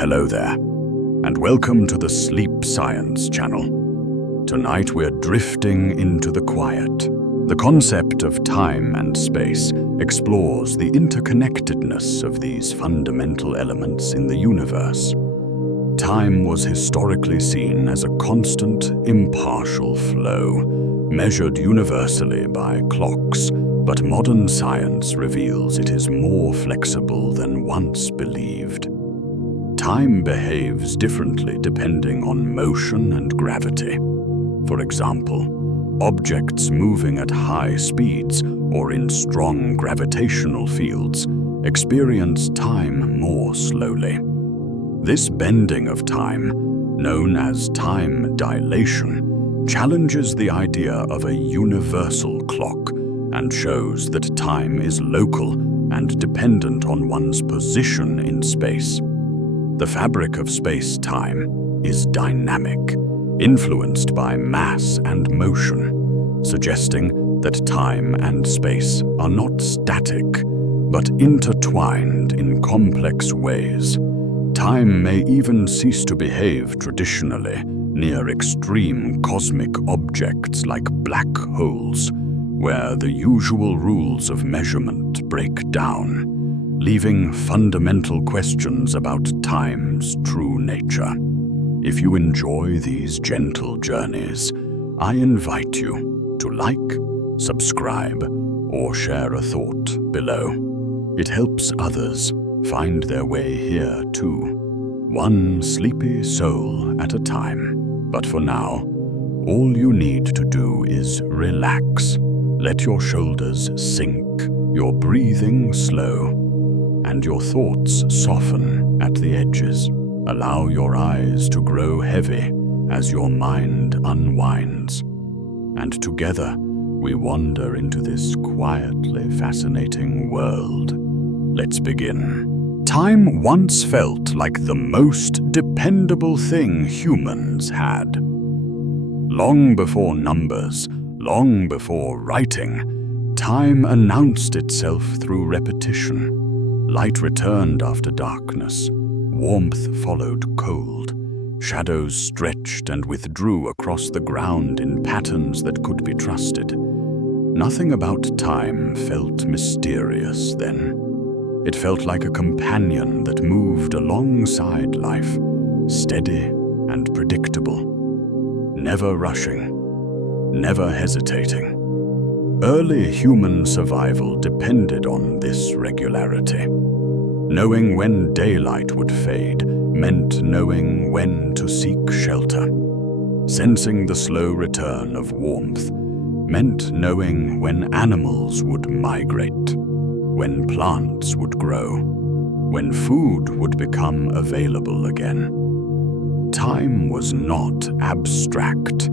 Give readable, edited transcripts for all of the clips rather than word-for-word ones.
Hello there, and welcome to the Sleep Science channel. Tonight we're drifting into the quiet. The concept of time and space explores the interconnectedness of these fundamental elements in the universe. Time was historically seen as a constant, impartial flow, measured universally by clocks, but modern science reveals it is more flexible than once believed. Time behaves differently depending on motion and gravity. For example, objects moving at high speeds or in strong gravitational fields experience time more slowly. This bending of time, known as time dilation, challenges the idea of a universal clock and shows that time is local and dependent on one's position in space. The fabric of space-time is dynamic, influenced by mass and motion, suggesting that time and space are not static, but intertwined in complex ways. Time may even cease to behave traditionally near extreme cosmic objects like black holes, where the usual rules of measurement break down, leaving fundamental questions about time's true nature. If you enjoy these gentle journeys, I invite you to like, subscribe, or share a thought below. It helps others find their way here too, one sleepy soul at a time. But for now, all you need to do is relax. Let your shoulders sink, your breathing slow, and your thoughts soften at the edges. Allow your eyes to grow heavy as your mind unwinds. And together, we wander into this quietly fascinating world. Let's begin. Time once felt like the most dependable thing humans had. Long before numbers, long before writing, time announced itself through repetition. Light returned after darkness, warmth followed cold, shadows stretched and withdrew across the ground in patterns that could be trusted. Nothing about time felt mysterious then. It felt like a companion that moved alongside life, steady and predictable, never rushing, never hesitating. Early human survival depended on this regularity. Knowing when daylight would fade meant knowing when to seek shelter. Sensing the slow return of warmth meant knowing when animals would migrate, when plants would grow, when food would become available again. Time was not abstract.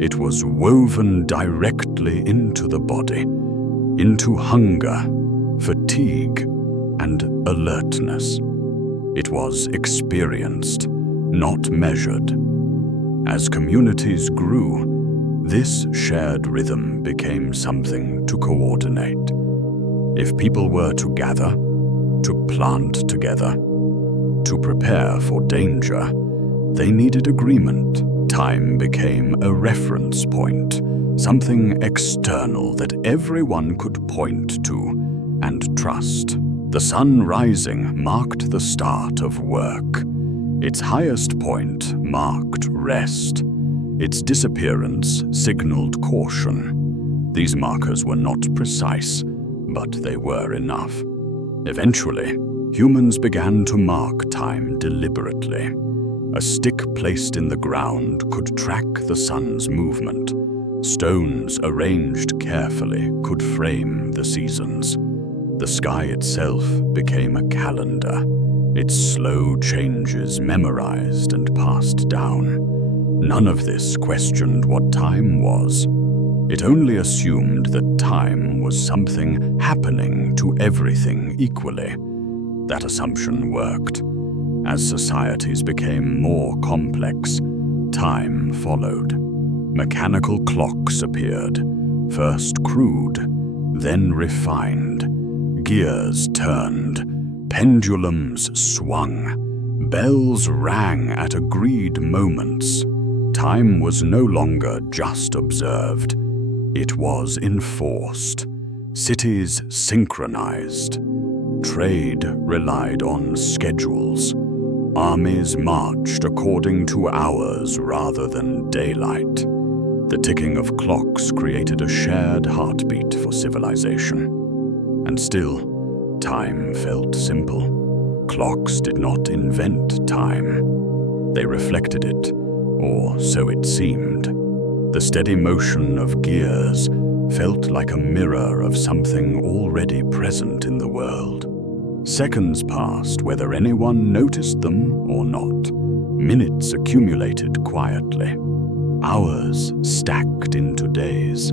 It was woven directly into the body, into hunger, fatigue, and alertness. It was experienced, not measured. As communities grew, this shared rhythm became something to coordinate. If people were to gather, to plant together, to prepare for danger, they needed agreement. Time became a reference point, something external that everyone could point to and trust. The sun rising marked the start of work. Its highest point marked rest. Its disappearance signaled caution. These markers were not precise, but they were enough. Eventually, humans began to mark time deliberately. A stick placed in the ground could track the sun's movement. Stones arranged carefully could frame the seasons. The sky itself became a calendar, its slow changes memorized and passed down. None of this questioned what time was. It only assumed that time was something happening to everything equally. That assumption worked. As societies became more complex, time followed. Mechanical clocks appeared, first crude, then refined. Gears turned, pendulums swung, Bells rang at agreed moments. Time was no longer just observed. It was enforced. Cities synchronized. Trade relied on schedules. Armies marched according to hours rather than daylight. The ticking of clocks created a shared heartbeat for civilization. And still, time felt simple. Clocks did not invent time. They reflected it, or so it seemed. The steady motion of gears felt like a mirror of something already present in the world. Seconds passed whether anyone noticed them or not. Minutes accumulated quietly. Hours stacked into days.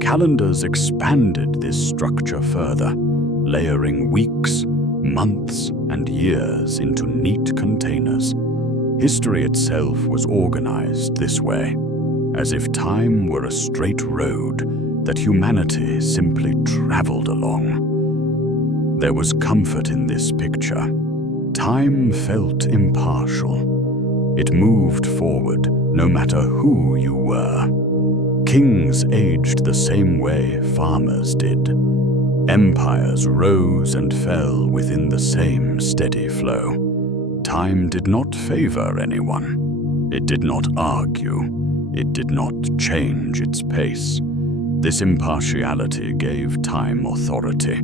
Calendars expanded this structure further, layering weeks, months, and years into neat containers. History itself was organized this way, as if time were a straight road that humanity simply traveled along. There was comfort in this picture. Time felt impartial. It moved forward no matter who you were. Kings aged the same way farmers did. Empires rose and fell within the same steady flow. Time did not favor anyone. It did not argue. It did not change its pace. This impartiality gave time authority.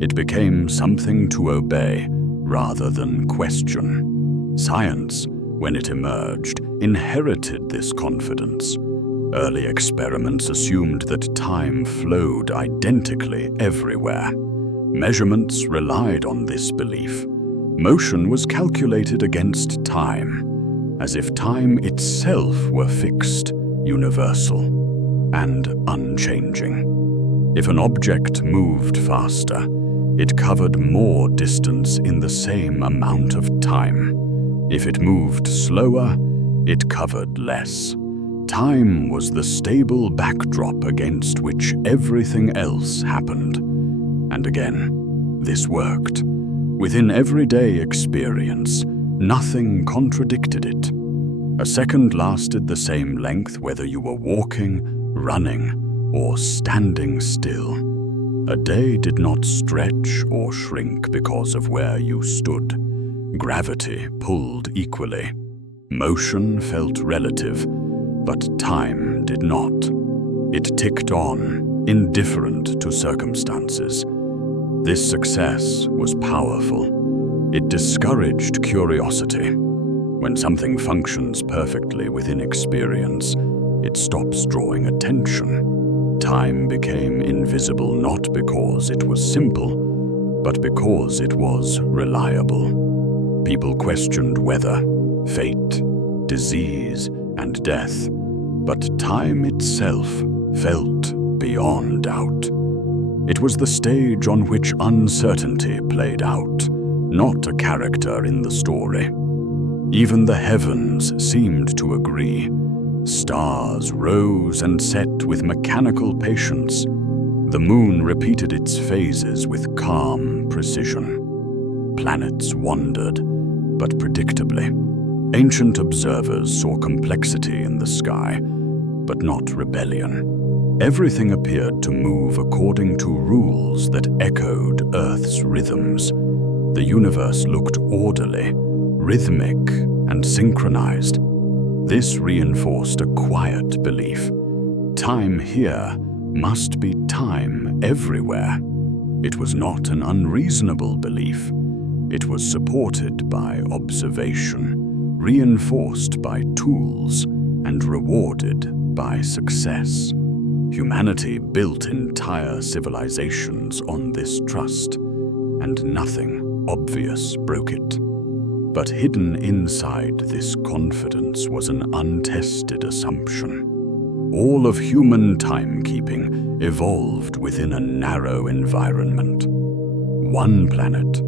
It became something to obey rather than question. Science, when it emerged, inherited this confidence. Early experiments assumed that time flowed identically everywhere. Measurements relied on this belief. Motion was calculated against time, as if time itself were fixed, universal, and unchanging. If an object moved faster, it covered more distance in the same amount of time. If it moved slower, it covered less. Time was the stable backdrop against which everything else happened. And again, this worked. Within everyday experience, nothing contradicted it. A second lasted the same length whether you were walking, running, or standing still. A day did not stretch or shrink because of where you stood. Gravity pulled equally. Motion felt relative, but time did not. It ticked on, indifferent to circumstances. This success was powerful. It discouraged curiosity. When something functions perfectly within experience, it stops drawing attention. Time became invisible not because it was simple, but because it was reliable. People questioned weather, fate, disease, and death, but time itself felt beyond doubt. It was the stage on which uncertainty played out, not a character in the story. Even the heavens seemed to agree. Stars rose and set with mechanical patience. The moon repeated its phases with calm precision. Planets wandered, but predictably. Ancient observers saw complexity in the sky, but not rebellion. Everything appeared to move according to rules that echoed Earth's rhythms. The universe looked orderly, rhythmic, and synchronized. This reinforced a quiet belief. Time here must be time everywhere. It was not an unreasonable belief. It was supported by observation, reinforced by tools, and rewarded by success. Humanity built entire civilizations on this trust, and nothing obvious broke it. But hidden inside this confidence was an untested assumption. All of human timekeeping evolved within a narrow environment. One planet,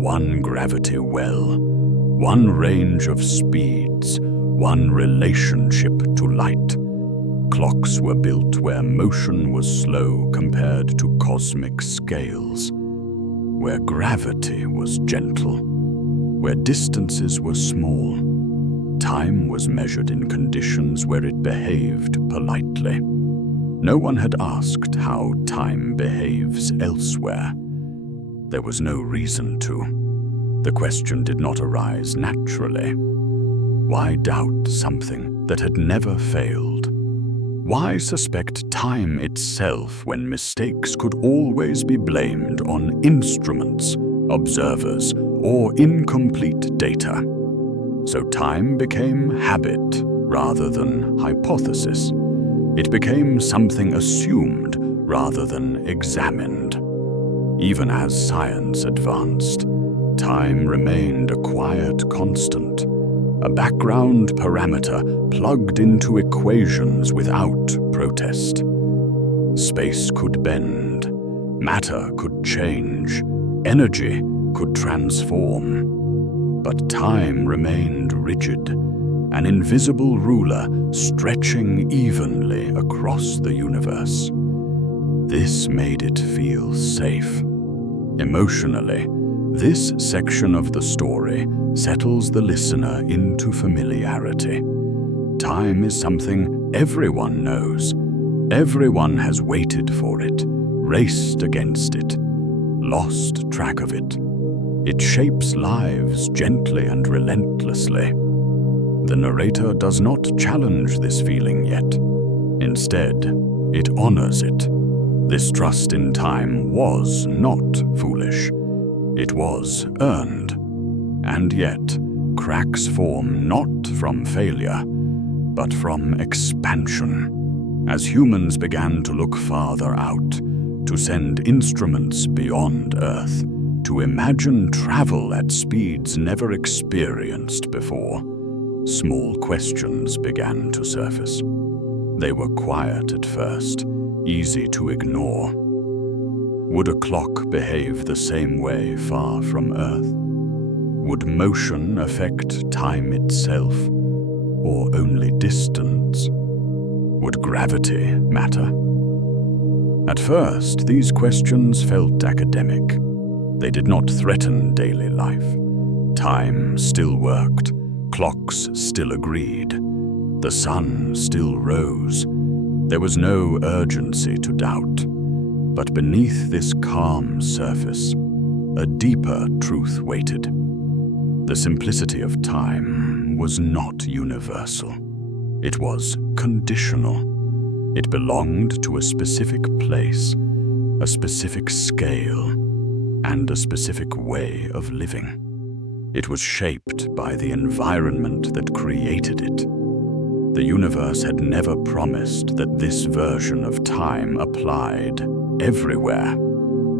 one gravity well, one range of speeds, one relationship to light. Clocks were built where motion was slow compared to cosmic scales, where gravity was gentle. where distances were small. Time was measured in conditions where it behaved politely. No one had asked how time behaves elsewhere. There was no reason to. The question did not arise naturally. Why doubt something that had never failed? Why suspect time itself when mistakes could always be blamed on instruments, observers, or incomplete data? So time became habit rather than hypothesis. It became something assumed rather than examined. Even as science advanced, time remained a quiet constant, a background parameter plugged into equations without protest. Space could bend, matter could change, energy could transform. But time remained rigid, an invisible ruler stretching evenly across the universe. This made it feel safe. Emotionally, this section of the story settles the listener into familiarity. Time is something everyone knows. Everyone has waited for it, raced against it, lost track of it. It shapes lives gently and relentlessly. The narrator does not challenge this feeling yet. Instead, it honors it. This trust in time was not foolish. It was earned. And yet, cracks form not from failure, but from expansion. As humans began to look farther out, to send instruments beyond Earth, to imagine travel at speeds never experienced before, small questions began to surface. They were quiet at first, easy to ignore. Would a clock behave the same way far from Earth? Would motion affect time itself, or only distance? Would gravity matter? At first, these questions felt academic. They did not threaten daily life. Time still worked. Clocks still agreed. The sun still rose. There was no urgency to doubt. But beneath this calm surface, a deeper truth waited. The simplicity of time was not universal. It was conditional. It belonged to a specific place, a specific scale, and a specific way of living. It was shaped by the environment that created it. The universe had never promised that this version of time applied everywhere.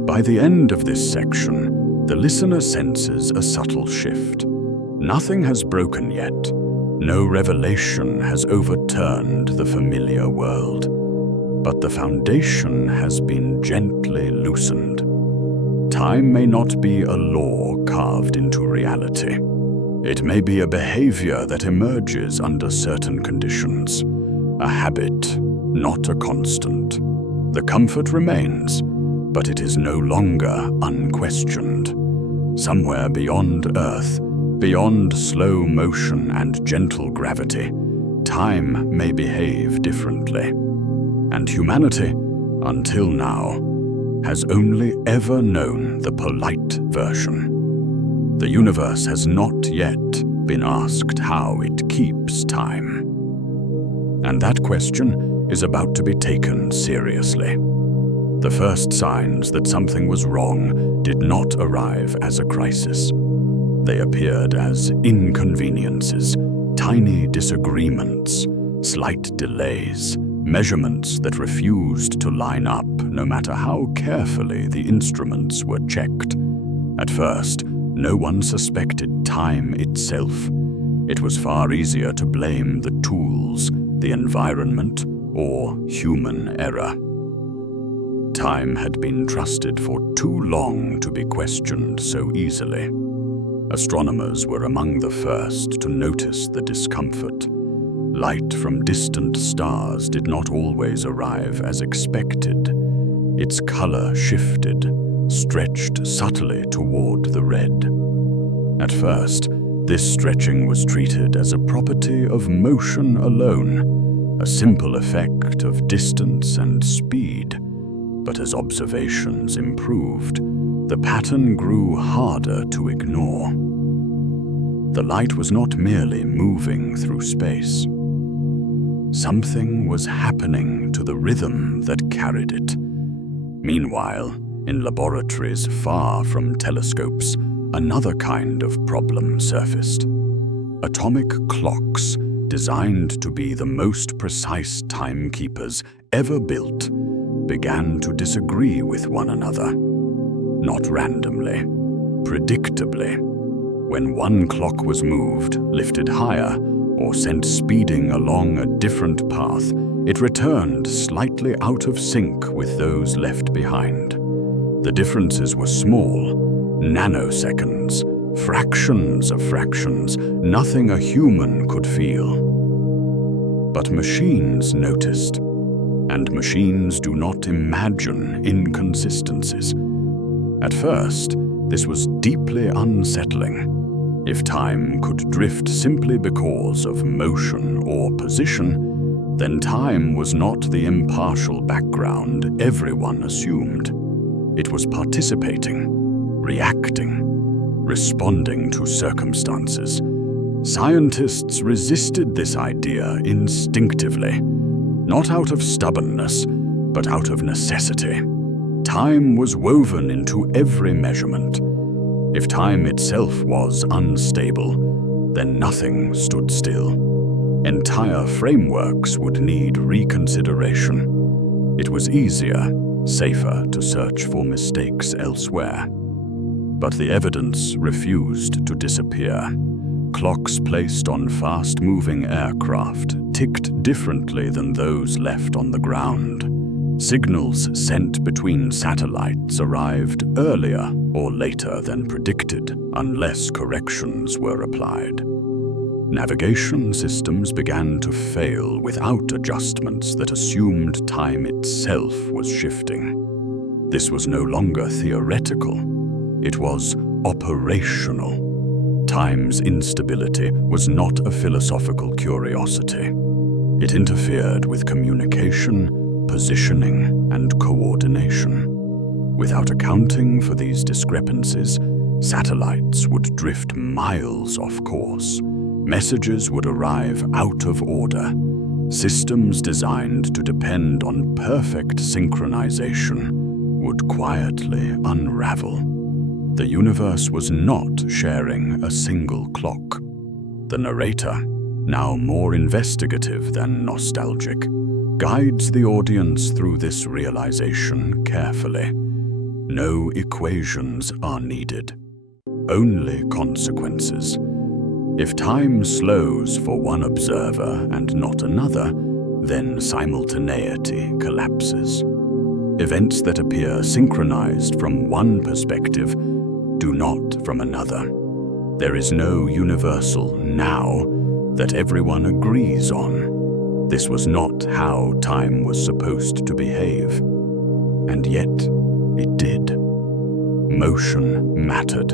By the end of this section, the listener senses a subtle shift. Nothing has broken yet. No revelation has overturned the familiar world. But the foundation has been gently loosened. Time may not be a law carved into reality. It may be a behavior that emerges under certain conditions, a habit, not a constant. The comfort remains, but it is no longer unquestioned. Somewhere beyond Earth, beyond slow motion and gentle gravity, time may behave differently. And humanity, until now, has only ever known the polite version. The universe has not yet been asked how it keeps time. And that question is about to be taken seriously. The first signs that something was wrong did not arrive as a crisis. They appeared as inconveniences, tiny disagreements, slight delays, measurements that refused to line up no matter how carefully the instruments were checked. At first, no one suspected time itself. It was far easier to blame the tools, the environment, or human error. Time had been trusted for too long to be questioned so easily. Astronomers were among the first to notice the discomfort. Light from distant stars did not always arrive as expected. Its color shifted, stretched subtly toward the red. At first, this stretching was treated as a property of motion alone, a simple effect of distance and speed. But as observations improved, the pattern grew harder to ignore. The light was not merely moving through space. Something was happening to the rhythm that carried it. Meanwhile, in laboratories far from telescopes, another kind of problem surfaced. Atomic clocks, designed to be the most precise timekeepers ever built, began to disagree with one another. Not randomly, predictably. When one clock was moved, lifted higher, or sent speeding along a different path, it returned slightly out of sync with those left behind. The differences were small, nanoseconds, fractions of fractions, nothing a human could feel. But machines noticed, and machines do not imagine inconsistencies. At first, this was deeply unsettling. If time could drift simply because of motion or position, then time was not the impartial background everyone assumed. It was participating, reacting, responding to circumstances. Scientists resisted this idea instinctively, not out of stubbornness, but out of necessity. Time was woven into every measurement. If time itself was unstable, then nothing stood still. Entire frameworks would need reconsideration. It was easier, safer to search for mistakes elsewhere. But the evidence refused to disappear. Clocks placed on fast-moving aircraft ticked differently than those left on the ground. Signals sent between satellites arrived earlier or later than predicted, unless corrections were applied. Navigation systems began to fail without adjustments that assumed time itself was shifting. This was no longer theoretical, it was operational. Time's instability was not a philosophical curiosity. It interfered with communication, positioning, and coordination. Without accounting for these discrepancies, satellites would drift miles off course. Messages would arrive out of order. Systems designed to depend on perfect synchronization would quietly unravel. The universe was not sharing a single clock. The narrator, now more investigative than nostalgic, guides the audience through this realization carefully. No equations are needed, only consequences. If time slows for one observer and not another, then simultaneity collapses. Events that appear synchronized from one perspective do not from another. There is no universal now that everyone agrees on. This was not how time was supposed to behave. And yet, it did. Motion mattered.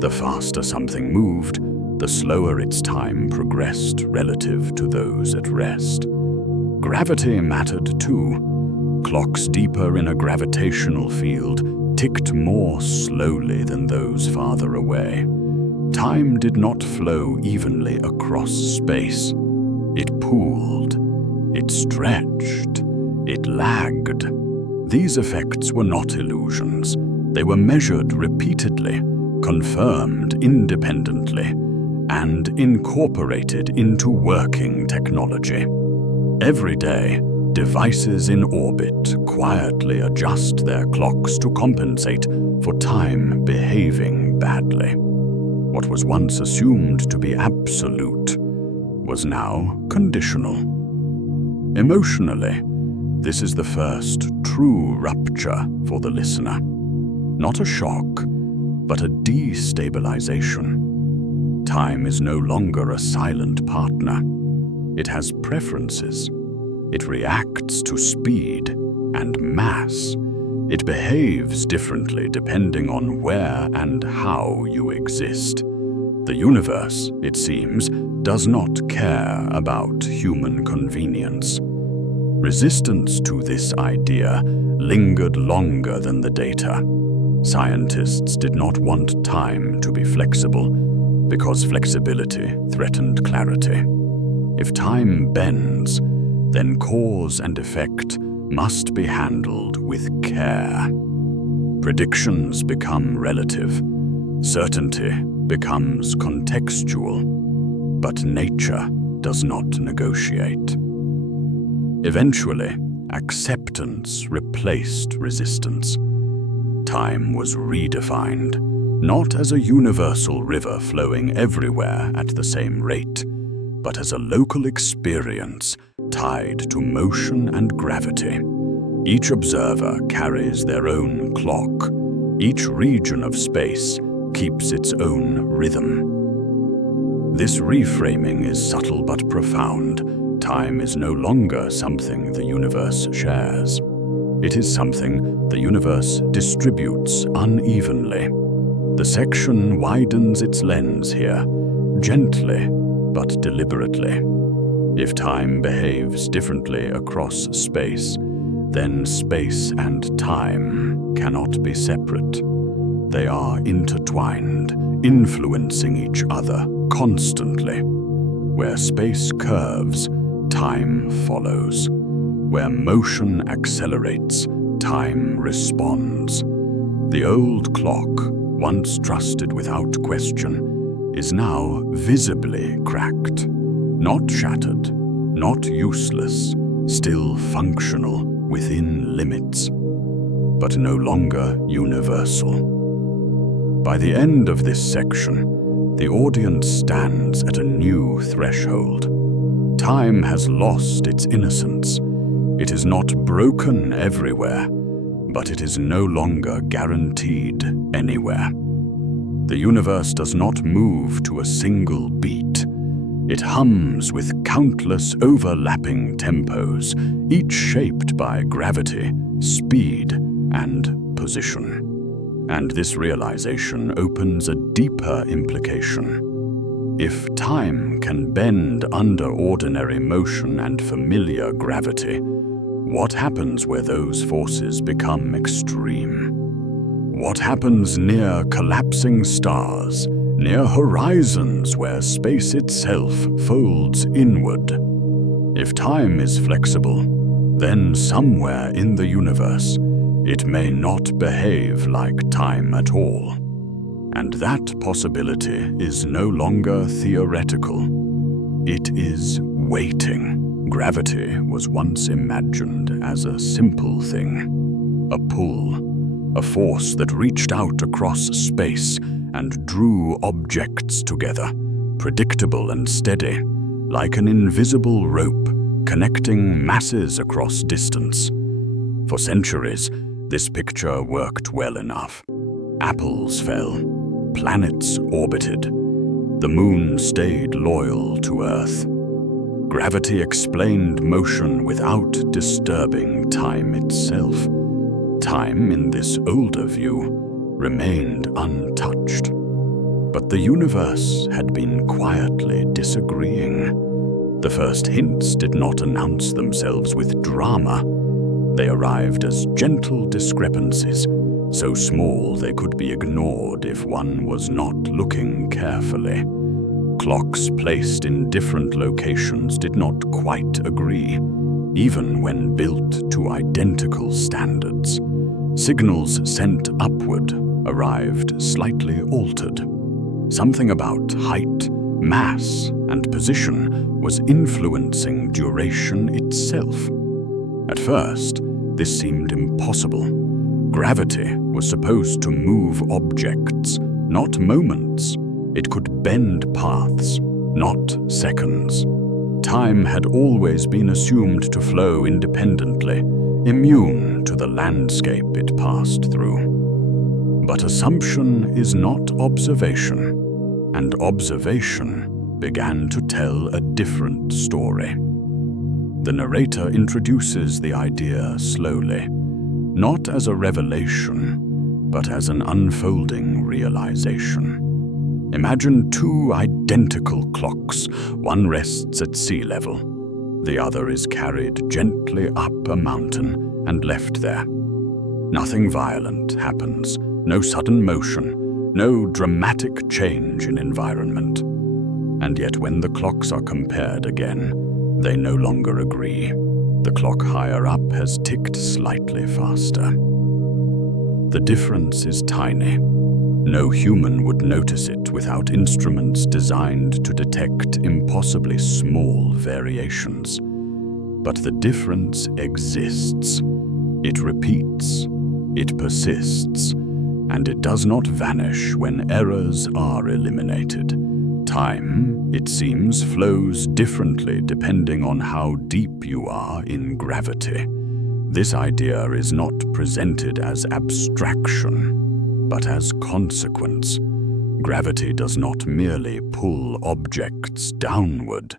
The faster something moved, the slower its time progressed relative to those at rest. Gravity mattered too. Clocks deeper in a gravitational field ticked more slowly than those farther away. Time did not flow evenly across space. It pooled, it stretched, it lagged. These effects were not illusions. They were measured repeatedly, confirmed independently, and incorporated into working technology. Every day, devices in orbit quietly adjust their clocks to compensate for time behaving badly. What was once assumed to be absolute was now conditional. Emotionally, this is the first true rupture for the listener. Not a shock, but a destabilization. Time is no longer a silent partner. It has preferences. It reacts to speed and mass. It behaves differently depending on where and how you exist. The universe, it seems, does not care about human convenience. Resistance to this idea lingered longer than the data. Scientists did not want time to be flexible, because flexibility threatened clarity. If time bends, then cause and effect must be handled with care. Predictions become relative. Certainty becomes contextual. But nature does not negotiate. Eventually, acceptance replaced resistance. Time was redefined, not as a universal river flowing everywhere at the same rate, but as a local experience tied to motion and gravity. Each observer carries their own clock. Each region of space keeps its own rhythm. This reframing is subtle but profound. Time is no longer something the universe shares. It is something the universe distributes unevenly. The section widens its lens here, gently but deliberately. If time behaves differently across space, then space and time cannot be separate. They are intertwined, influencing each other constantly. Where space curves, time follows. Where motion accelerates, time responds. The old clock, once trusted without question, is now visibly cracked. Not shattered, not useless, still functional within limits, but no longer universal. By the end of this section, the audience stands at a new threshold. Time has lost its innocence. It is not broken everywhere, but it is no longer guaranteed anywhere. The universe does not move to a single beat. It hums with countless overlapping tempos, each shaped by gravity, speed, and position. And this realization opens a deeper implication. If time can bend under ordinary motion and familiar gravity, what happens where those forces become extreme? What happens near collapsing stars, near horizons where space itself folds inward? If time is flexible, then somewhere in the universe, it may not behave like time at all. And that possibility is no longer theoretical. It is waiting. Gravity was once imagined as a simple thing. A pull, a force that reached out across space and drew objects together, predictable and steady, like an invisible rope connecting masses across distance. For centuries, this picture worked well enough. Apples fell, planets orbited, the moon stayed loyal to Earth. Gravity explained motion without disturbing time itself. Time, in this older view, remained untouched. But the universe had been quietly disagreeing. The first hints did not announce themselves with drama. They arrived as gentle discrepancies, so small they could be ignored if one was not looking carefully. Clocks placed in different locations did not quite agree, even when built to identical standards. Signals sent upward arrived slightly altered. Something about height, mass, and position was influencing duration itself. At first, this seemed impossible. Gravity was supposed to move objects, not moments. It could bend paths, not seconds. Time had always been assumed to flow independently, immune to the landscape it passed through. But assumption is not observation, and observation began to tell a different story. The narrator introduces the idea slowly, not as a revelation, but as an unfolding realization. Imagine two identical clocks. One rests at sea level. The other is carried gently up a mountain and left there. Nothing violent happens, no sudden motion, no dramatic change in environment. And yet when the clocks are compared again, they no longer agree. The clock higher up has ticked slightly faster. The difference is tiny. No human would notice it without instruments designed to detect impossibly small variations. But the difference exists. It repeats, it persists, and it does not vanish when errors are eliminated. Time, it seems, flows differently depending on how deep you are in gravity. This idea is not presented as abstraction, but as consequence. Gravity does not merely pull objects downward.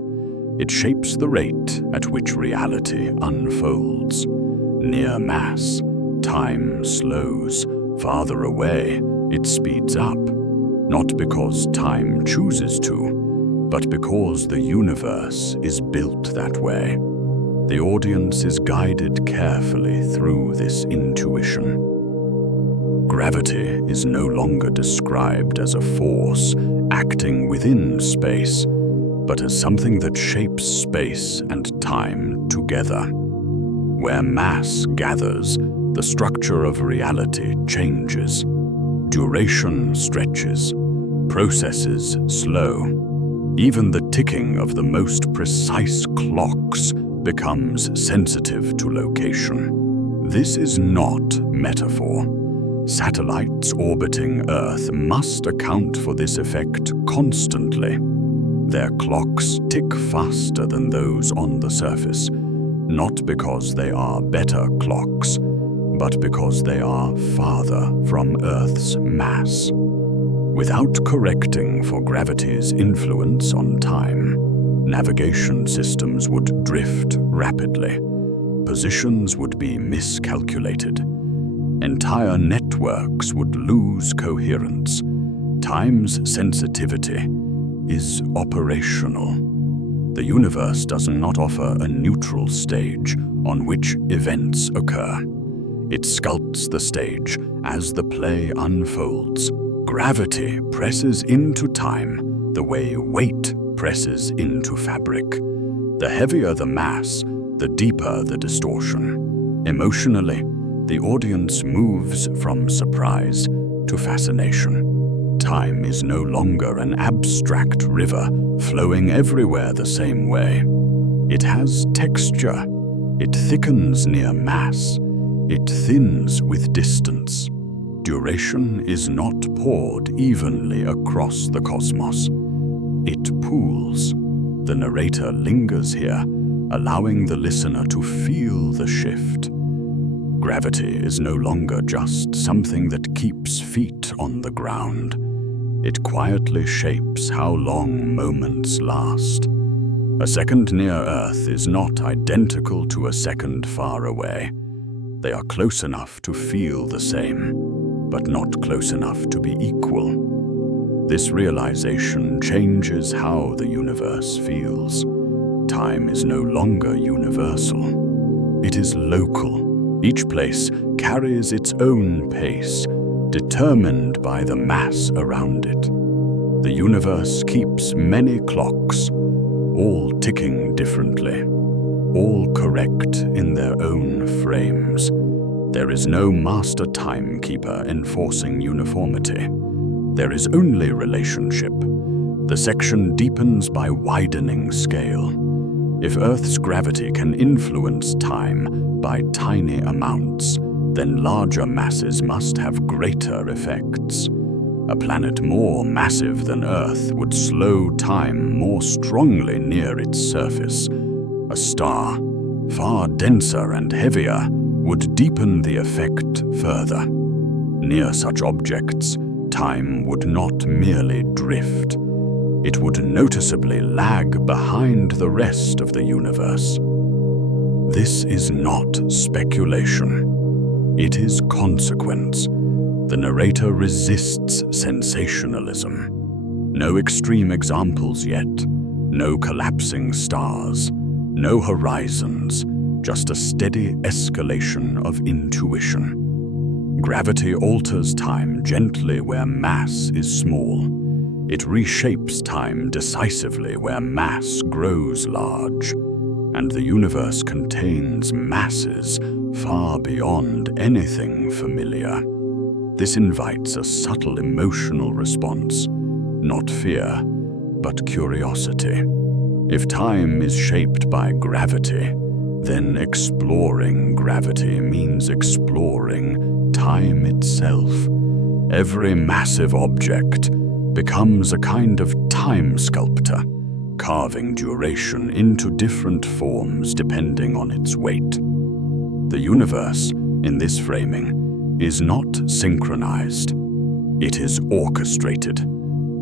It shapes the rate at which reality unfolds. Near mass, time slows. Farther away, it speeds up. Not because time chooses to, but because the universe is built that way. The audience is guided carefully through this intuition. Gravity is no longer described as a force acting within space, but as something that shapes space and time together. Where mass gathers, the structure of reality changes. Duration stretches, processes slow. Even the ticking of the most precise clocks becomes sensitive to location. This is not metaphor. Satellites orbiting Earth must account for this effect constantly. Their clocks tick faster than those on the surface, not because they are better clocks, but because they are farther from Earth's mass. Without correcting for gravity's influence on time, navigation systems would drift rapidly. Positions would be miscalculated. Entire networks would lose coherence. Time's sensitivity is operational. The universe does not offer a neutral stage on which events occur. It sculpts the stage as the play unfolds. Gravity presses into time the way weight presses into fabric. The heavier the mass, the deeper the distortion. Emotionally, the audience moves from surprise to fascination. Time is no longer an abstract river flowing everywhere the same way. It has texture. It thickens near mass. It thins with distance. Duration is not poured evenly across the cosmos. It pools. The narrator lingers here, allowing the listener to feel the shift. Gravity is no longer just something that keeps feet on the ground. It quietly shapes how long moments last. A second near Earth is not identical to a second far away. They are close enough to feel the same, but not close enough to be equal. This realization changes how the universe feels. Time is no longer universal. It is local. Each place carries its own pace, determined by the mass around it. The universe keeps many clocks, all ticking differently, all correct in their own frames. There is no master timekeeper enforcing uniformity. There is only relationship. The section deepens by widening scale. If Earth's gravity can influence time by tiny amounts, then larger masses must have greater effects. A planet more massive than Earth would slow time more strongly near its surface. A star, far denser and heavier, would deepen the effect further. Near such objects, time would not merely drift. It would noticeably lag behind the rest of the universe. This is not speculation. It is consequence. The narrator resists sensationalism. No extreme examples yet, no collapsing stars, no horizons, just a steady escalation of intuition. Gravity alters time gently where mass is small. It reshapes time decisively where mass grows large. And the universe contains masses far beyond anything familiar. This invites a subtle emotional response, not fear, but curiosity. If time is shaped by gravity, then exploring gravity means exploring time itself. Every massive object becomes a kind of time sculptor, carving duration into different forms depending on its weight. The universe, in this framing, is not synchronized. It is orchestrated.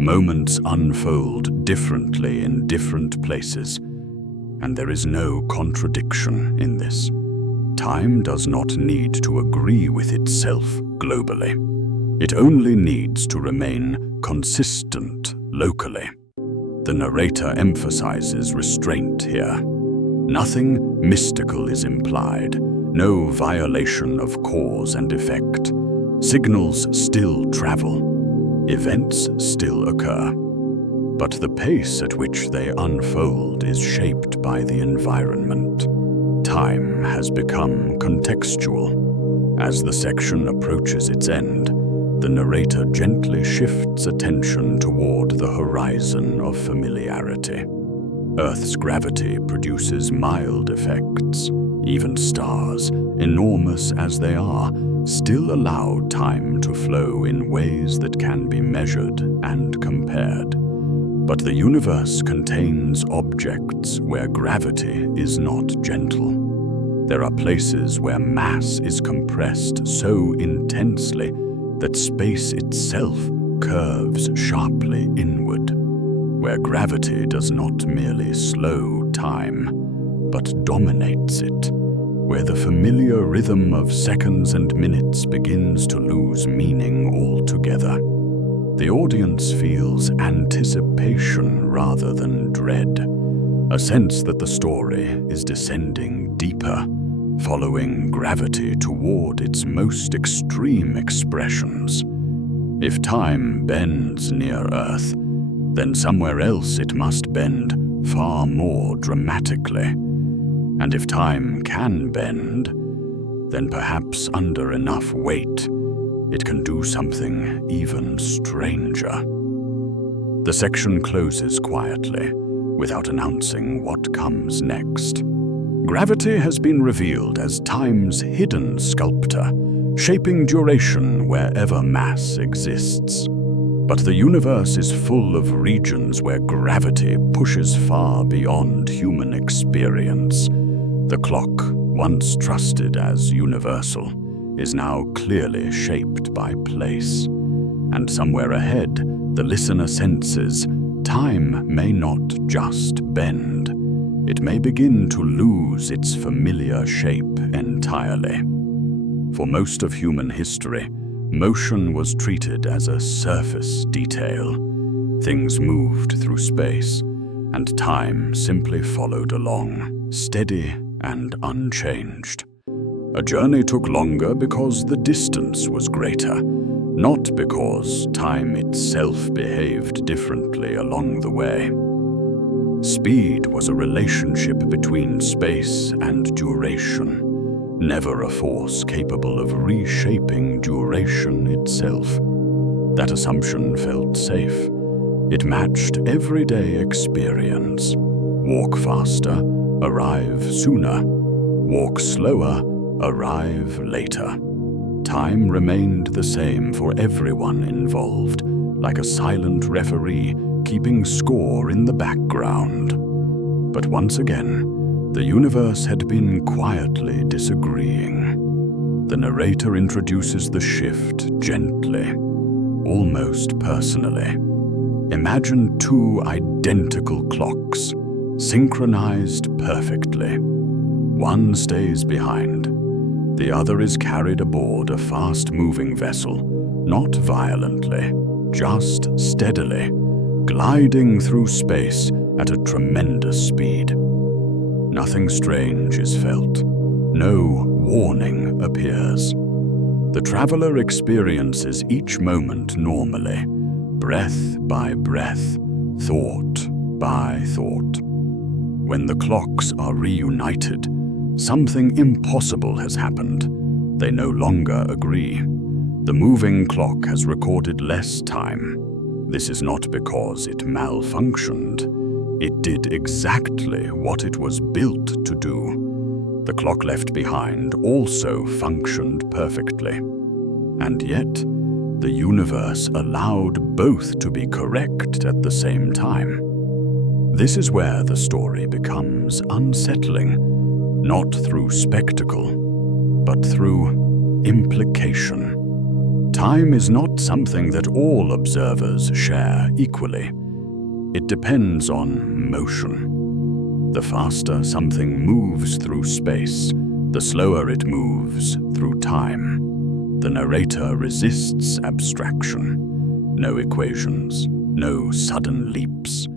Moments unfold differently in different places, and there is no contradiction in this. Time does not need to agree with itself globally. It only needs to remain consistent locally. The narrator emphasizes restraint here. Nothing mystical is implied, no violation of cause and effect. Signals still travel, events still occur, but the pace at which they unfold is shaped by the environment. Time has become contextual. As the section approaches its end, the narrator gently shifts attention toward the horizon of familiarity. Earth's gravity produces mild effects. Even stars, enormous as they are, still allow time to flow in ways that can be measured and compared. But the universe contains objects where gravity is not gentle. There are places where mass is compressed so intensely that space itself curves sharply inward, where gravity does not merely slow time, but dominates it, where the familiar rhythm of seconds and minutes begins to lose meaning altogether. The audience feels anticipation rather than dread, a sense that the story is descending deeper, following gravity toward its most extreme expressions. If time bends near Earth, then somewhere else it must bend far more dramatically. And if time can bend, then perhaps under enough weight, it can do something even stranger. The section closes quietly, without announcing what comes next. Gravity has been revealed as time's hidden sculptor, shaping duration wherever mass exists. But the universe is full of regions where gravity pushes far beyond human experience. The clock, once trusted as universal, is now clearly shaped by place. And somewhere ahead, the listener senses time may not just bend. It may begin to lose its familiar shape entirely. For most of human history, motion was treated as a surface detail. Things moved through space, and time simply followed along, steady and unchanged. A journey took longer because the distance was greater, not because time itself behaved differently along the way. Speed was a relationship between space and duration, never a force capable of reshaping duration itself. That assumption felt safe. It matched everyday experience. Walk faster, arrive sooner. Walk slower, arrive later. Time remained the same for everyone involved, like a silent referee keeping score in the background. But once again, the universe had been quietly disagreeing. The narrator introduces the shift gently, almost personally. Imagine two identical clocks, synchronized perfectly. One stays behind. The other is carried aboard a fast-moving vessel, not violently, just steadily, gliding through space at a tremendous speed. Nothing strange is felt. No warning appears. The traveler experiences each moment normally, breath by breath, thought by thought. When the clocks are reunited, something impossible has happened. They no longer agree. The moving clock has recorded less time. This is not because it malfunctioned. It did exactly what it was built to do. The clock left behind also functioned perfectly. And yet, the universe allowed both to be correct at the same time. This is where the story becomes unsettling, not through spectacle, but through implication. Time is not something that all observers share equally. It depends on motion. The faster something moves through space, the slower it moves through time. The narrator resists abstraction. No equations, no sudden leaps.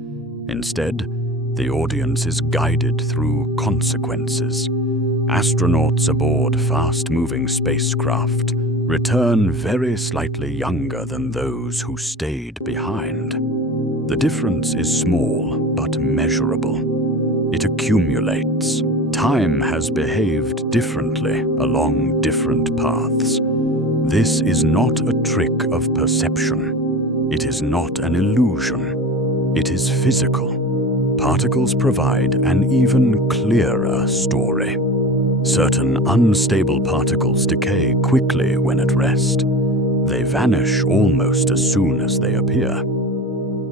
Instead, the audience is guided through consequences. Astronauts aboard fast-moving spacecraft return very slightly younger than those who stayed behind. The difference is small but measurable. It accumulates. Time has behaved differently along different paths. This is not a trick of perception. It is not an illusion. It is physical. Particles provide an even clearer story. Certain unstable particles decay quickly when at rest. They vanish almost as soon as they appear.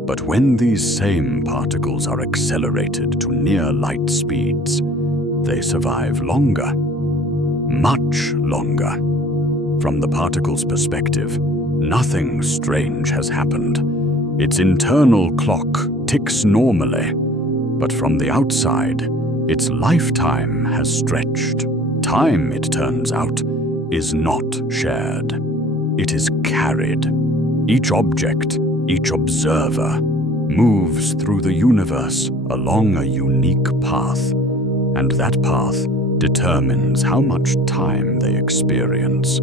But when these same particles are accelerated to near light speeds, they survive longer, much longer. From the particle's perspective, nothing strange has happened. Its internal clock ticks normally, but from the outside, its lifetime has stretched. Time, it turns out, is not shared. It is carried. Each object, each observer, moves through the universe along a unique path, and that path determines how much time they experience.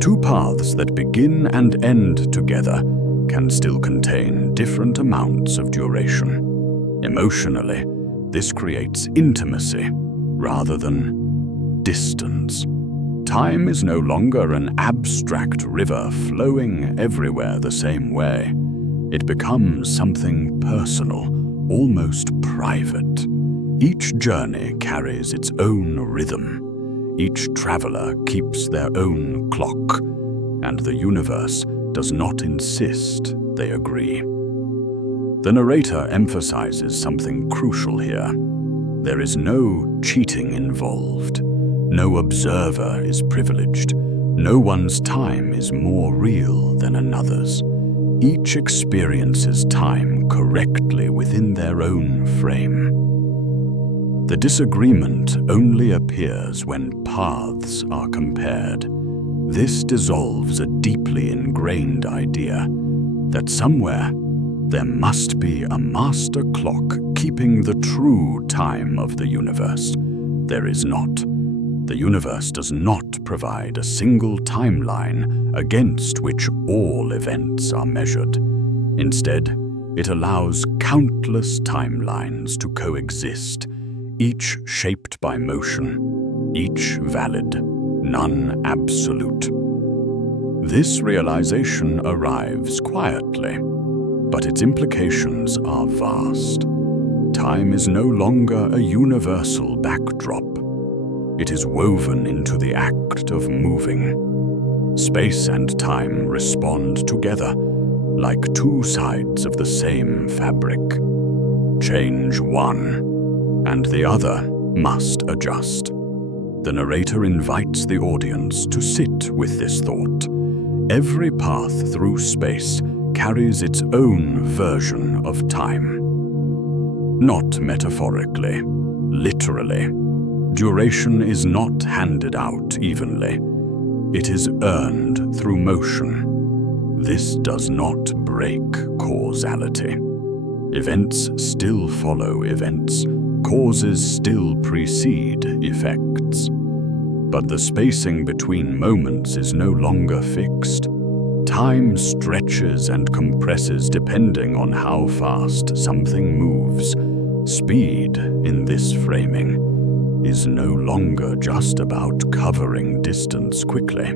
Two paths that begin and end together can still contain different amounts of duration. Emotionally, this creates intimacy rather than distance. Time is no longer an abstract river flowing everywhere the same way. It becomes something personal, almost private. Each journey carries its own rhythm. Each traveler keeps their own clock, and the universe does not insist they agree. The narrator emphasizes something crucial here. There is no cheating involved. No observer is privileged. No one's time is more real than another's. Each experiences time correctly within their own frame. The disagreement only appears when paths are compared. This dissolves a deeply ingrained idea that somewhere there must be a master clock keeping the true time of the universe. There is not. The universe does not provide a single timeline against which all events are measured. Instead, it allows countless timelines to coexist, each shaped by motion, each valid, none absolute. This realization arrives quietly, but its implications are vast. Time is no longer a universal backdrop. It is woven into the act of moving. Space and time respond together, like two sides of the same fabric. Change one, and the other must adjust. The narrator invites the audience to sit with this thought. Every path through space carries its own version of time. Not metaphorically, literally. Duration is not handed out evenly. It is earned through motion. This does not break causality. Events still follow events, causes still precede effects. But the spacing between moments is no longer fixed. Time stretches and compresses depending on how fast something moves. Speed, in this framing, is no longer just about covering distance quickly.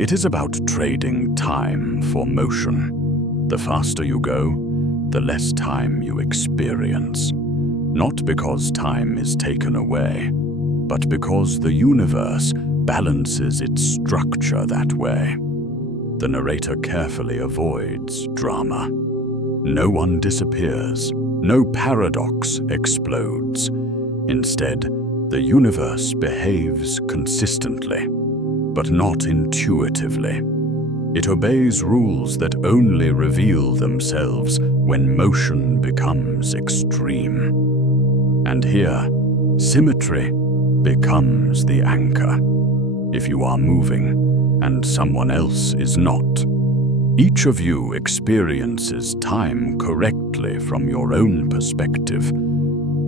It is about trading time for motion. The faster you go, the less time you experience. Not because time is taken away, but because the universe balances its structure that way. The narrator carefully avoids drama. No one disappears, no paradox explodes. Instead, the universe behaves consistently, but not intuitively. It obeys rules that only reveal themselves when motion becomes extreme. And here, symmetry becomes the anchor. If you are moving, and someone else is not, each of you experiences time correctly from your own perspective.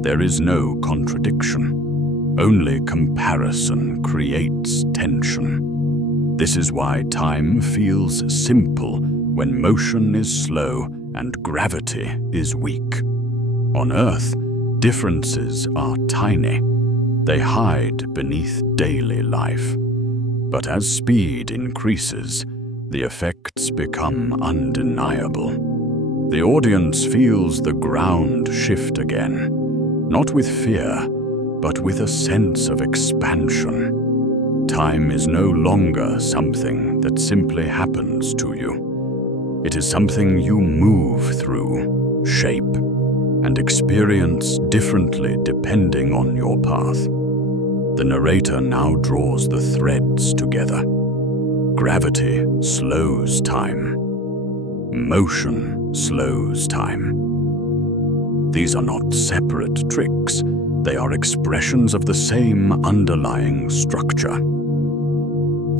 There is no contradiction. Only comparison creates tension. This is why time feels simple when motion is slow and gravity is weak. On Earth, differences are tiny. They hide beneath daily life. But as speed increases, the effects become undeniable. The audience feels the ground shift again, not with fear, but with a sense of expansion. Time is no longer something that simply happens to you. It is something you move through, shape, and experience differently depending on your path. The narrator now draws the threads together. Gravity slows time. Motion slows time. These are not separate tricks. They are expressions of the same underlying structure.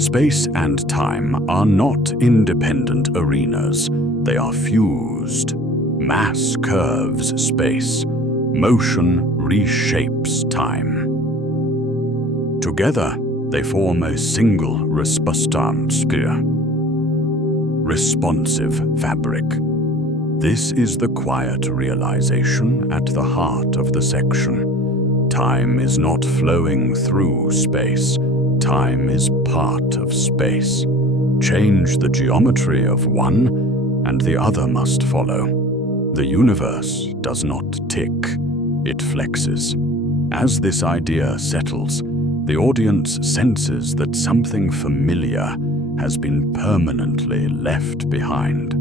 Space and time are not independent arenas. They are fused. Mass curves space. Motion reshapes time. Together, they form a single responsive fabric. This is the quiet realization at the heart of the section. Time is not flowing through space. Time is part of space. Change the geometry of one, and the other must follow. The universe does not tick, it flexes. As this idea settles, the audience senses that something familiar has been permanently left behind.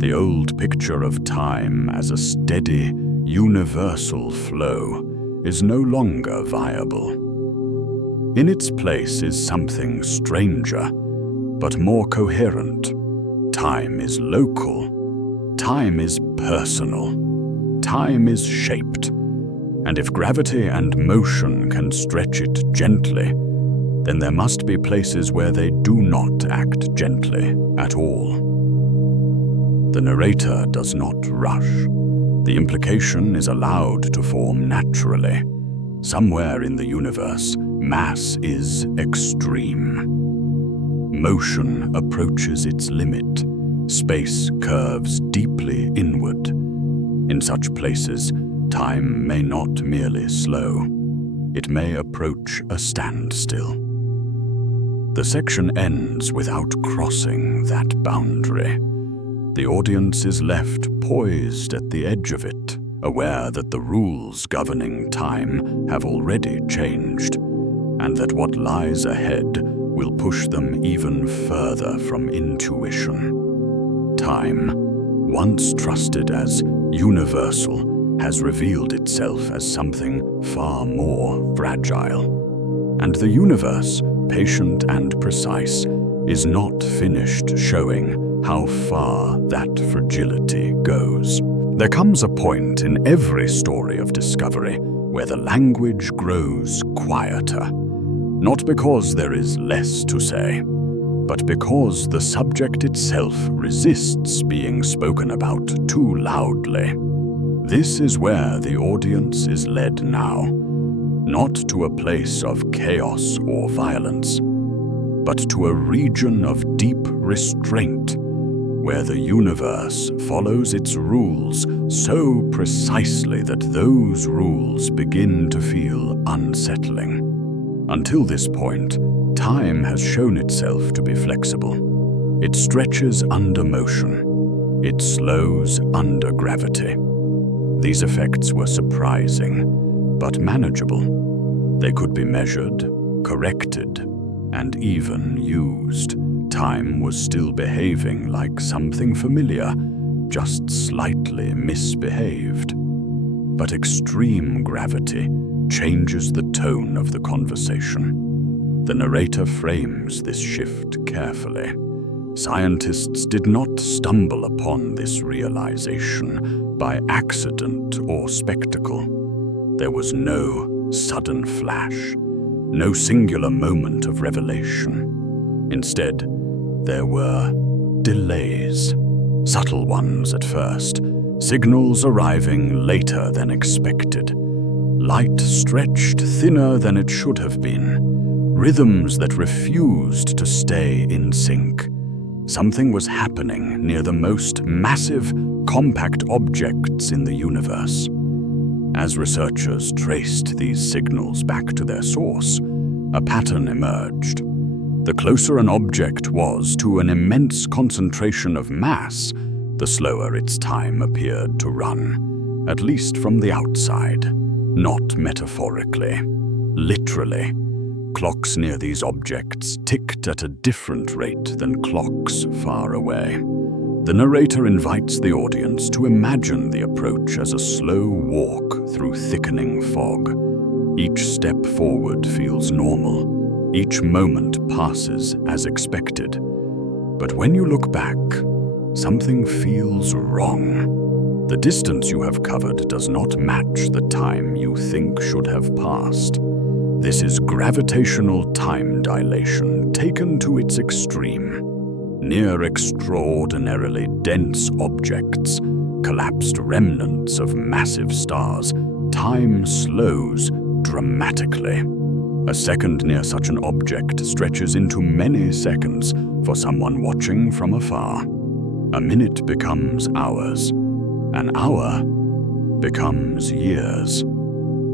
The old picture of time as a steady, universal flow is no longer viable. In its place is something stranger, but more coherent. Time is local. Time is personal. Time is shaped. And if gravity and motion can stretch it gently, then there must be places where they do not act gently at all. The narrator does not rush. The implication is allowed to form naturally. Somewhere in the universe, mass is extreme. Motion approaches its limit. Space curves deeply inward. In such places, time may not merely slow. It may approach a standstill. The section ends without crossing that boundary. The audience is left poised at the edge of it, aware that the rules governing time have already changed, and that what lies ahead will push them even further from intuition. Time, once trusted as universal, has revealed itself as something far more fragile. And the universe, patient and precise, is not finished showing how far that fragility goes. There comes a point in every story of discovery where the language grows quieter, not because there is less to say, but because the subject itself resists being spoken about too loudly. This is where the audience is led now, not to a place of chaos or violence, but to a region of deep restraint, where the universe follows its rules so precisely that those rules begin to feel unsettling. Until this point, time has shown itself to be flexible. It stretches under motion. It slows under gravity. These effects were surprising, but manageable. They could be measured, corrected, and even used. Time was still behaving like something familiar, just slightly misbehaved. But extreme gravity changes the tone of the conversation. The narrator frames this shift carefully. Scientists did not stumble upon this realization by accident or spectacle. There was no sudden flash, no singular moment of revelation. Instead, there were delays, subtle ones at first, signals arriving later than expected, light stretched thinner than it should have been, rhythms that refused to stay in sync. Something was happening near the most massive, compact objects in the universe. As researchers traced these signals back to their source, a pattern emerged. The closer an object was to an immense concentration of mass, the slower its time appeared to run, at least from the outside, not metaphorically, literally. Clocks near these objects ticked at a different rate than clocks far away. The narrator invites the audience to imagine the approach as a slow walk through thickening fog. Each step forward feels normal. Each moment passes as expected. But when you look back, something feels wrong. The distance you have covered does not match the time you think should have passed. This is gravitational time dilation taken to its extreme. Near extraordinarily dense objects, collapsed remnants of massive stars, time slows dramatically. A second near such an object stretches into many seconds for someone watching from afar. A minute becomes hours. An hour becomes years.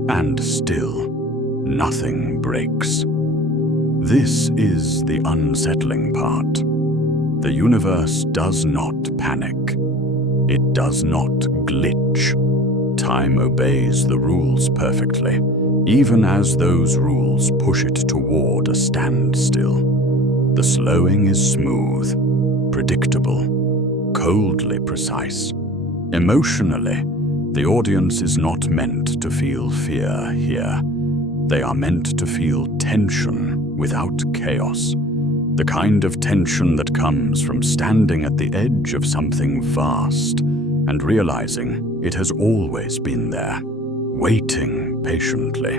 And still, nothing breaks. This is the unsettling part. The universe does not panic. It does not glitch. Time obeys the rules perfectly, even as those rules push it toward a standstill. The slowing is smooth, predictable, coldly precise. Emotionally, the audience is not meant to feel fear here. They are meant to feel tension without chaos. The kind of tension that comes from standing at the edge of something vast and realizing it has always been there, waiting patiently.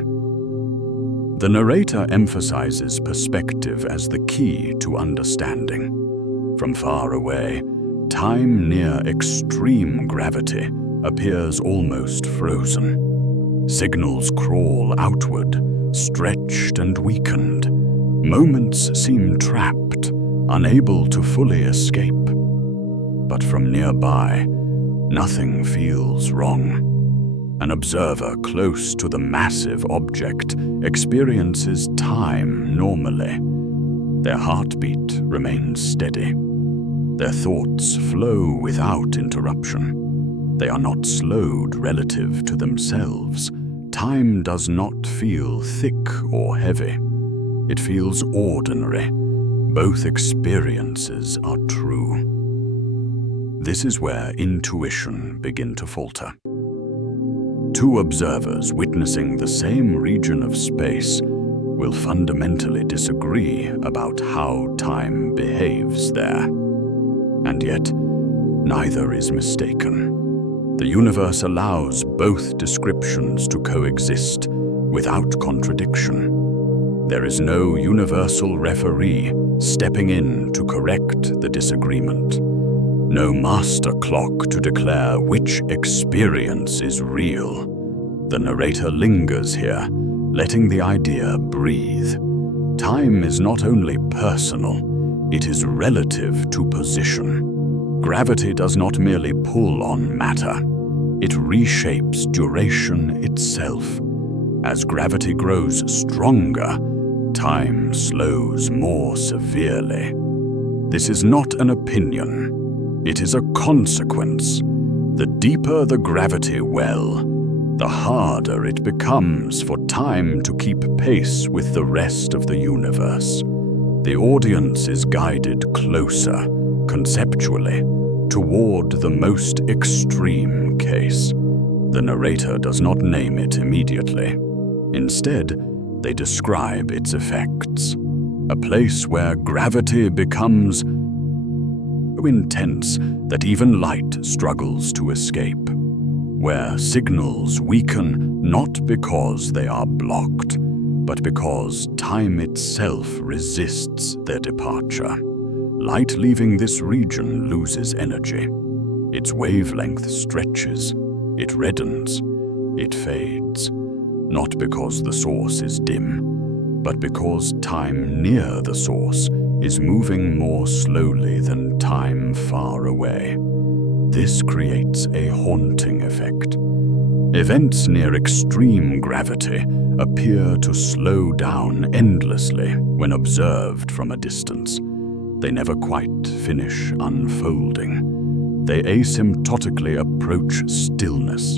The narrator emphasizes perspective as the key to understanding. From far away, time near extreme gravity appears almost frozen. Signals crawl outward, stretched and weakened. Moments seem trapped, unable to fully escape. But from nearby, nothing feels wrong. An observer close to the massive object experiences time normally. Their heartbeat remains steady. Their thoughts flow without interruption. They are not slowed relative to themselves. Time does not feel thick or heavy. It feels ordinary. Both experiences are true. This is where intuition begins to falter. Two observers witnessing the same region of space will fundamentally disagree about how time behaves there. And yet, neither is mistaken. The universe allows both descriptions to coexist without contradiction. There is no universal referee stepping in to correct the disagreement. No master clock to declare which experience is real. The narrator lingers here, letting the idea breathe. Time is not only personal, it is relative to position. Gravity does not merely pull on matter, it reshapes duration itself. As gravity grows stronger, time slows more severely. This is not an opinion, it is a consequence. The deeper the gravity well, the harder it becomes for time to keep pace with the rest of the universe. The audience is guided closer, conceptually, toward the most extreme case. The narrator does not name it immediately. Instead, they describe its effects. A place where gravity becomes so intense that even light struggles to escape. Where signals weaken not because they are blocked, but because time itself resists their departure. Light leaving this region loses energy. Its wavelength stretches, it reddens, it fades, not because the source is dim, but because time near the source is moving more slowly than time far away. This creates a haunting effect. Events near extreme gravity appear to slow down endlessly when observed from a distance. They never quite finish unfolding. They asymptotically approach stillness.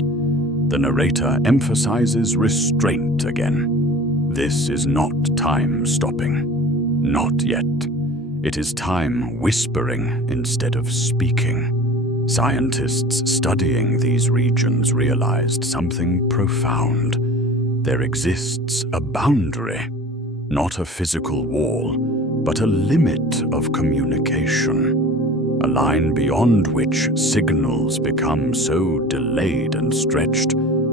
The narrator emphasizes restraint again. This is not time stopping. Not yet. It is time whispering instead of speaking. Scientists studying these regions realized something profound. There exists a boundary, not a physical wall, but a limit of communication. A line beyond which signals become so delayed and stretched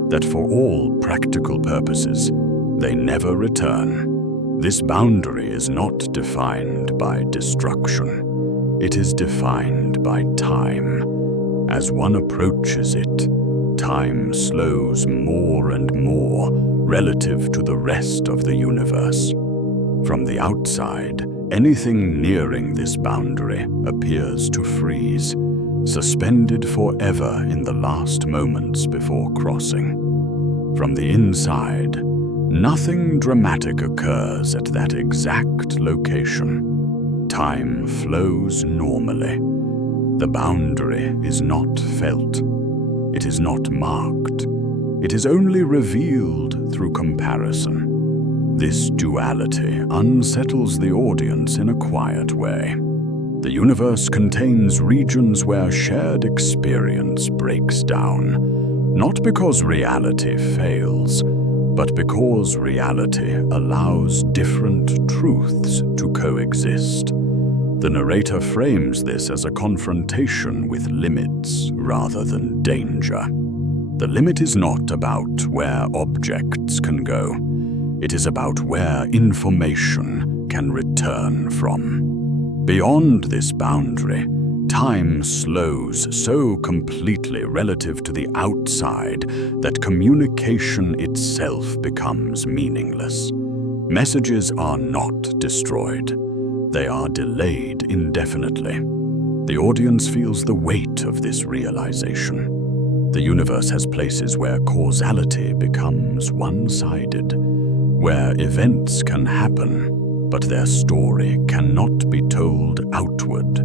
that for all practical purposes, they never return. This boundary is not defined by destruction. It is defined by time. As one approaches it, time slows more and more relative to the rest of the universe. From the outside, anything nearing this boundary appears to freeze, suspended forever in the last moments before crossing. From the inside, nothing dramatic occurs at that exact location. Time flows normally. The boundary is not felt. It is not marked. It is only revealed through comparison. This duality unsettles the audience in a quiet way. The universe contains regions where shared experience breaks down, not because reality fails, but because reality allows different truths to coexist. The narrator frames this as a confrontation with limits rather than danger. The limit is not about where objects can go. It is about where information can return from. Beyond this boundary, time slows so completely relative to the outside that communication itself becomes meaningless. Messages are not destroyed. They are delayed indefinitely. The audience feels the weight of this realization. The universe has places where causality becomes one-sided, where events can happen, but their story cannot be told outward.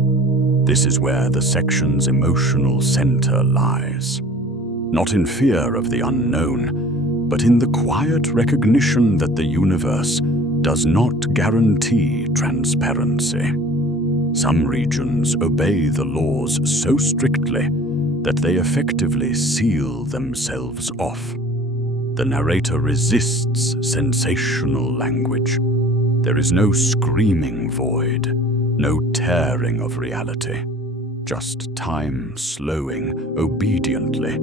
This is where the section's emotional center lies. Not in fear of the unknown, but in the quiet recognition that the universe does not guarantee transparency. Some regions obey the laws so strictly that they effectively seal themselves off. The narrator resists sensational language. There is no screaming void, no tearing of reality, just time slowing obediently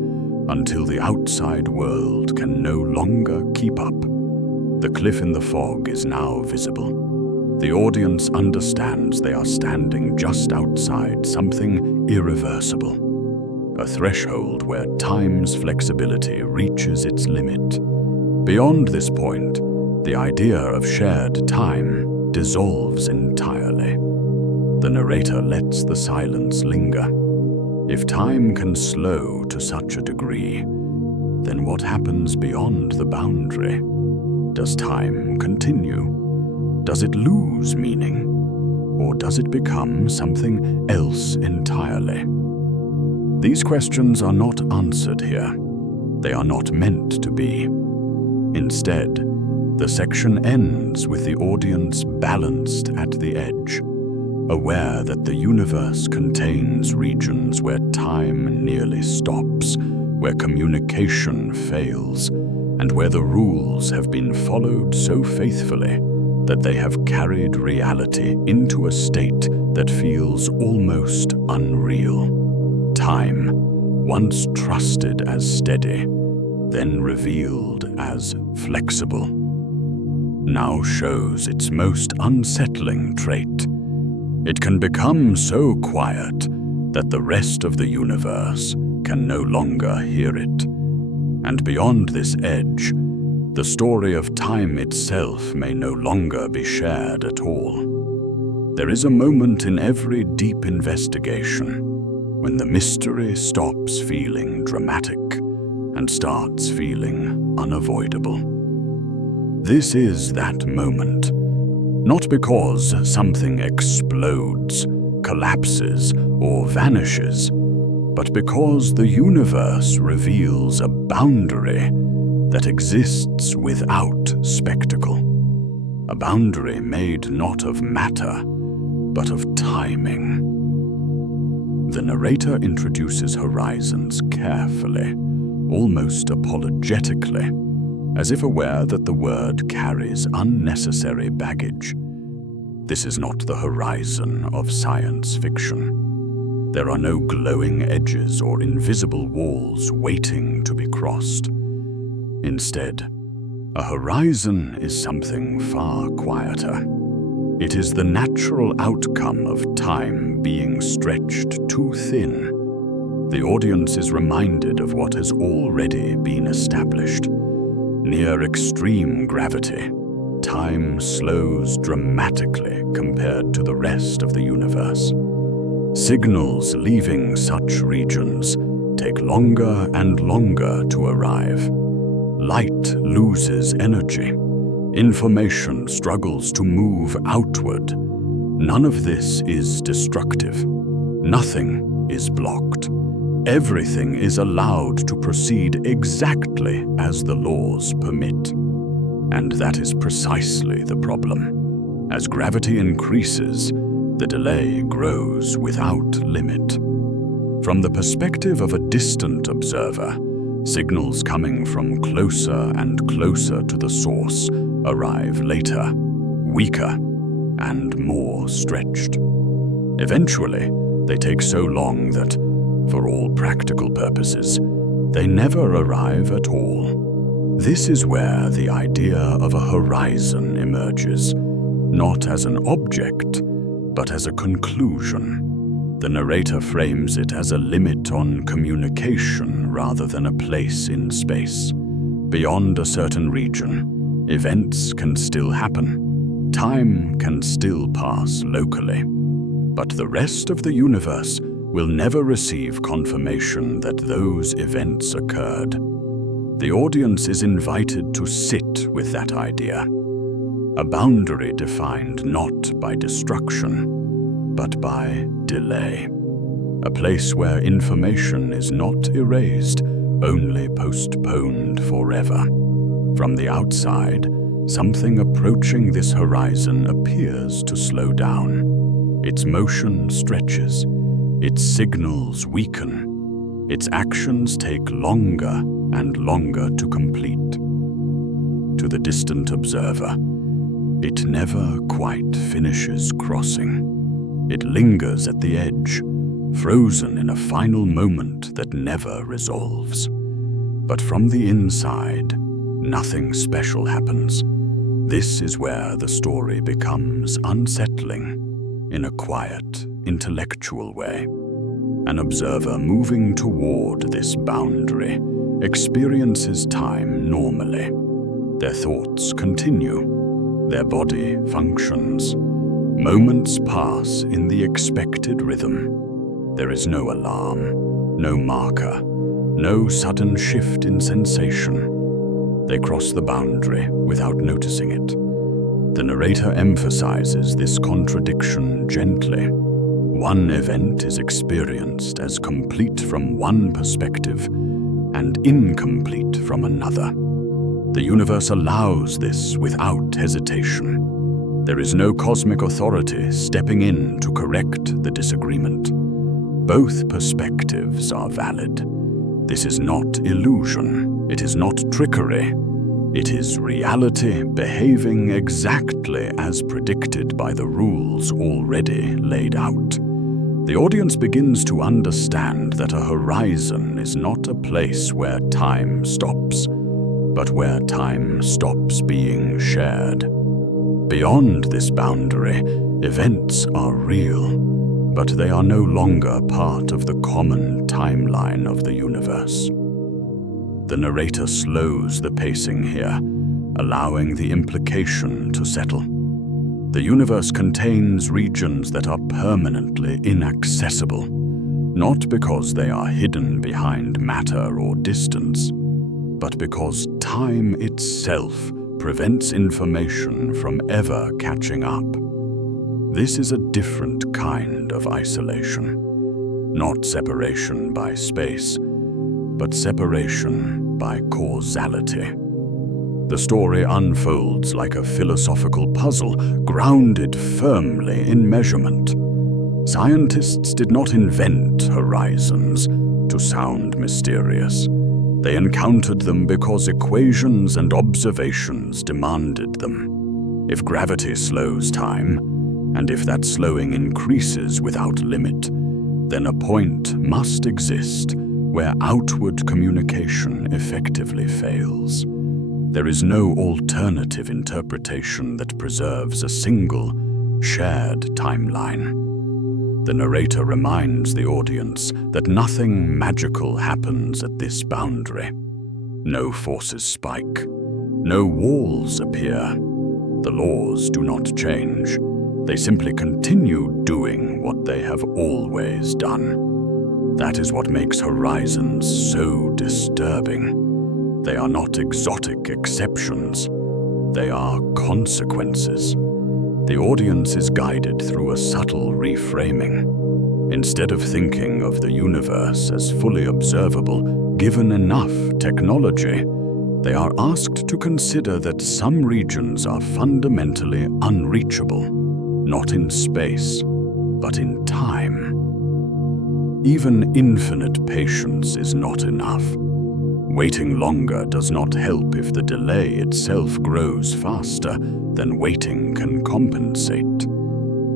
until the outside world can no longer keep up. The cliff in the fog is now visible. The audience understands they are standing just outside something irreversible, a threshold where time's flexibility reaches its limit. Beyond this point, the idea of shared time dissolves entirely. The narrator lets the silence linger. If time can slow to such a degree, then what happens beyond the boundary? Does time continue? Does it lose meaning? Or does it become something else entirely? These questions are not answered here. They are not meant to be. Instead, the section ends with the audience balanced at the edge, aware that the universe contains regions where time nearly stops, where communication fails, and where the rules have been followed so faithfully that they have carried reality into a state that feels almost unreal. Time, once trusted as steady, then revealed as flexible, now shows its most unsettling trait. It can become so quiet that the rest of the universe can no longer hear it. And beyond this edge, the story of time itself may no longer be shared at all. There is a moment in every deep investigation when the mystery stops feeling dramatic and starts feeling unavoidable. This is that moment, not because something explodes, collapses, or vanishes, but because the universe reveals a boundary that exists without spectacle. A boundary made not of matter, but of timing. The narrator introduces horizons carefully, almost apologetically, as if aware that the word carries unnecessary baggage. This is not the horizon of science fiction. There are no glowing edges or invisible walls waiting to be crossed. Instead, a horizon is something far quieter. It is the natural outcome of time being stretched too thin. The audience is reminded of what has already been established. Near extreme gravity, time slows dramatically compared to the rest of the universe. Signals leaving such regions take longer and longer to arrive. Light loses energy. Information struggles to move outward. None of this is destructive. Nothing is blocked. Everything is allowed to proceed exactly as the laws permit. And that is precisely the problem. As gravity increases, the delay grows without limit. From the perspective of a distant observer, signals coming from closer and closer to the source arrive later, weaker, and more stretched. Eventually, they take so long that, for all practical purposes, they never arrive at all. This is where the idea of a horizon emerges, not as an object, but as a conclusion. The narrator frames it as a limit on communication rather than a place in space. Beyond a certain region, events can still happen. Time can still pass locally. But the rest of the universe will never receive confirmation that those events occurred. The audience is invited to sit with that idea. A boundary defined not by destruction, but by delay. A place where information is not erased, only postponed forever. From the outside, something approaching this horizon appears to slow down. Its motion stretches, its signals weaken, its actions take longer and longer to complete. To the distant observer, it never quite finishes crossing. It lingers at the edge, frozen in a final moment that never resolves. But from the inside, nothing special happens. This is where the story becomes unsettling, in a quiet, intellectual way. An observer moving toward this boundary experiences time normally. Their thoughts continue. Their body functions. Moments pass in the expected rhythm. There is no alarm, no marker, no sudden shift in sensation. They cross the boundary without noticing it. The narrator emphasizes this contradiction gently. One event is experienced as complete from one perspective and incomplete from another. The universe allows this without hesitation. There is no cosmic authority stepping in to correct the disagreement. Both perspectives are valid. This is not illusion. It is not trickery. It is reality behaving exactly as predicted by the rules already laid out. The audience begins to understand that a horizon is not a place where time stops, but where time stops being shared. Beyond this boundary, events are real, but they are no longer part of the common timeline of the universe. The narrator slows the pacing here, allowing the implication to settle. The universe contains regions that are permanently inaccessible, not because they are hidden behind matter or distance, but because time itself prevents information from ever catching up. This is a different kind of isolation, not separation by space, but separation by causality. The story unfolds like a philosophical puzzle, grounded firmly in measurement. Scientists did not invent horizons to sound mysterious. They encountered them because equations and observations demanded them. If gravity slows time, and if that slowing increases without limit, then a point must exist where outward communication effectively fails. There is no alternative interpretation that preserves a single, shared timeline. The narrator reminds the audience that nothing magical happens at this boundary. No forces spike. No walls appear. The laws do not change. They simply continue doing what they have always done. That is what makes horizons so disturbing. They are not exotic exceptions. They are consequences. The audience is guided through a subtle reframing. Instead of thinking of the universe as fully observable, given enough technology, they are asked to consider that some regions are fundamentally unreachable, not in space, but in time. Even infinite patience is not enough. Waiting longer does not help if the delay itself grows faster than waiting can compensate.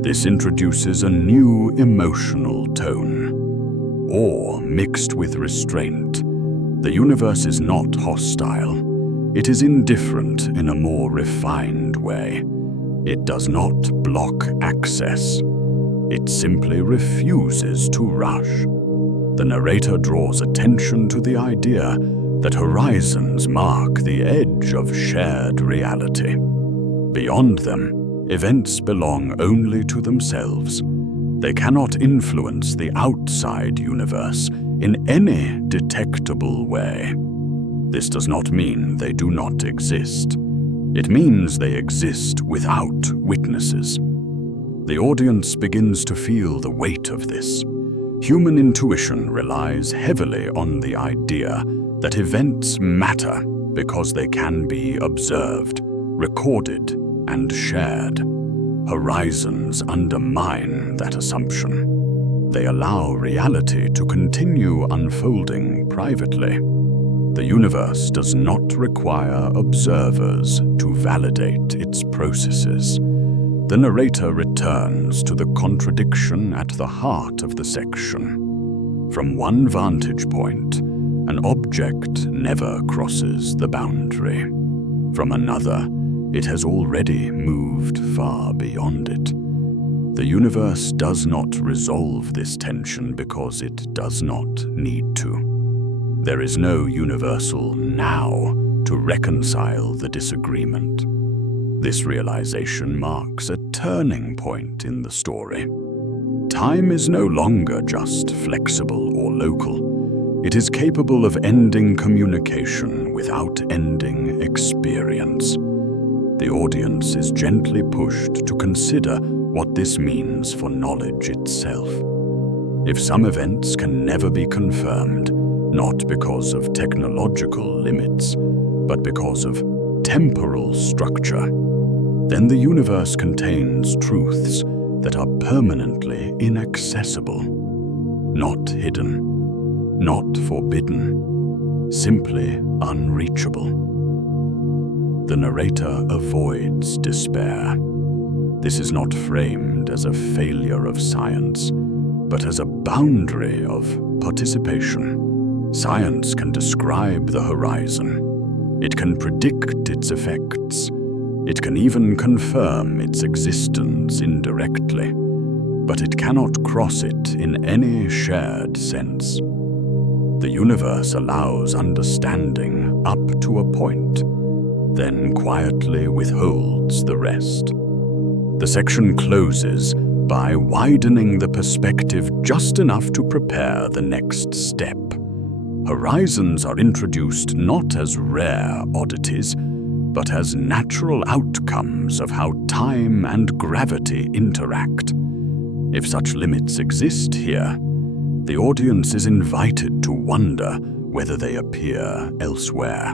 This introduces a new emotional tone. Awe mixed with restraint. The universe is not hostile. It is indifferent in a more refined way. It does not block access. It simply refuses to rush. The narrator draws attention to the idea that horizons mark the edge of shared reality. Beyond them, events belong only to themselves. They cannot influence the outside universe in any detectable way. This does not mean they do not exist. It means they exist without witnesses. The audience begins to feel the weight of this. Human intuition relies heavily on the idea that events matter because they can be observed, recorded, and shared. Horizons undermine that assumption. They allow reality to continue unfolding privately. The universe does not require observers to validate its processes. The narrator returns to the contradiction at the heart of the section. From one vantage point, an object never crosses the boundary. From another, it has already moved far beyond it. The universe does not resolve this tension because it does not need to. There is no universal now to reconcile the disagreement. This realization marks a turning point in the story. Time is no longer just flexible or local. It is capable of ending communication without ending experience. The audience is gently pushed to consider what this means for knowledge itself. If some events can never be confirmed, not because of technological limits, but because of temporal structure, then the universe contains truths that are permanently inaccessible, not hidden, not forbidden, simply unreachable. The narrator avoids despair. This is not framed as a failure of science, but as a boundary of participation. Science can describe the horizon. It can predict its effects. It can even confirm its existence indirectly, but it cannot cross it in any shared sense. The universe allows understanding up to a point, then quietly withholds the rest. The section closes by widening the perspective just enough to prepare the next step. Horizons are introduced not as rare oddities, but as natural outcomes of how time and gravity interact. If such limits exist here, the audience is invited to wonder whether they appear elsewhere.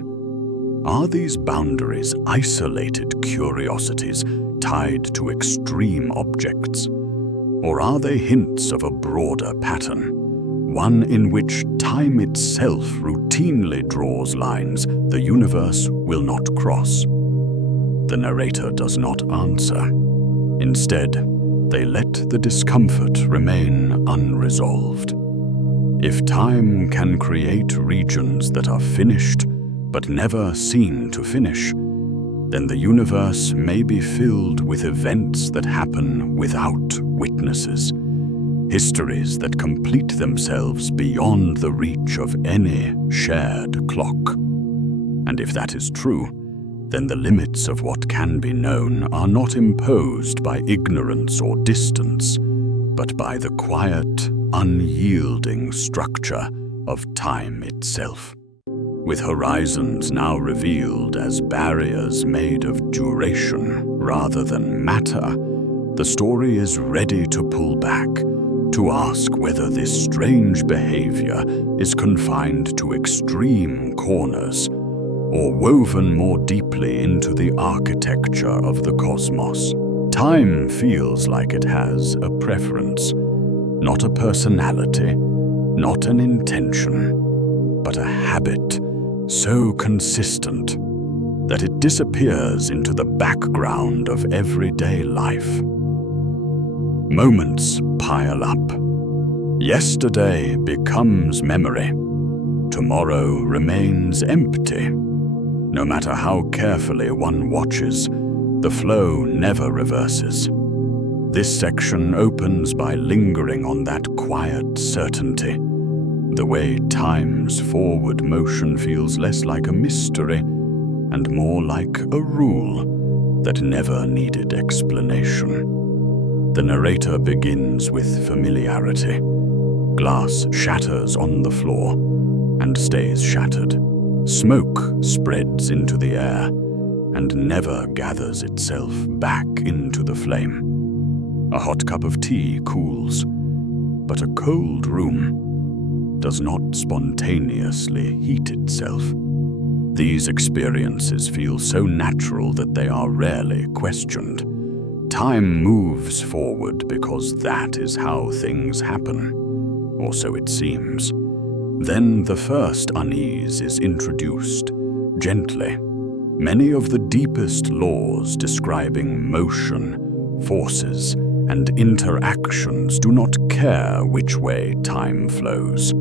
Are these boundaries isolated curiosities tied to extreme objects? Or are they hints of a broader pattern, one in which time itself routinely draws lines the universe will not cross? The narrator does not answer. Instead, they let the discomfort remain unresolved. If time can create regions that are finished but never seen to finish, then the universe may be filled with events that happen without witnesses, histories that complete themselves beyond the reach of any shared clock. And if that is true, then the limits of what can be known are not imposed by ignorance or distance, but by the quiet, unyielding structure of time itself. With horizons now revealed as barriers made of duration rather than matter, the story is ready to pull back, to ask whether this strange behavior is confined to extreme corners or woven more deeply into the architecture of the cosmos. Time feels like it has a preference, not a personality, not an intention, but a habit so consistent that it disappears into the background of everyday life. Moments pile up. Yesterday becomes memory. Tomorrow remains empty. No matter how carefully one watches, the flow never reverses. This section opens by lingering on that quiet certainty, the way time's forward motion feels less like a mystery and more like a rule that never needed explanation. The narrator begins with familiarity. Glass shatters on the floor and stays shattered. Smoke spreads into the air and never gathers itself back into the flame. A hot cup of tea cools, but a cold room does not spontaneously heat itself. These experiences feel so natural that they are rarely questioned. Time moves forward because that is how things happen, or so it seems. Then the first unease is introduced, gently. Many of the deepest laws describing motion, forces, and interactions do not care which way time flows.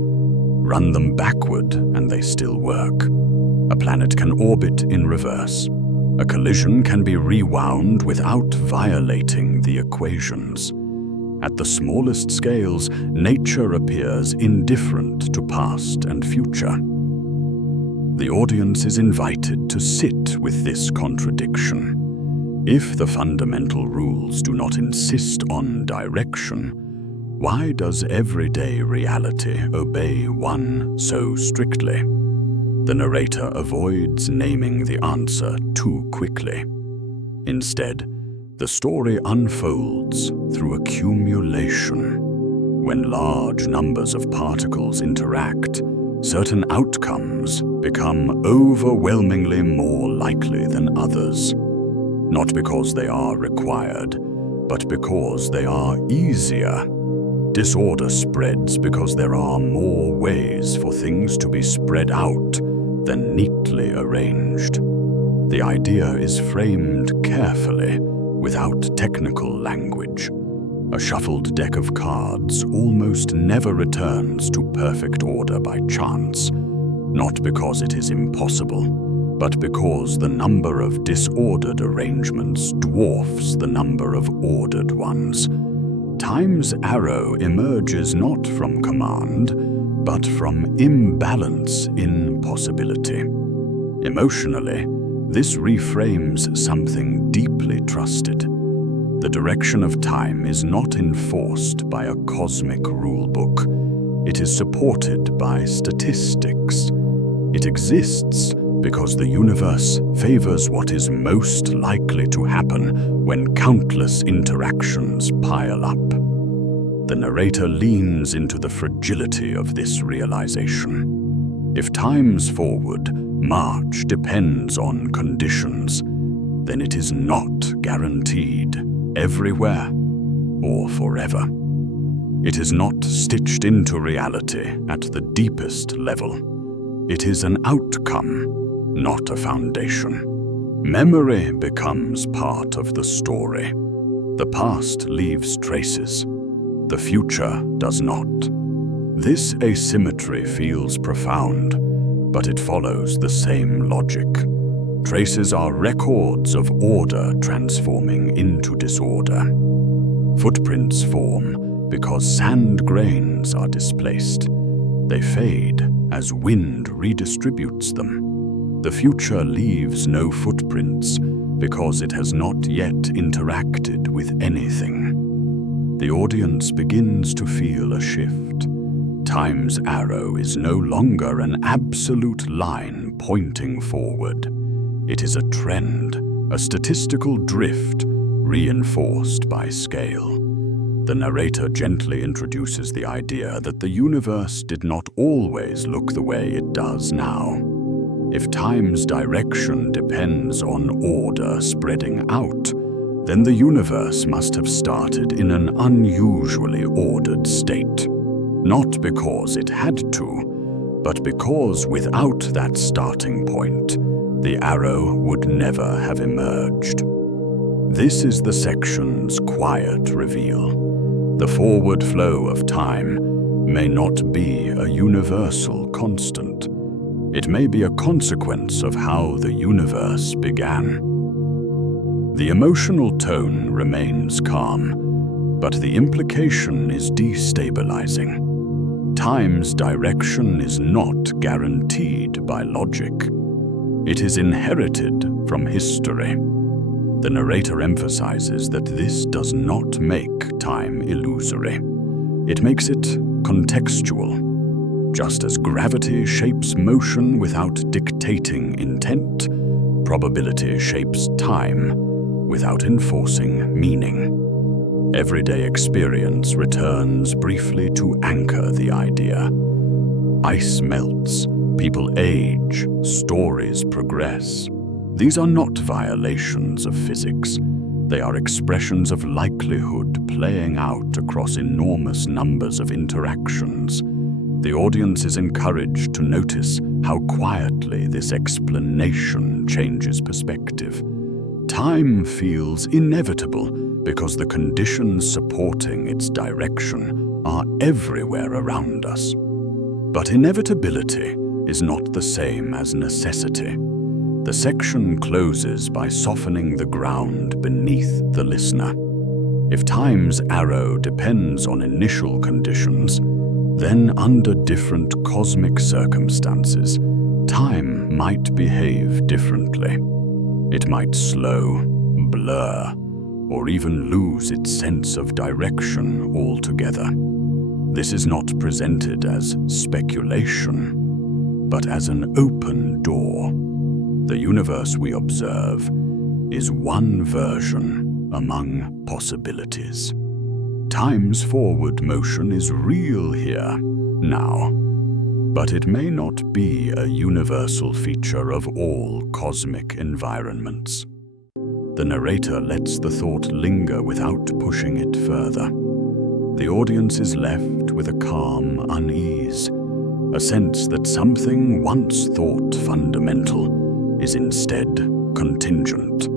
Run them backward and they still work. A planet can orbit in reverse. A collision can be rewound without violating the equations. At the smallest scales, nature appears indifferent to past and future. The audience is invited to sit with this contradiction. If the fundamental rules do not insist on direction, why does everyday reality obey one so strictly? The narrator avoids naming the answer too quickly. Instead, the story unfolds through accumulation. When large numbers of particles interact, certain outcomes become overwhelmingly more likely than others. Not because they are required, but because they are easier. Disorder spreads because there are more ways for things to be spread out than neatly arranged. The idea is framed carefully, without technical language. A shuffled deck of cards almost never returns to perfect order by chance, not because it is impossible, but because the number of disordered arrangements dwarfs the number of ordered ones. Time's arrow emerges not from command, but from imbalance in possibility. Emotionally, this reframes something deeply trusted. The direction of time is not enforced by a cosmic rulebook. It is supported by statistics. It exists because the universe favors what is most likely to happen when countless interactions pile up. The narrator leans into the fragility of this realization. If time's forward march depends on conditions, then it is not guaranteed everywhere or forever. It is not stitched into reality at the deepest level. It is an outcome, not a foundation. Memory becomes part of the story. The past leaves traces. The future does not. This asymmetry feels profound, but it follows the same logic. Traces are records of order transforming into disorder. Footprints form because sand grains are displaced. They fade as wind redistributes them. The future leaves no footprints because it has not yet interacted with anything. The audience begins to feel a shift. Time's arrow is no longer an absolute line pointing forward. It is a trend, a statistical drift, reinforced by scale. The narrator gently introduces the idea that the universe did not always look the way it does now. If time's direction depends on order spreading out, then the universe must have started in an unusually ordered state. Not because it had to, but because without that starting point, the arrow would never have emerged. This is the section's quiet reveal. The forward flow of time may not be a universal constant. It may be a consequence of how the universe began. The emotional tone remains calm, but the implication is destabilizing. Time's direction is not guaranteed by logic. It is inherited from history. The narrator emphasizes that this does not make time illusory. It makes it contextual. Just as gravity shapes motion without dictating intent, probability shapes time without enforcing meaning. Everyday experience returns briefly to anchor the idea. Ice melts, people age, stories progress. These are not violations of physics. They are expressions of likelihood playing out across enormous numbers of interactions. The audience is encouraged to notice how quietly this explanation changes perspective. Time feels inevitable because the conditions supporting its direction are everywhere around us. But inevitability is not the same as necessity. The section closes by softening the ground beneath the listener. If time's arrow depends on initial conditions, then under different cosmic circumstances, time might behave differently. It might slow, blur, or even lose its sense of direction altogether. This is not presented as speculation, but as an open door. The universe we observe is one version among possibilities. Time's forward motion is real here, now, but it may not be a universal feature of all cosmic environments. The narrator lets the thought linger without pushing it further. The audience is left with a calm unease, a sense that something once thought fundamental is instead contingent.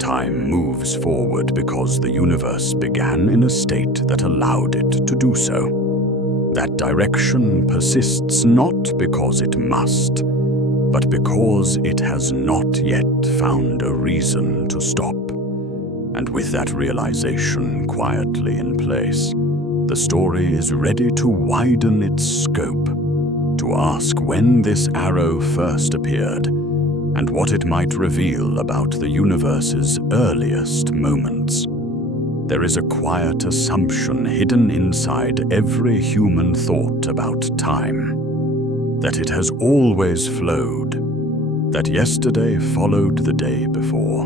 Time moves forward because the universe began in a state that allowed it to do so. That direction persists not because it must, but because it has not yet found a reason to stop. And with that realization quietly in place, the story is ready to widen its scope, to ask when this arrow first appeared, and what it might reveal about the universe's earliest moments. There is a quiet assumption hidden inside every human thought about time, that it has always flowed, that yesterday followed the day before,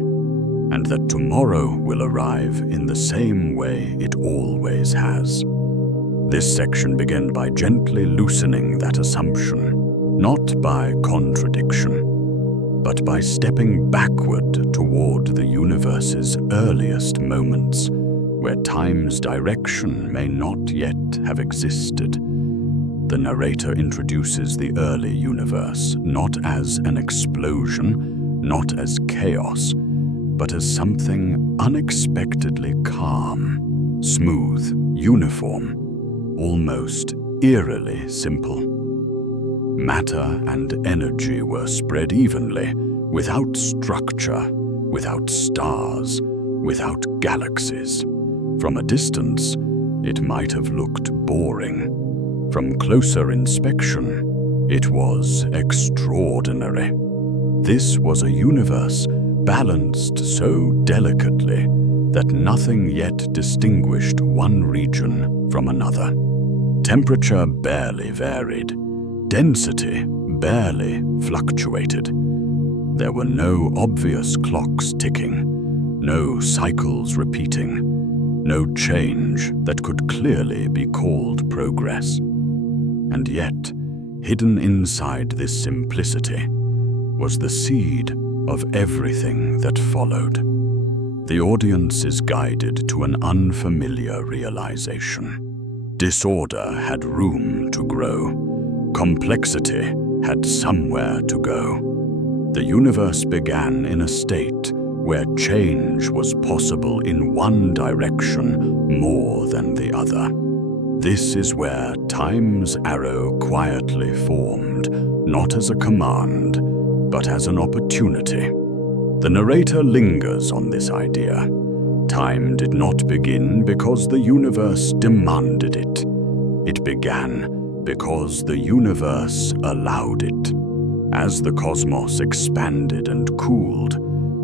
and that tomorrow will arrive in the same way it always has. This section begins by gently loosening that assumption, not by contradiction, but by stepping backward toward the universe's earliest moments, where time's direction may not yet have existed. The narrator introduces the early universe not as an explosion, not as chaos, but as something unexpectedly calm, smooth, uniform, almost eerily simple. Matter and energy were spread evenly, without structure, without stars, without galaxies. From a distance, it might have looked boring. From closer inspection, it was extraordinary. This was a universe balanced so delicately that nothing yet distinguished one region from another. Temperature barely varied. Density barely fluctuated. There were no obvious clocks ticking, no cycles repeating, no change that could clearly be called progress. And yet, hidden inside this simplicity was the seed of everything that followed. The audience is guided to an unfamiliar realization. Disorder had room to grow. Complexity had somewhere to go. The universe began in a state where change was possible in one direction more than the other. This is where time's arrow quietly formed, not as a command, but as an opportunity. The narrator lingers on this idea. Time did not begin because the universe demanded it. It began because the universe allowed it. As the cosmos expanded and cooled,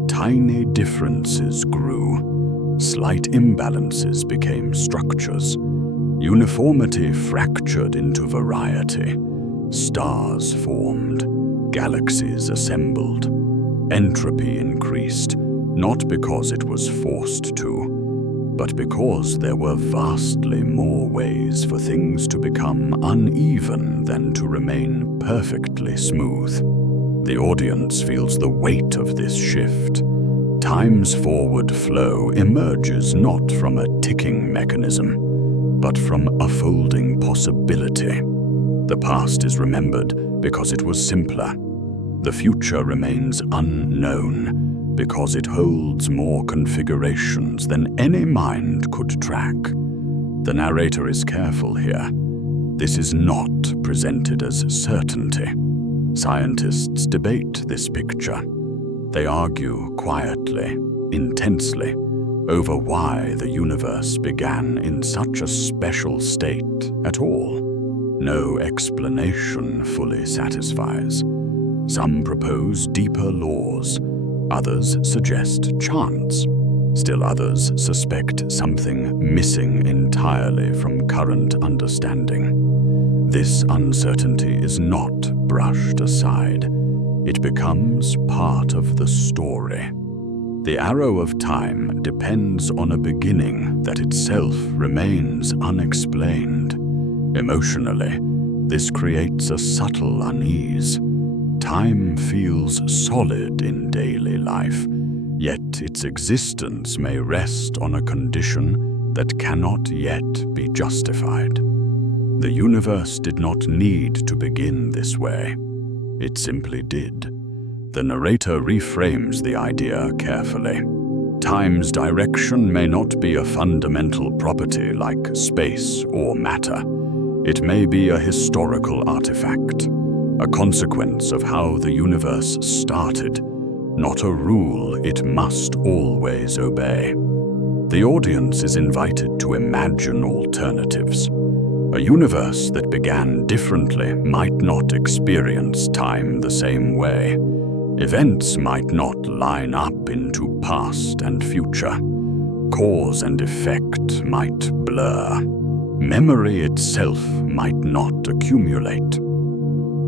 tiny differences grew. Slight imbalances became structures. Uniformity fractured into variety. Stars formed. Galaxies assembled. Entropy increased, not because it was forced to, but because there were vastly more ways for things to become uneven than to remain perfectly smooth. The audience feels the weight of this shift. Time's forward flow emerges not from a ticking mechanism, but from a folding possibility. The past is remembered because it was simpler. The future remains unknown because it holds more configurations than any mind could track. The narrator is careful here. This is not presented as certainty. Scientists debate this picture. They argue quietly, intensely, over why the universe began in such a special state at all. No explanation fully satisfies. Some propose deeper laws, others suggest chance. Still others suspect something missing entirely from current understanding. This uncertainty is not brushed aside. It becomes part of the story. The arrow of time depends on a beginning that itself remains unexplained. Emotionally, this creates a subtle unease. Time feels solid in daily life, yet its existence may rest on a condition that cannot yet be justified. The universe did not need to begin this way. It simply did. The narrator reframes the idea carefully. Time's direction may not be a fundamental property like space or matter. It may be a historical artifact, a consequence of how the universe started, not a rule it must always obey. The audience is invited to imagine alternatives. A universe that began differently might not experience time the same way. Events might not line up into past and future. Cause and effect might blur. Memory itself might not accumulate.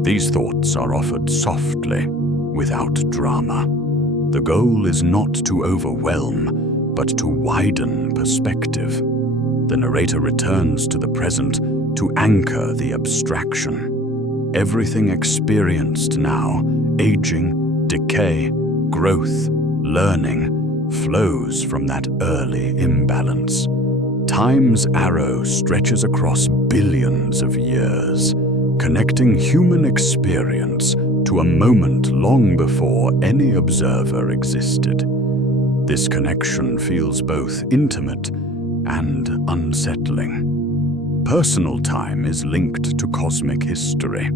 These thoughts are offered softly, without drama. The goal is not to overwhelm, but to widen perspective. The narrator returns to the present to anchor the abstraction. Everything experienced now, aging, decay, growth, learning, flows from that early imbalance. Time's arrow stretches across billions of years, connecting human experience to a moment long before any observer existed. This connection feels both intimate and unsettling. Personal time is linked to cosmic history.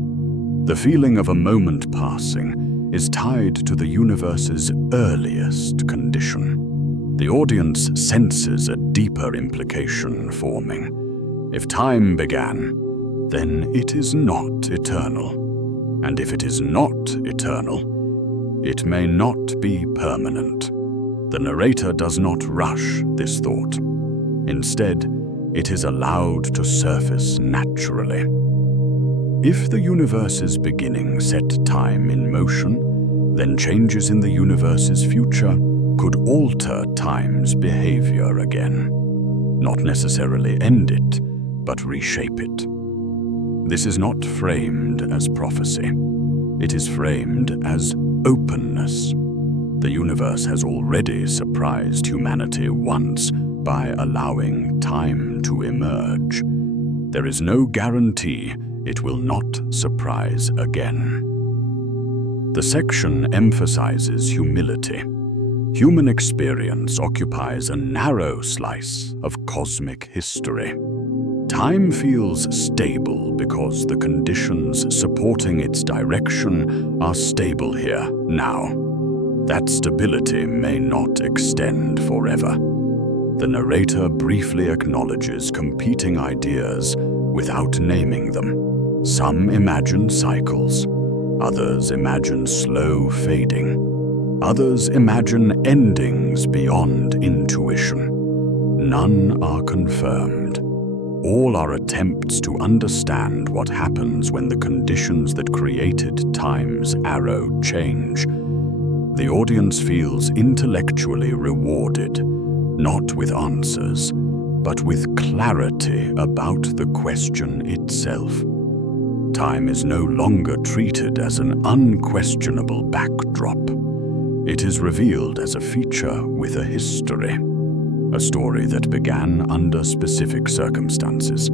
The feeling of a moment passing is tied to the universe's earliest condition. The audience senses a deeper implication forming. If time began, then it is not eternal. And if it is not eternal, it may not be permanent. The narrator does not rush this thought. Instead, it is allowed to surface naturally. If the universe's beginning set time in motion, then changes in the universe's future could alter time's behavior again. Not necessarily end it, but reshape it. This is not framed as prophecy. It is framed as openness. The universe has already surprised humanity once by allowing time to emerge. There is no guarantee it will not surprise again. The section emphasizes humility. Human experience occupies a narrow slice of cosmic history. Time feels stable because the conditions supporting its direction are stable here, now. That stability may not extend forever. The narrator briefly acknowledges competing ideas without naming them. Some imagine cycles, others imagine slow fading. Others imagine endings beyond intuition. None are confirmed. All are attempts to understand what happens when the conditions that created time's arrow change. The audience feels intellectually rewarded, not with answers, but with clarity about the question itself. Time is no longer treated as an unquestionable backdrop. It is revealed as a feature with a history, a story that began under specific circumstances.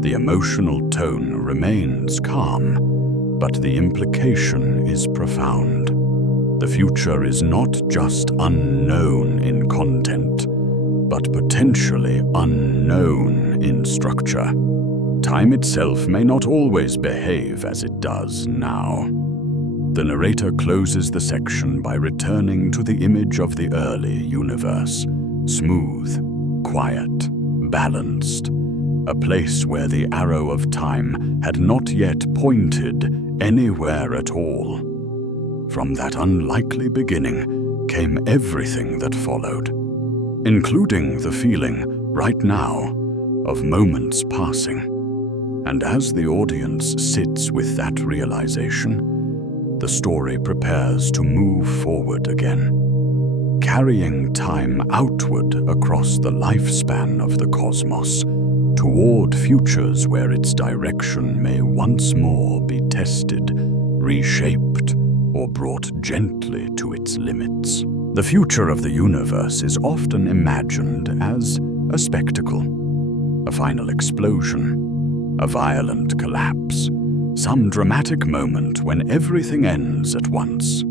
The emotional tone remains calm, but the implication is profound. The future is not just unknown in content, but potentially unknown in structure. Time itself may not always behave as it does now. The narrator closes the section by returning to the image of the early universe, Smooth, quiet, balanced. A place where the arrow of time had not yet pointed anywhere at all. From that unlikely beginning came everything that followed, including the feeling, right now, of moments passing. And as the audience sits with that realization, the story prepares to move forward again, carrying time outward across the lifespan of the cosmos, toward futures where its direction may once more be tested, reshaped, or brought gently to its limits. The future of the universe is often imagined as a spectacle, a final explosion, a violent collapse, some dramatic moment when everything ends at once.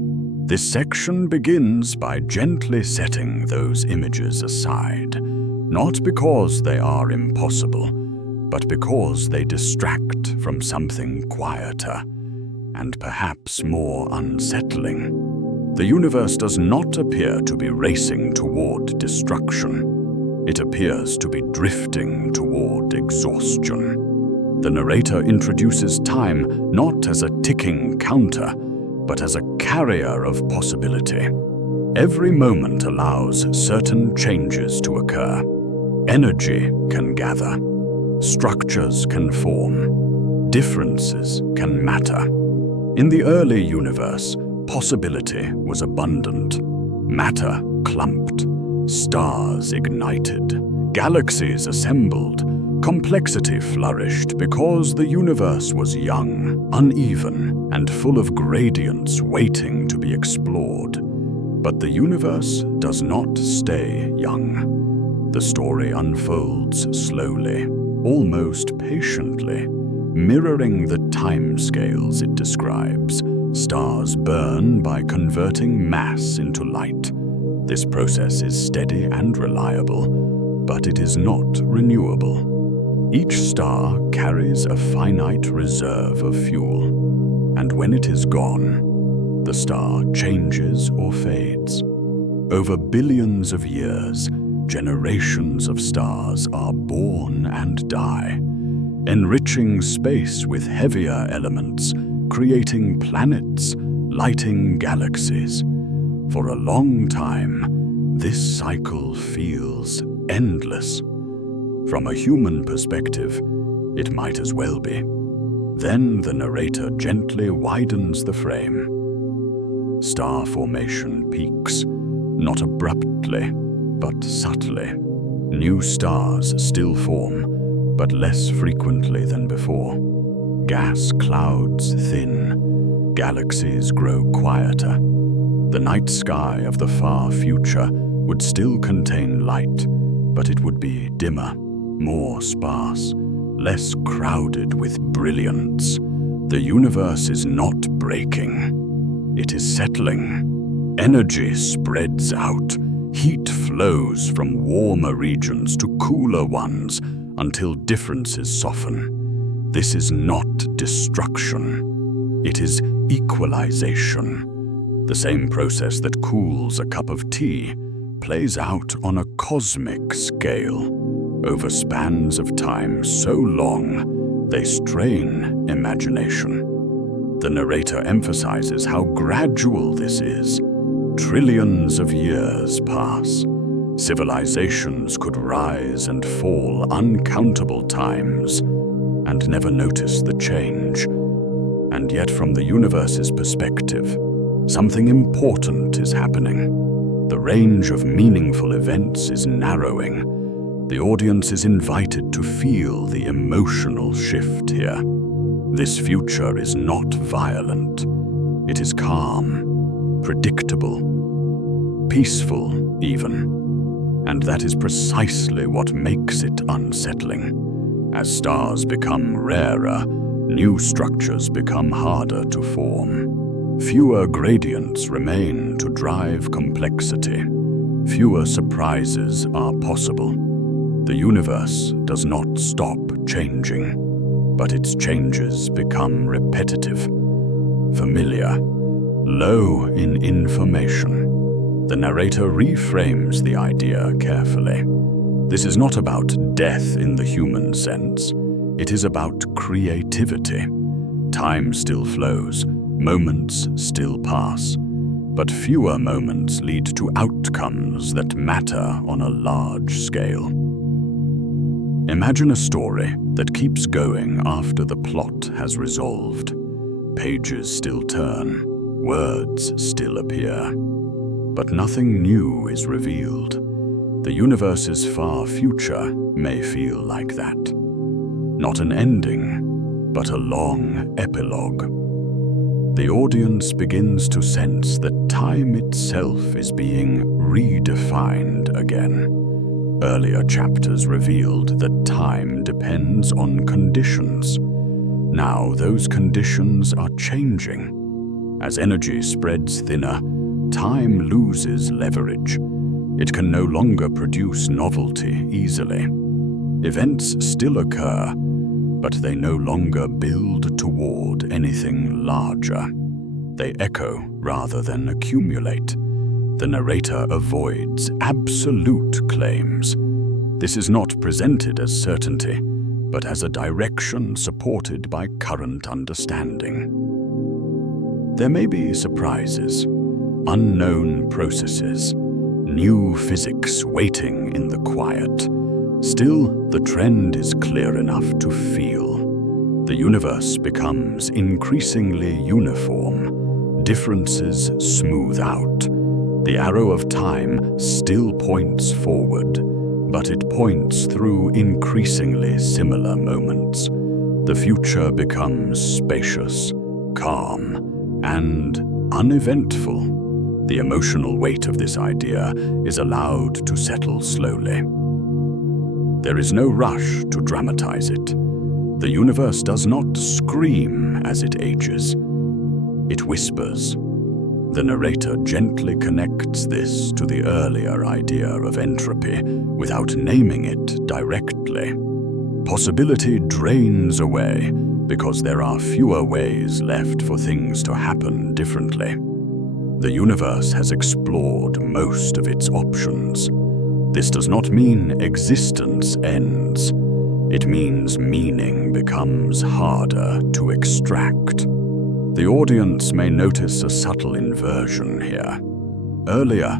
This section begins by gently setting those images aside, not because they are impossible, but because they distract from something quieter and perhaps more unsettling. The universe does not appear to be racing toward destruction. It appears to be drifting toward exhaustion. The narrator introduces time not as a ticking counter, but as a carrier of possibility. Every moment allows certain changes to occur. Energy can gather, structures can form, differences can matter. In the early universe, possibility was abundant. Matter clumped, stars ignited, galaxies assembled. Complexity flourished because the universe was young, uneven, and full of gradients waiting to be explored. But the universe does not stay young. The story unfolds slowly, almost patiently, mirroring the timescales it describes. Stars burn by converting mass into light. This process is steady and reliable, but it is not renewable. Each star carries a finite reserve of fuel, and when it is gone, the star changes or fades. Over billions of years, generations of stars are born and die, enriching space with heavier elements, creating planets, lighting galaxies. For a long time, this cycle feels endless. From a human perspective, it might as well be. Then the narrator gently widens the frame. Star formation peaks, not abruptly, but subtly. New stars still form, but less frequently than before. Gas clouds thin, galaxies grow quieter. The night sky of the far future would still contain light, but it would be dimmer, more sparse, less crowded with brilliance. The universe is not breaking. It is settling. Energy spreads out. Heat flows from warmer regions to cooler ones until differences soften. This is not destruction. It is equalization. The same process that cools a cup of tea plays out on a cosmic scale, over spans of time so long they strain imagination. The narrator emphasizes how gradual this is. Trillions of years pass. Civilizations could rise and fall uncountable times and never notice the change. And yet, from the universe's perspective, something important is happening. The range of meaningful events is narrowing. The audience is invited to feel the emotional shift here. This future is not violent. It is calm, predictable, peaceful even. And that is precisely what makes it unsettling. As stars become rarer, new structures become harder to form. Fewer gradients remain to drive complexity. Fewer surprises are possible. The universe does not stop changing, but its changes become repetitive, familiar, low in information. The narrator reframes the idea carefully. This is not about death in the human sense. It is about creativity. Time still flows, moments still pass, but fewer moments lead to outcomes that matter on a large scale. Imagine a story that keeps going after the plot has resolved. Pages still turn, words still appear, but nothing new is revealed. The universe's far future may feel like that. Not an ending, but a long epilogue. The audience begins to sense that time itself is being redefined again. Earlier chapters revealed that time depends on conditions. Now those conditions are changing. As energy spreads thinner, time loses leverage. It can no longer produce novelty easily. Events still occur, but they no longer build toward anything larger. They echo rather than accumulate. The narrator avoids absolute claims. This is not presented as certainty, but as a direction supported by current understanding. There may be surprises, unknown processes, new physics waiting in the quiet. Still, the trend is clear enough to feel. The universe becomes increasingly uniform. Differences smooth out. The arrow of time still points forward, but it points through increasingly similar moments. The future becomes spacious, calm, and uneventful. The emotional weight of this idea is allowed to settle slowly. There is no rush to dramatize it. The universe does not scream as it ages. It whispers. The narrator gently connects this to the earlier idea of entropy without naming it directly. Possibility drains away because there are fewer ways left for things to happen differently. The universe has explored most of its options. This does not mean existence ends. It means meaning becomes harder to extract. The audience may notice a subtle inversion here. Earlier,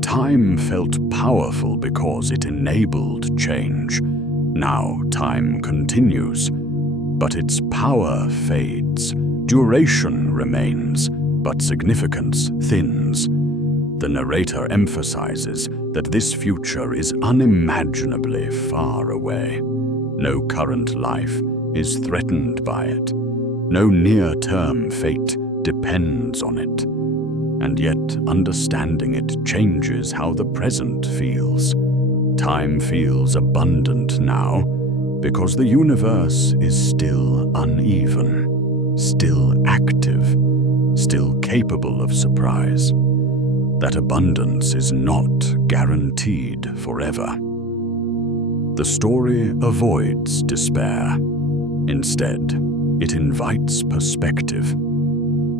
time felt powerful because it enabled change. Now time continues, but its power fades. Duration remains, but significance thins. The narrator emphasizes that this future is unimaginably far away. No current life is threatened by it. No near-term fate depends on it. And yet, understanding it changes how the present feels. Time feels abundant now because the universe is still uneven, still active, still capable of surprise. That abundance is not guaranteed forever. The story avoids despair. Instead, it invites perspective.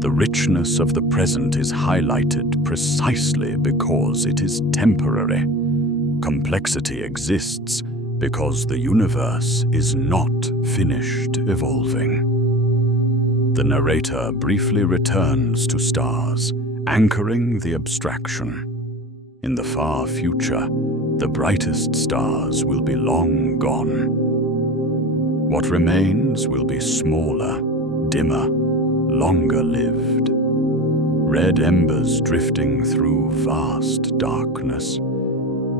The richness of the present is highlighted precisely because it is temporary. Complexity exists because the universe is not finished evolving. The narrator briefly returns to stars, anchoring the abstraction. In the far future, the brightest stars will be long gone. What remains will be smaller, dimmer, longer lived. Red embers drifting through vast darkness.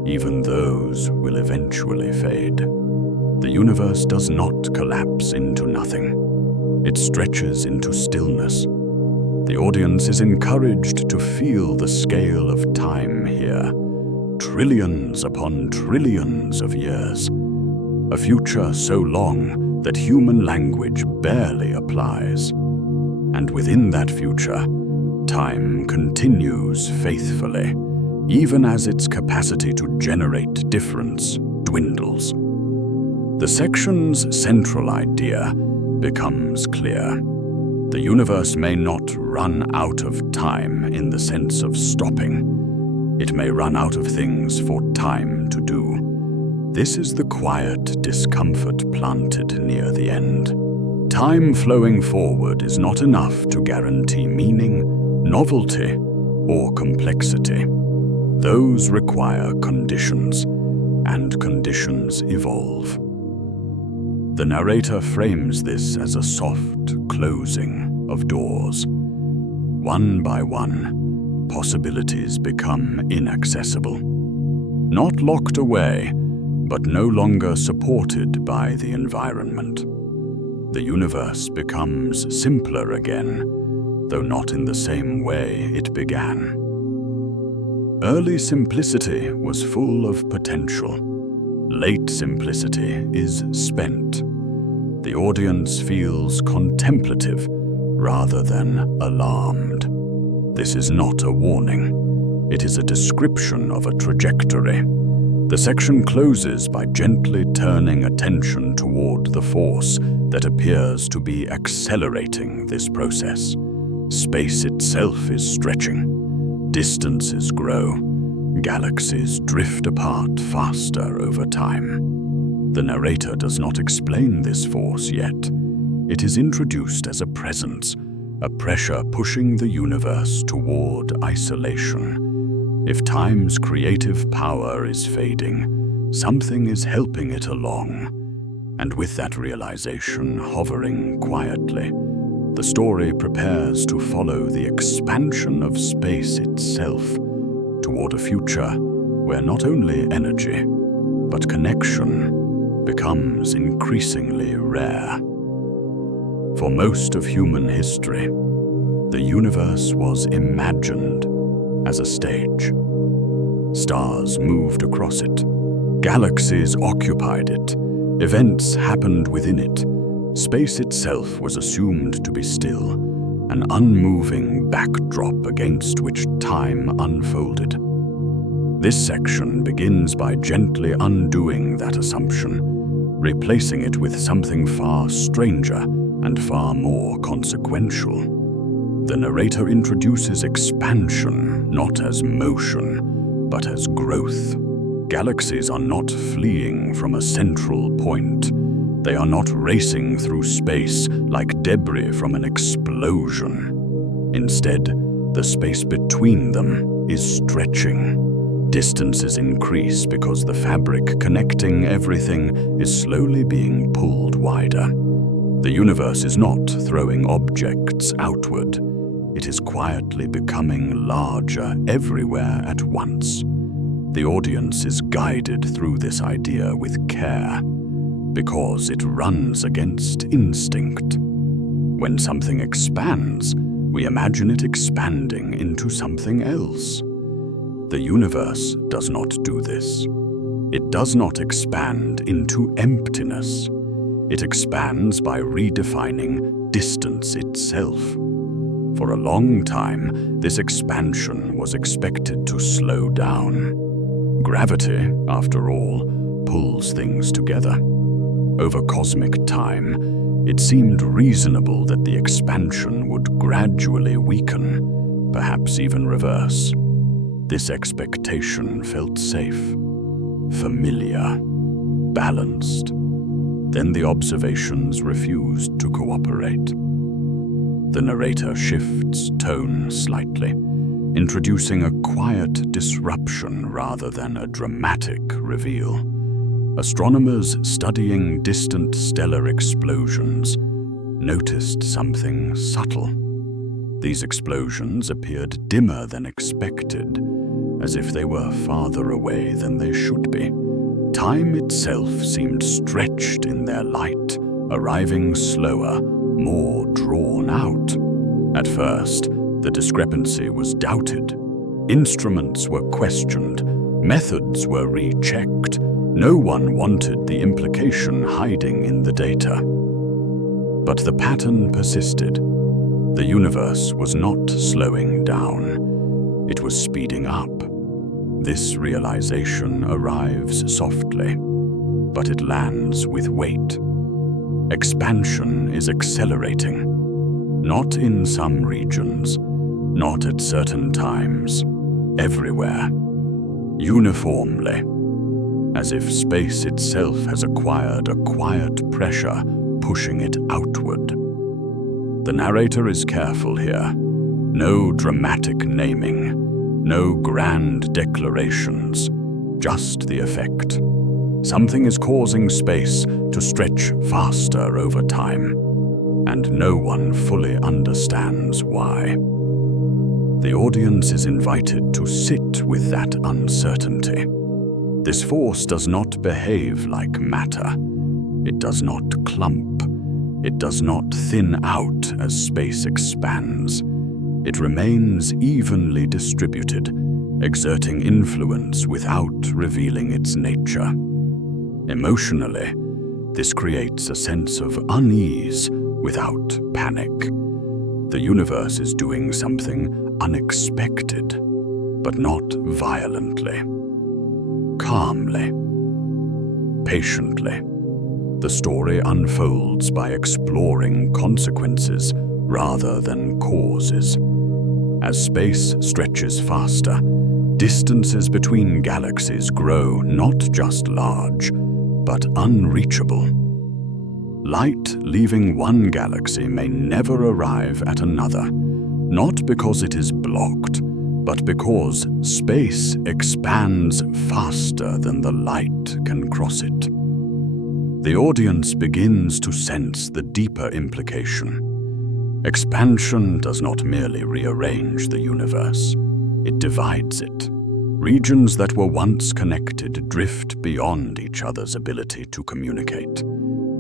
Even those will eventually fade. The universe does not collapse into nothing. It stretches into stillness. The audience is encouraged to feel the scale of time here. Trillions upon trillions of years. A future so long that human language barely applies. And within that future, time continues faithfully, even as its capacity to generate difference dwindles. The section's central idea becomes clear. The universe may not run out of time in the sense of stopping. It may run out of things for time to do. This is the quiet discomfort planted near the end. Time flowing forward is not enough to guarantee meaning, novelty, or complexity. Those require conditions, and conditions evolve. The narrator frames this as a soft closing of doors. One by one, possibilities become inaccessible. Not locked away, but no longer supported by the environment. The universe becomes simpler again, though not in the same way it began. Early simplicity was full of potential. Late simplicity is spent. The audience feels contemplative rather than alarmed. This is not a warning. It is a description of a trajectory. The section closes by gently turning attention toward the force that appears to be accelerating this process. Space itself is stretching. Distances grow. Galaxies drift apart faster over time. The narrator does not explain this force yet. It is introduced as a presence, a pressure pushing the universe toward isolation. If time's creative power is fading, something is helping it along. And with that realization hovering quietly, the story prepares to follow the expansion of space itself toward a future where not only energy, but connection becomes increasingly rare. For most of human history, the universe was imagined as a stage. Stars moved across it. Galaxies occupied it. Events happened within it. Space itself was assumed to be still, an unmoving backdrop against which time unfolded. This section begins by gently undoing that assumption, replacing it with something far stranger and far more consequential. The narrator introduces expansion not as motion, but as growth. Galaxies are not fleeing from a central point. They are not racing through space like debris from an explosion. Instead, the space between them is stretching. Distances increase because the fabric connecting everything is slowly being pulled wider. The universe is not throwing objects outward. It is quietly becoming larger everywhere at once. The audience is guided through this idea with care, because it runs against instinct. When something expands, we imagine it expanding into something else. The universe does not do this. It does not expand into emptiness. It expands by redefining distance itself. For a long time, this expansion was expected to slow down. Gravity, after all, pulls things together. Over cosmic time, it seemed reasonable that the expansion would gradually weaken, perhaps even reverse. This expectation felt safe, familiar, balanced. Then the observations refused to cooperate. The narrator shifts tone slightly, introducing a quiet disruption rather than a dramatic reveal. Astronomers studying distant stellar explosions noticed something subtle. These explosions appeared dimmer than expected, as if they were farther away than they should be. Time itself seemed stretched in their light, arriving slower, more drawn out. At first, the discrepancy was doubted. Instruments were questioned, methods were rechecked. No one wanted the implication hiding in the data. But the pattern persisted. The universe was not slowing down. It was speeding up. This realization arrives softly, but it lands with weight. Expansion is accelerating. Not in some regions, not at certain times, everywhere. uniformly, as if space itself has acquired a quiet pressure pushing it outward. The narrator is careful here. No dramatic naming, no grand declarations, just the effect. Something is causing space to stretch faster over time, and no one fully understands why. The audience is invited to sit with that uncertainty. This force does not behave like matter. It does not clump. It does not thin out as space expands. It remains evenly distributed, exerting influence without revealing its nature. Emotionally, this creates a sense of unease without panic. The universe is doing something unexpected, but not violently. Calmly, patiently, the story unfolds by exploring consequences rather than causes. As space stretches faster, distances between galaxies grow not just large, but unreachable. Light leaving one galaxy may never arrive at another, not because it is blocked, but because space expands faster than the light can cross it. The audience begins to sense the deeper implication. Expansion does not merely rearrange the universe, it divides it. Regions that were once connected drift beyond each other's ability to communicate.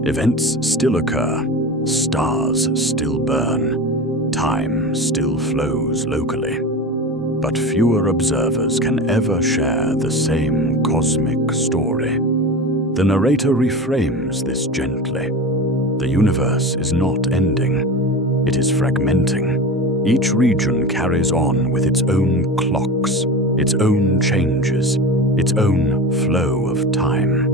Events still occur, stars still burn, time still flows locally. But fewer observers can ever share the same cosmic story. The narrator reframes this gently. The universe is not ending, it is fragmenting. Each region carries on with its own clocks, its own changes, its own flow of time.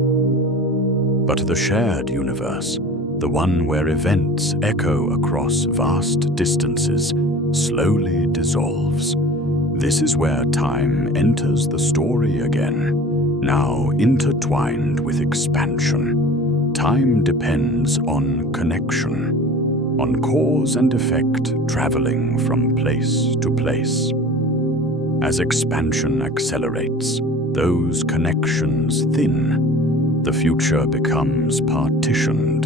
But the shared universe, the one where events echo across vast distances, slowly dissolves. This is where time enters the story again, now intertwined with expansion. Time depends on connection, on cause and effect traveling from place to place. As expansion accelerates, those connections thin. The future becomes partitioned.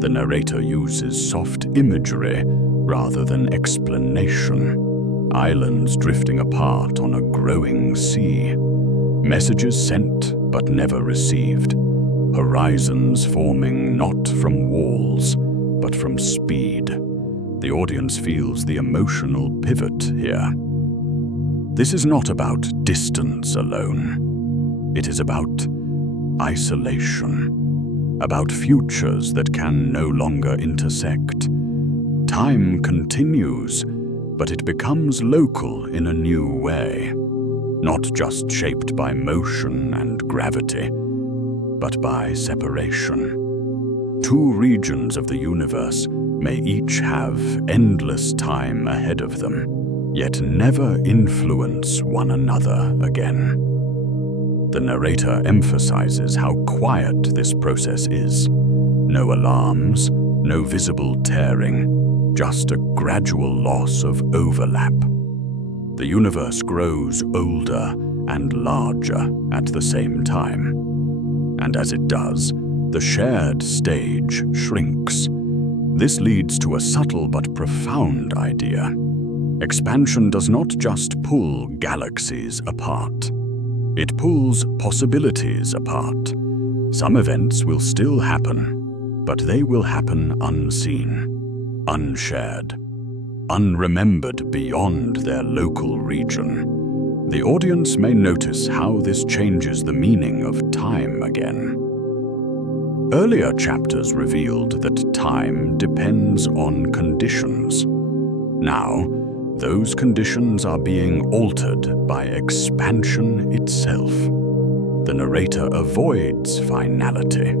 The narrator uses soft imagery rather than explanation. Islands drifting apart on a growing sea. Messages sent but never received. Horizons forming not from walls, but from speed. The audience feels the emotional pivot here. This is not about distance alone. It is about isolation, about futures that can no longer intersect. Time continues, but it becomes local in a new way, not just shaped by motion and gravity, but by separation. Two regions of the universe may each have endless time ahead of them, yet never influence one another again. The narrator emphasizes how quiet this process is. No alarms, no visible tearing, just a gradual loss of overlap. The universe grows older and larger at the same time. And as it does, the shared stage shrinks. This leads to a subtle but profound idea. Expansion does not just pull galaxies apart. It pulls possibilities apart. Some events will still happen, but they will happen unseen, unshared, unremembered beyond their local region. The audience may notice how this changes the meaning of time again. Earlier chapters revealed that time depends on conditions. Now, those conditions are being altered by expansion itself. The narrator avoids finality.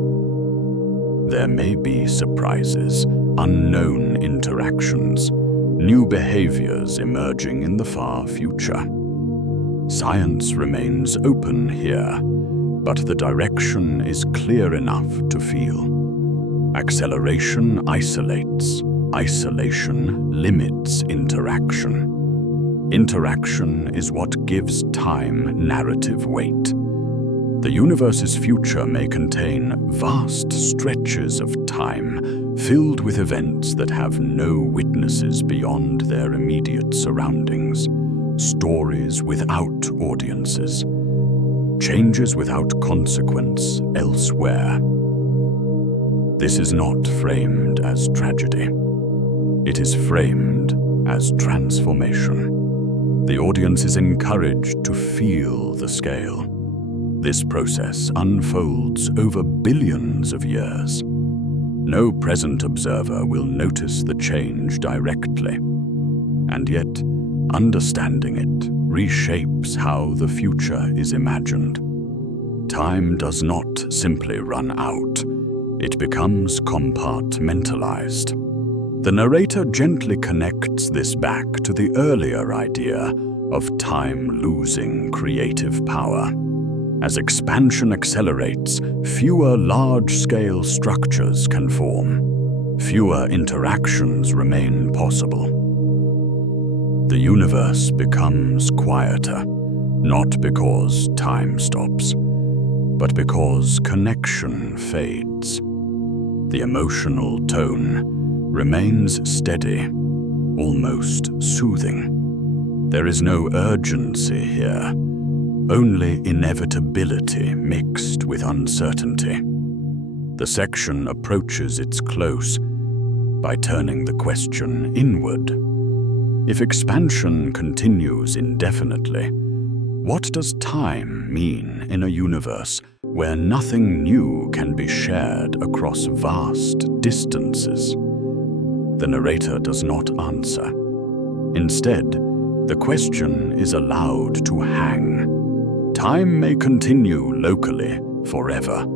There may be surprises, unknown interactions, new behaviors emerging in the far future. Science remains open here, but the direction is clear enough to feel. Acceleration isolates, isolation limits interaction. Interaction is what gives time narrative weight. The universe's future may contain vast stretches of time filled with events that have no witnesses beyond their immediate surroundings, stories without audiences, changes without consequence elsewhere. This is not framed as tragedy. It is framed as transformation. The audience is encouraged to feel the scale. This process unfolds over billions of years. No present observer will notice the change directly, and yet understanding it reshapes how the future is imagined. Time does not simply run out, it becomes compartmentalized. The narrator gently connects this back to the earlier idea of time losing creative power. As expansion accelerates, fewer large-scale structures can form. Fewer interactions remain possible. The universe becomes quieter, not because time stops, but because connection fades. The emotional tone remains steady, almost soothing. There is no urgency here, only inevitability mixed with uncertainty. The section approaches its close by turning the question inward. If expansion continues indefinitely, what does time mean in a universe where nothing new can be shared across vast distances? The narrator does not answer. Instead, the question is allowed to hang. Time may continue locally forever,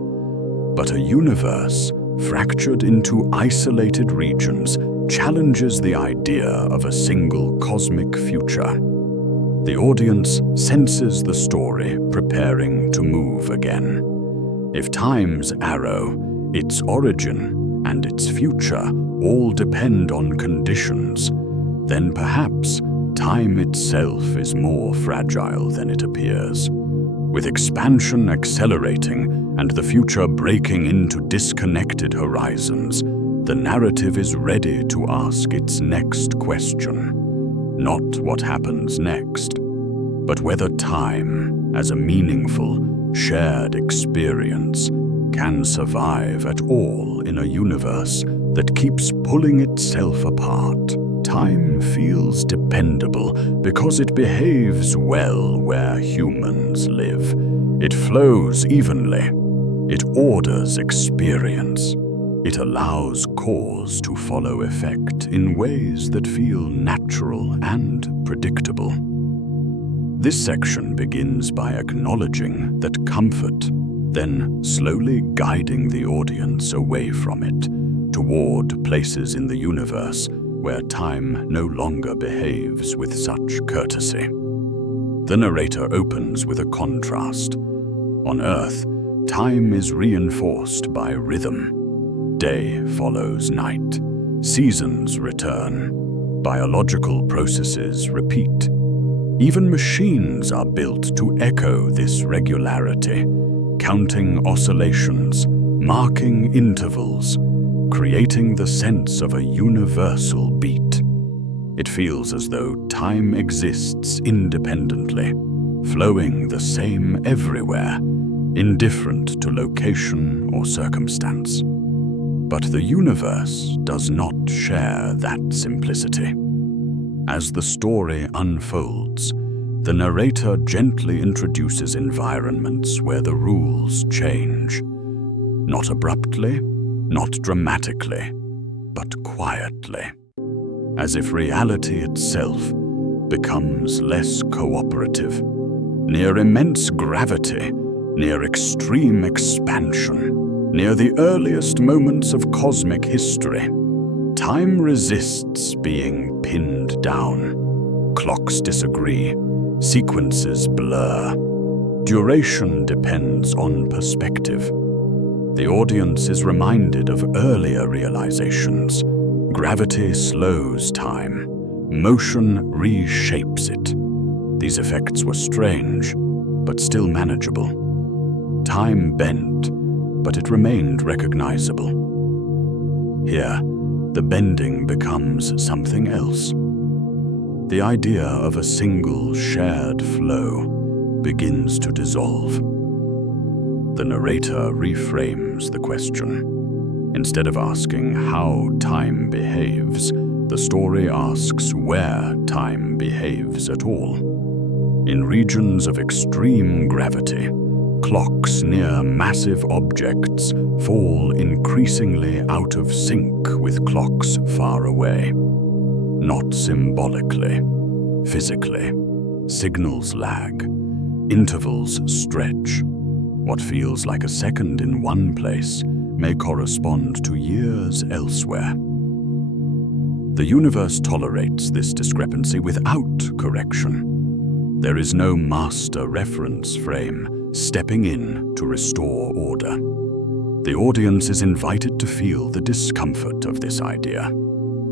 but a universe fractured into isolated regions challenges the idea of a single cosmic future. The audience senses the story preparing to move again. If time's arrow, its origin, and its future all depend on conditions, then perhaps time itself is more fragile than it appears. With expansion accelerating and the future breaking into disconnected horizons, the narrative is ready to ask its next question. Not what happens next, but whether time, as a meaningful, shared experience, can survive at all in a universe that keeps pulling itself apart. Time feels dependable because it behaves well where humans live. It flows evenly. It orders experience. It allows cause to follow effect in ways that feel natural and predictable. This section begins by acknowledging that comfort, then slowly guiding the audience away from it, toward places in the universe where time no longer behaves with such courtesy. The narrator opens with a contrast. On Earth, time is reinforced by rhythm. Day follows night. Seasons return. Biological processes repeat. Even machines are built to echo this regularity, counting oscillations, marking intervals, creating the sense of a universal beat. It feels as though time exists independently, flowing the same everywhere, indifferent to location or circumstance. But the universe does not share that simplicity. As the story unfolds, the narrator gently introduces environments where the rules change. Not abruptly, not dramatically, but quietly, as if reality itself becomes less cooperative. Near immense gravity, near extreme expansion, near the earliest moments of cosmic history, time resists being pinned down. Clocks disagree, Sequences blur. Duration depends on perspective. The audience is reminded of earlier realizations. Gravity slows time. Motion reshapes it. These effects were strange, but still manageable. Time bent, but it remained recognizable. Here, the bending becomes something else. The idea of a single shared flow begins to dissolve. The narrator reframes the question. Instead of asking how time behaves, the story asks where time behaves at all. In regions of extreme gravity, clocks near massive objects fall increasingly out of sync with clocks far away. Not symbolically, physically. Signals lag. Intervals stretch. What feels like a second in one place may correspond to years elsewhere. The universe tolerates this discrepancy without correction. There is no master reference frame stepping in to restore order. The audience is invited to feel the discomfort of this idea.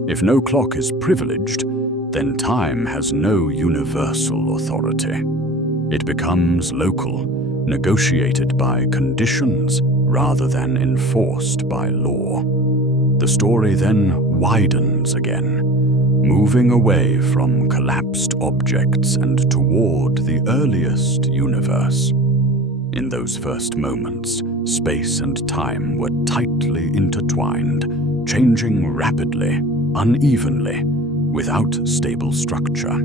If no clock is privileged, then time has no universal authority. It becomes local, negotiated by conditions rather than enforced by law. The story then widens again, moving away from collapsed objects and toward the earliest universe. In those first moments, space and time were tightly intertwined, changing rapidly, unevenly, without stable structure.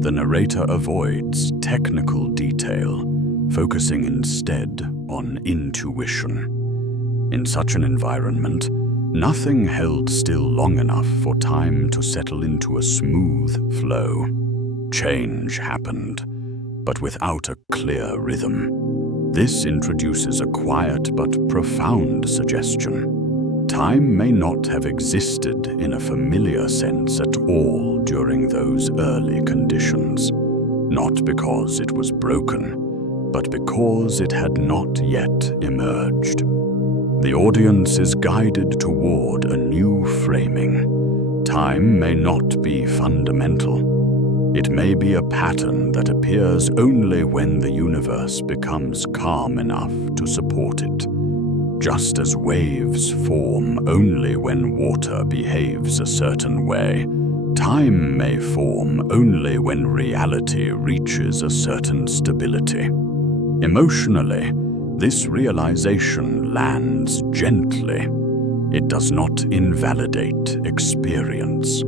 The narrator avoids technical detail, focusing instead on intuition. In such an environment, nothing held still long enough for time to settle into a smooth flow. Change happened, but without a clear rhythm. This introduces a quiet but profound suggestion. Time may not have existed in a familiar sense at all during those early conditions, not because it was broken, but because it had not yet emerged. The audience is guided toward a new framing. Time may not be fundamental. It may be a pattern that appears only when the universe becomes calm enough to support it. Just as waves form only when water behaves a certain way, time may form only when reality reaches a certain stability. Emotionally, this realization lands gently. It does not invalidate experience.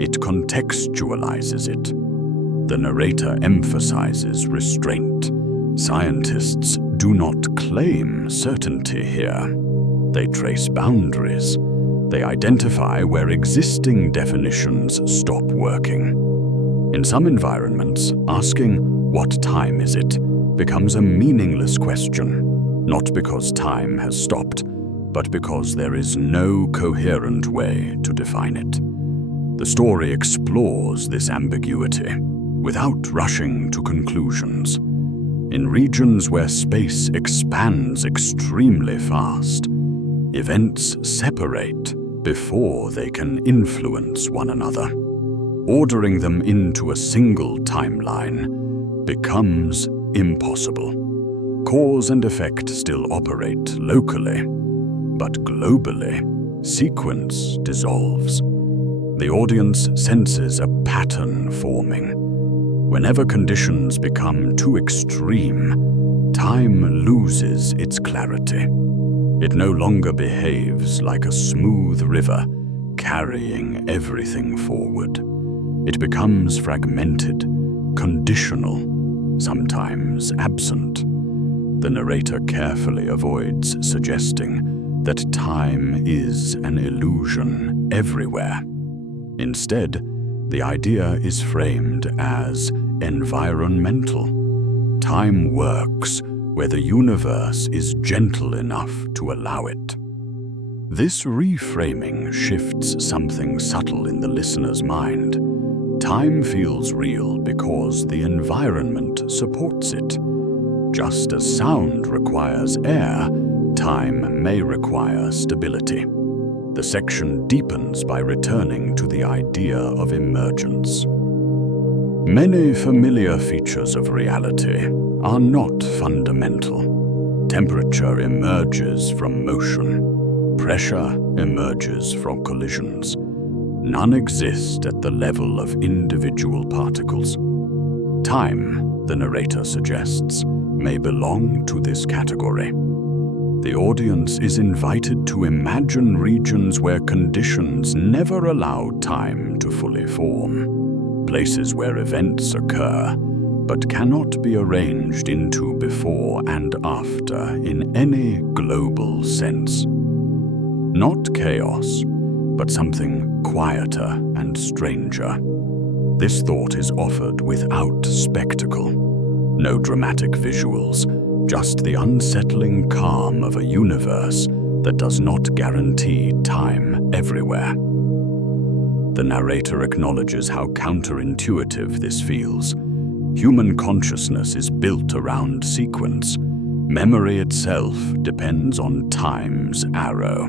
It contextualizes it. The narrator emphasizes restraint. Scientists do not claim certainty here. They trace boundaries. They identify where existing definitions stop working. In some environments, asking, "What time is it?" becomes a meaningless question, not because time has stopped, but because there is no coherent way to define it. The story explores this ambiguity without rushing to conclusions. In regions where space expands extremely fast, events separate before they can influence one another. Ordering them into a single timeline becomes impossible. Cause and effect still operate locally, but globally, sequence dissolves. The audience senses a pattern forming. Whenever conditions become too extreme, time loses its clarity. It no longer behaves like a smooth river carrying everything forward. It becomes fragmented, conditional, sometimes absent. The narrator carefully avoids suggesting that time is an illusion everywhere. Instead, the idea is framed as environmental. Time works where the universe is gentle enough to allow it. This reframing shifts something subtle in the listener's mind. Time feels real because the environment supports it. Just as sound requires air, time may require stability. The section deepens by returning to the idea of emergence. Many familiar features of reality are not fundamental. Temperature emerges from motion. Pressure emerges from collisions. None exist at the level of individual particles. Time, the narrator suggests, may belong to this category. The audience is invited to imagine regions where conditions never allowed time to fully form, places where events occur but cannot be arranged into before and after in any global sense. Not chaos, but something quieter and stranger. This thought is offered without spectacle. No dramatic visuals, just the unsettling calm of a universe that does not guarantee time everywhere. The narrator acknowledges how counterintuitive this feels. Human consciousness is built around sequence. Memory itself depends on time's arrow.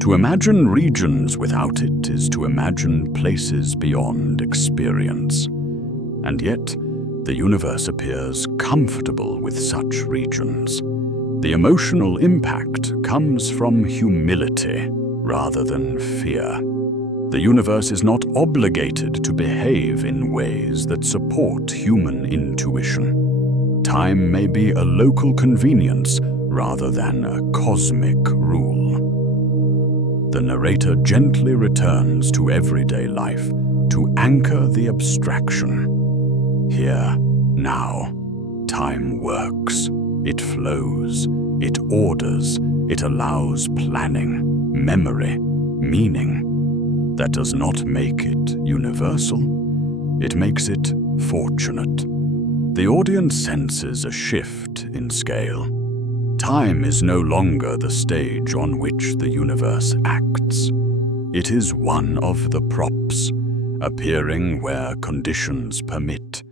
To imagine regions without it is to imagine places beyond experience. And yet, the universe appears comfortable with such regions. The emotional impact comes from humility rather than fear. The universe is not obligated to behave in ways that support human intuition. Time may be a local convenience rather than a cosmic rule. The narrator gently returns to everyday life to anchor the abstraction. Here, now, time works. It flows. It orders. It allows planning, memory, meaning. That does not make it universal. It makes it fortunate. The audience senses a shift in scale. Time is no longer the stage on which the universe acts. It is one of the props, appearing where conditions permit,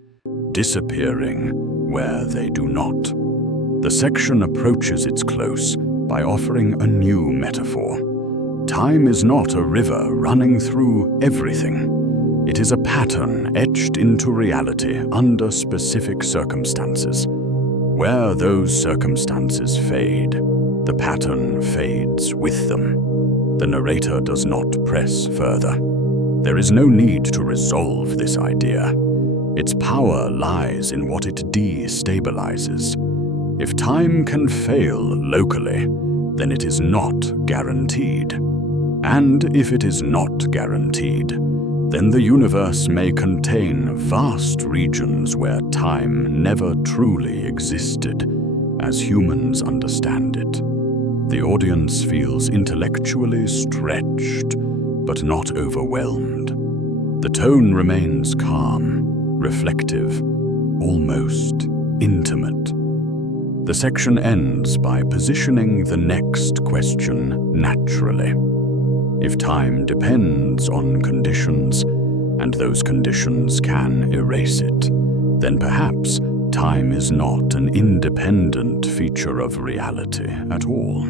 disappearing where they do not. The section approaches its close by offering a new metaphor. Time is not a river running through everything. It is a pattern etched into reality under specific circumstances. Where those circumstances fade, the pattern fades with them. The narrator does not press further. There is no need to resolve this idea. Its power lies in what it destabilizes. If time can fail locally, then it is not guaranteed. And if it is not guaranteed, then the universe may contain vast regions where time never truly existed, as humans understand it. The audience feels intellectually stretched, but not overwhelmed. The tone remains calm, reflective, almost intimate. The section ends by positioning the next question naturally. If time depends on conditions, and those conditions can erase it, then perhaps time is not an independent feature of reality at all.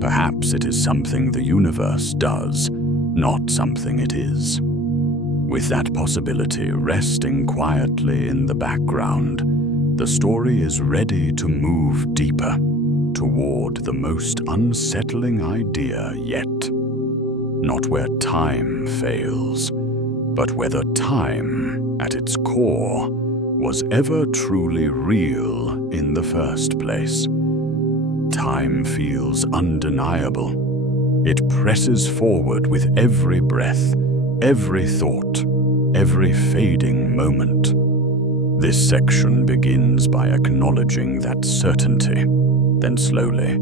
Perhaps it is something the universe does, not something it is. With that possibility resting quietly in the background, the story is ready to move deeper toward the most unsettling idea yet. Not where time fails, but whether time, at its core, was ever truly real in the first place. Time feels undeniable. It presses forward with every breath, every thought, every fading moment. This section begins by acknowledging that certainty, then slowly,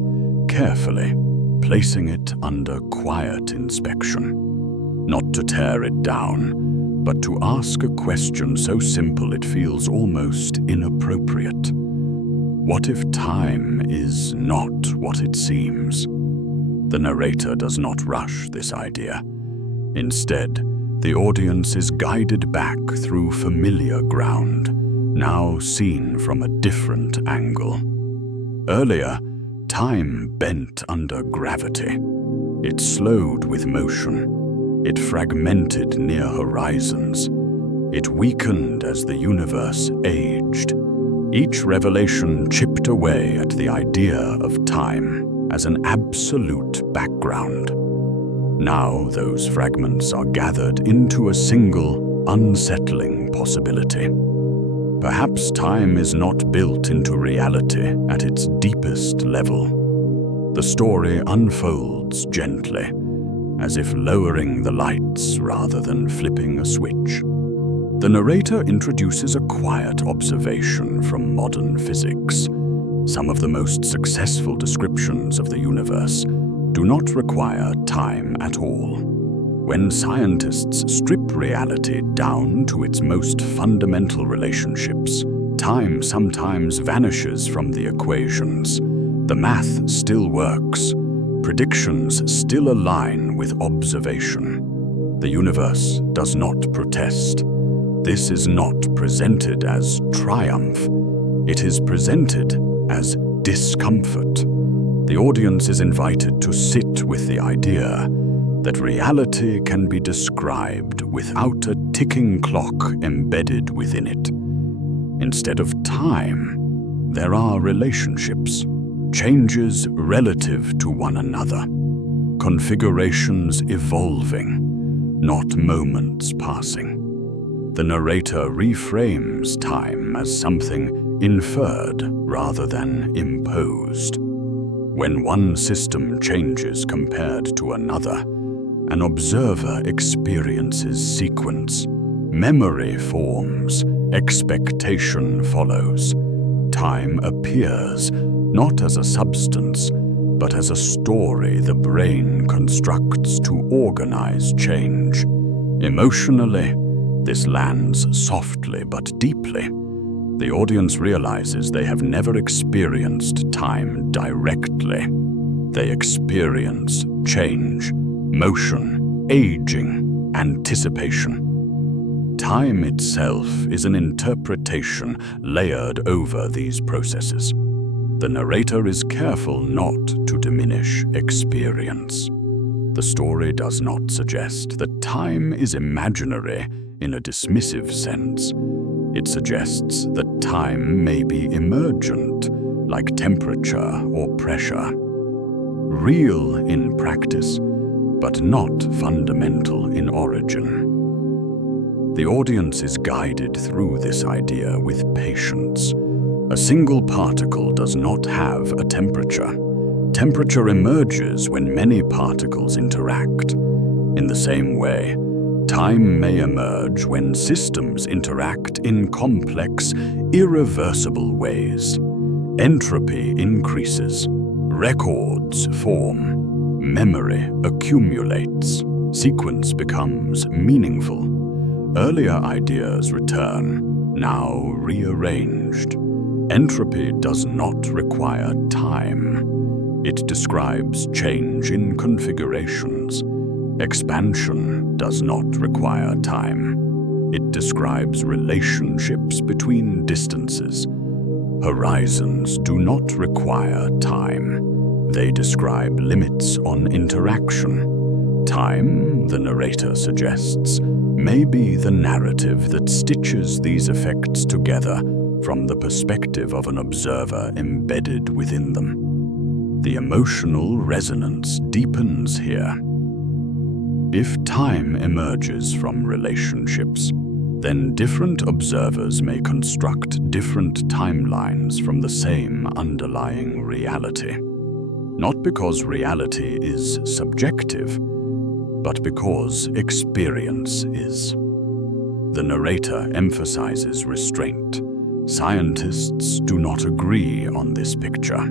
carefully, placing it under quiet inspection. Not to tear it down, but to ask a question so simple it feels almost inappropriate. What if time is not what it seems? The narrator does not rush this idea. Instead, the audience is guided back through familiar ground, now seen from a different angle. Earlier, time bent under gravity. It slowed with motion. It fragmented near horizons. It weakened as the universe aged. Each revelation chipped away at the idea of time as an absolute background. Now those fragments are gathered into a single, unsettling possibility. Perhaps time is not built into reality at its deepest level. The story unfolds gently, as if lowering the lights rather than flipping a switch. The narrator introduces a quiet observation from modern physics. Some of the most successful descriptions of the universe do not require time at all. When scientists strip reality down to its most fundamental relationships, time sometimes vanishes from the equations. The math still works. Predictions still align with observation. The universe does not protest. This is not presented as triumph. It is presented as discomfort. The audience is invited to sit with the idea that reality can be described without a ticking clock embedded within it. Instead of time, there are relationships, changes relative to one another, configurations evolving, not moments passing. The narrator reframes time as something inferred rather than imposed. When one system changes compared to another, an observer experiences sequence. Memory forms, expectation follows. Time appears, not as a substance, but as a story the brain constructs to organize change. Emotionally, this lands softly but deeply. The audience realizes they have never experienced time directly. They experience change, motion, aging, anticipation. Time itself is an interpretation layered over these processes. The narrator is careful not to diminish experience. The story does not suggest that time is imaginary in a dismissive sense. It suggests that time may be emergent, like temperature or pressure. Real in practice, but not fundamental in origin. The audience is guided through this idea with patience. A single particle does not have a temperature. Temperature emerges when many particles interact. In the same way, time may emerge when systems interact in complex, irreversible ways. Entropy increases, records form, memory accumulates, sequence becomes meaningful. Earlier ideas return, now rearranged. Entropy does not require time. It describes change in configurations. Expansion does not require time. It describes relationships between distances. Horizons do not require time. They describe limits on interaction. Time, the narrator suggests, may be the narrative that stitches these effects together from the perspective of an observer embedded within them. The emotional resonance deepens here. If time emerges from relationships, then different observers may construct different timelines from the same underlying reality. Not because reality is subjective, but because experience is. The narrator emphasizes restraint. Scientists do not agree on this picture.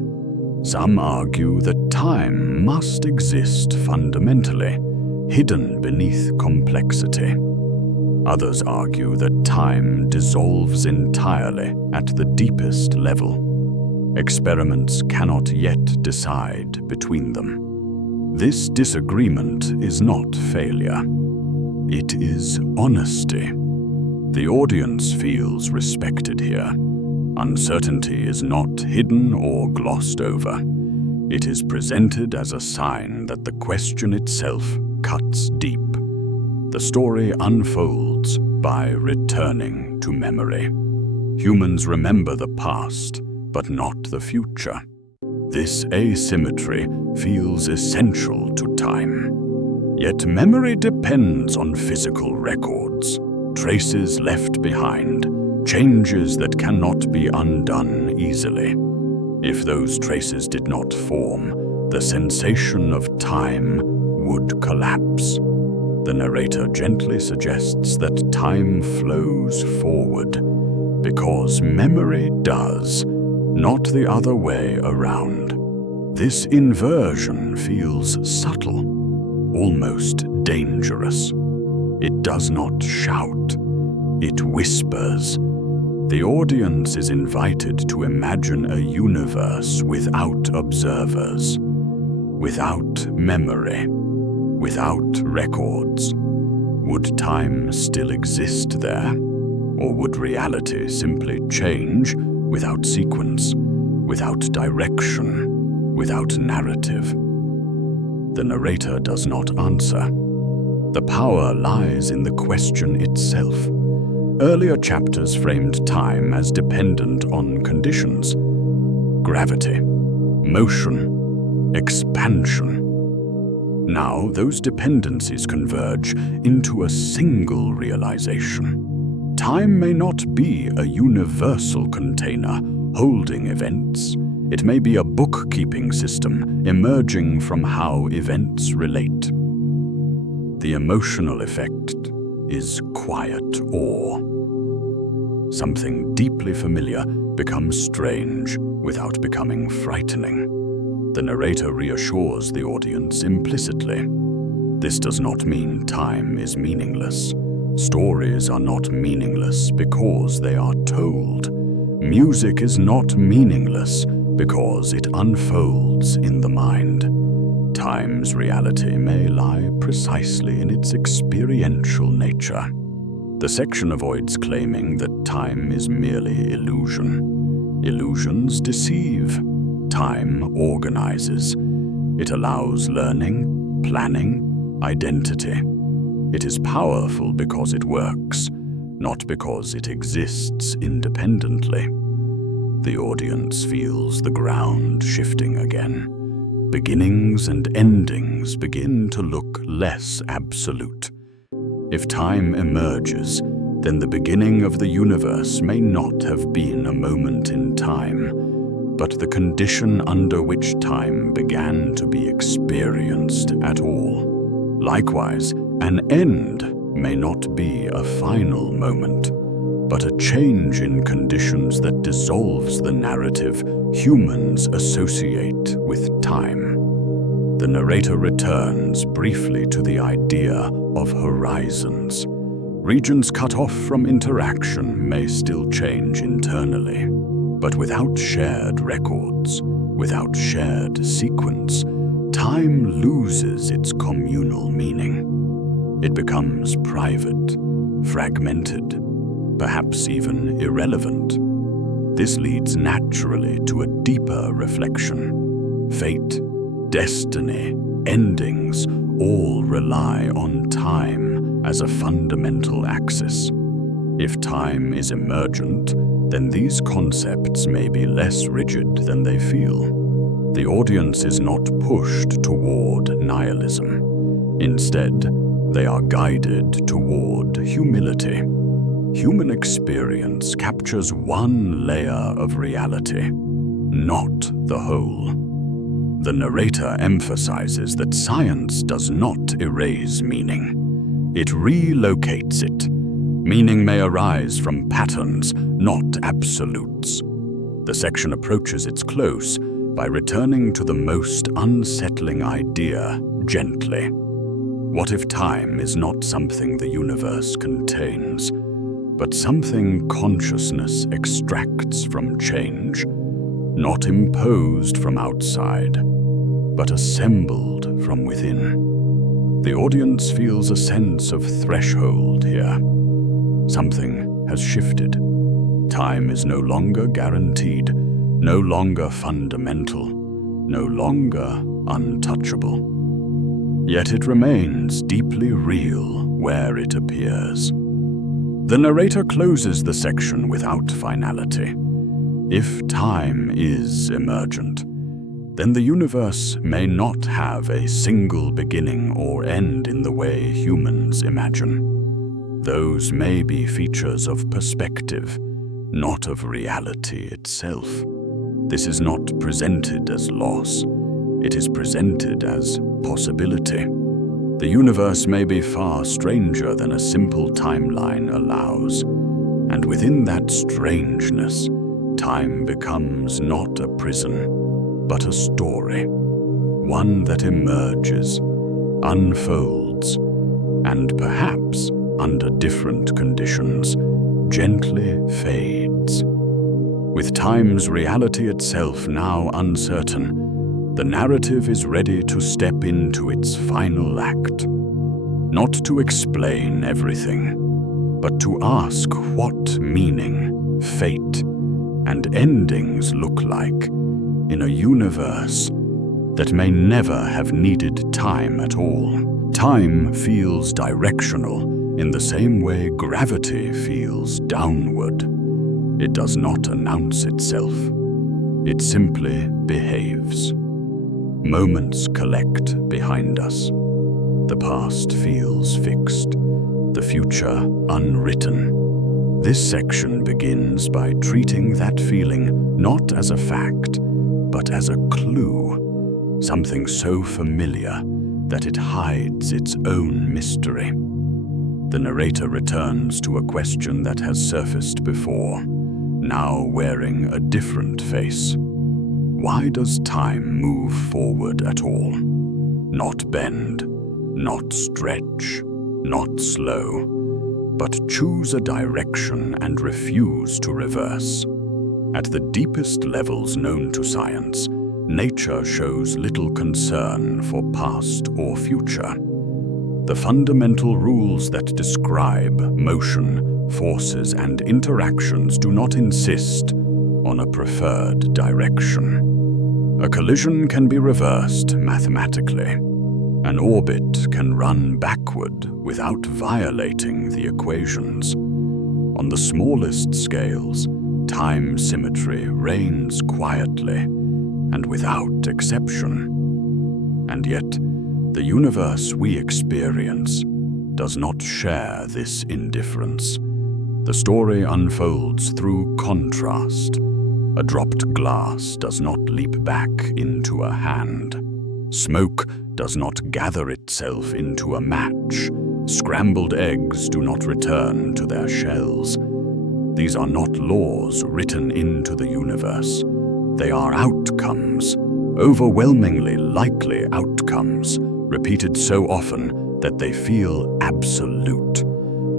Some argue that time must exist fundamentally, hidden beneath complexity. Others argue that time dissolves entirely at the deepest level. Experiments cannot yet decide between them. This disagreement is not failure. It is honesty. The audience feels respected here. Uncertainty is not hidden or glossed over. It is presented as a sign that the question itself cuts deep. The story unfolds by returning to memory. Humans remember the past, but not the future. This asymmetry feels essential to time. Yet memory depends on physical records, traces left behind, changes that cannot be undone easily. If those traces did not form, the sensation of time would collapse. The narrator gently suggests that time flows forward because memory does, not the other way around. This inversion feels subtle, almost dangerous. It does not shout, it whispers. The audience is invited to imagine a universe without observers, without memory, without records. Would time still exist there? Or would reality simply change without sequence, without direction, without narrative? The narrator does not answer. The power lies in the question itself. Earlier chapters framed time as dependent on conditions: gravity, motion, expansion. Now those dependencies converge into a single realization. Time may not be a universal container holding events. It may be a bookkeeping system emerging from how events relate. The emotional effect is quiet awe. Something deeply familiar becomes strange without becoming frightening. The narrator reassures the audience implicitly. This does not mean time is meaningless. Stories are not meaningless because they are told. Music is not meaningless because it unfolds in the mind. Time's reality may lie precisely in its experiential nature. The section avoids claiming that time is merely illusion. Illusions deceive. Time organizes. It allows learning, planning, identity. It is powerful because it works, not because it exists independently. The audience feels the ground shifting again. Beginnings and endings begin to look less absolute. If time emerges, then the beginning of the universe may not have been a moment in time, but the condition under which time began to be experienced at all. Likewise, an end may not be a final moment, but a change in conditions that dissolves the narrative humans associate with time. The narrator returns briefly to the idea of horizons. Regions cut off from interaction may still change internally, but without shared records, without shared sequence, time loses its communal meaning. It becomes private, fragmented, perhaps even irrelevant. This leads naturally to a deeper reflection. Fate, destiny, endings all rely on time as a fundamental axis. If time is emergent, then these concepts may be less rigid than they feel. The audience is not pushed toward nihilism. Instead, they are guided toward humility. Human experience captures one layer of reality, not the whole. The narrator emphasizes that science does not erase meaning. It relocates it. Meaning may arise from patterns, not absolutes. The section approaches its close by returning to the most unsettling idea gently. What if time is not something the universe contains, but something consciousness extracts from change, not imposed from outside, but assembled from within? The audience feels a sense of threshold here. Something has shifted. Time is no longer guaranteed, no longer fundamental, no longer untouchable. Yet it remains deeply real where it appears. The narrator closes the section without finality. If time is emergent, then the universe may not have a single beginning or end in the way humans imagine. Those may be features of perspective, not of reality itself. This is not presented as loss. It is presented as possibility. The universe may be far stranger than a simple timeline allows, and within that strangeness, time becomes not a prison, but a story, one that emerges, unfolds, and perhaps, under different conditions, gently fades. With time's reality itself now uncertain, the narrative is ready to step into its final act. Not to explain everything, but to ask what meaning, fate, and endings look like in a universe that may never have needed time at all. Time feels directional in the same way gravity feels downward. It does not announce itself. It simply behaves. Moments collect behind us. The past feels fixed, the future unwritten. This section begins by treating that feeling not as a fact, but as a clue, something so familiar that it hides its own mystery. The narrator returns to a question that has surfaced before, now wearing a different face. Why does time move forward at all? Not bend, not stretch, not slow, but choose a direction and refuse to reverse. At the deepest levels known to science, nature shows little concern for past or future. The fundamental rules that describe motion, forces, and interactions do not insist on a preferred direction. A collision can be reversed mathematically. An orbit can run backward without violating the equations. On the smallest scales, time symmetry reigns quietly and without exception. And yet, the universe we experience does not share this indifference. The story unfolds through contrast. A dropped glass does not leap back into a hand. Smoke does not gather itself into a match. Scrambled eggs do not return to their shells. These are not laws written into the universe. They are outcomes, overwhelmingly likely outcomes, repeated so often that they feel absolute.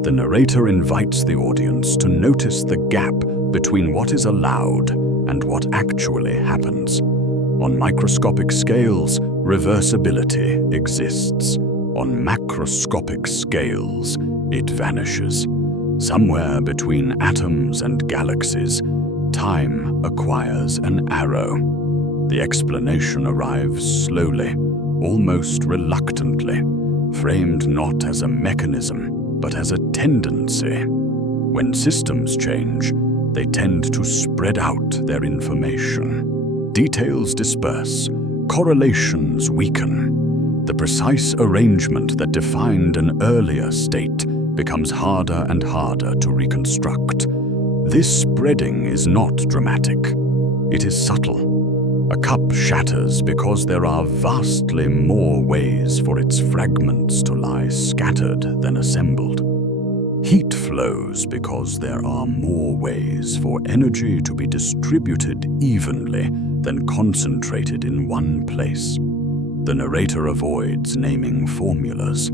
The narrator invites the audience to notice the gap between what is allowed and what actually happens. On microscopic scales, reversibility exists. On macroscopic scales, it vanishes. Somewhere between atoms and galaxies, time acquires an arrow. The explanation arrives slowly, almost reluctantly, framed not as a mechanism, but as a tendency. When systems change, they tend to spread out their information. Details disperse, correlations weaken. The precise arrangement that defined an earlier state becomes harder and harder to reconstruct. This spreading is not dramatic. It is subtle. A cup shatters because there are vastly more ways for its fragments to lie scattered than assembled. Heat flows because there are more ways for energy to be distributed evenly than concentrated in one place. The narrator avoids naming formulas.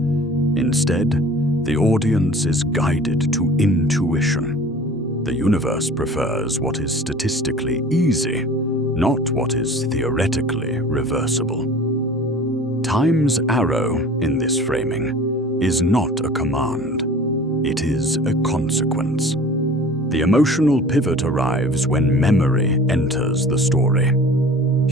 Instead, the audience is guided to intuition. The universe prefers what is statistically easy, not what is theoretically reversible. Time's arrow, in this framing, is not a command. It is a consequence. The emotional pivot arrives when memory enters the story.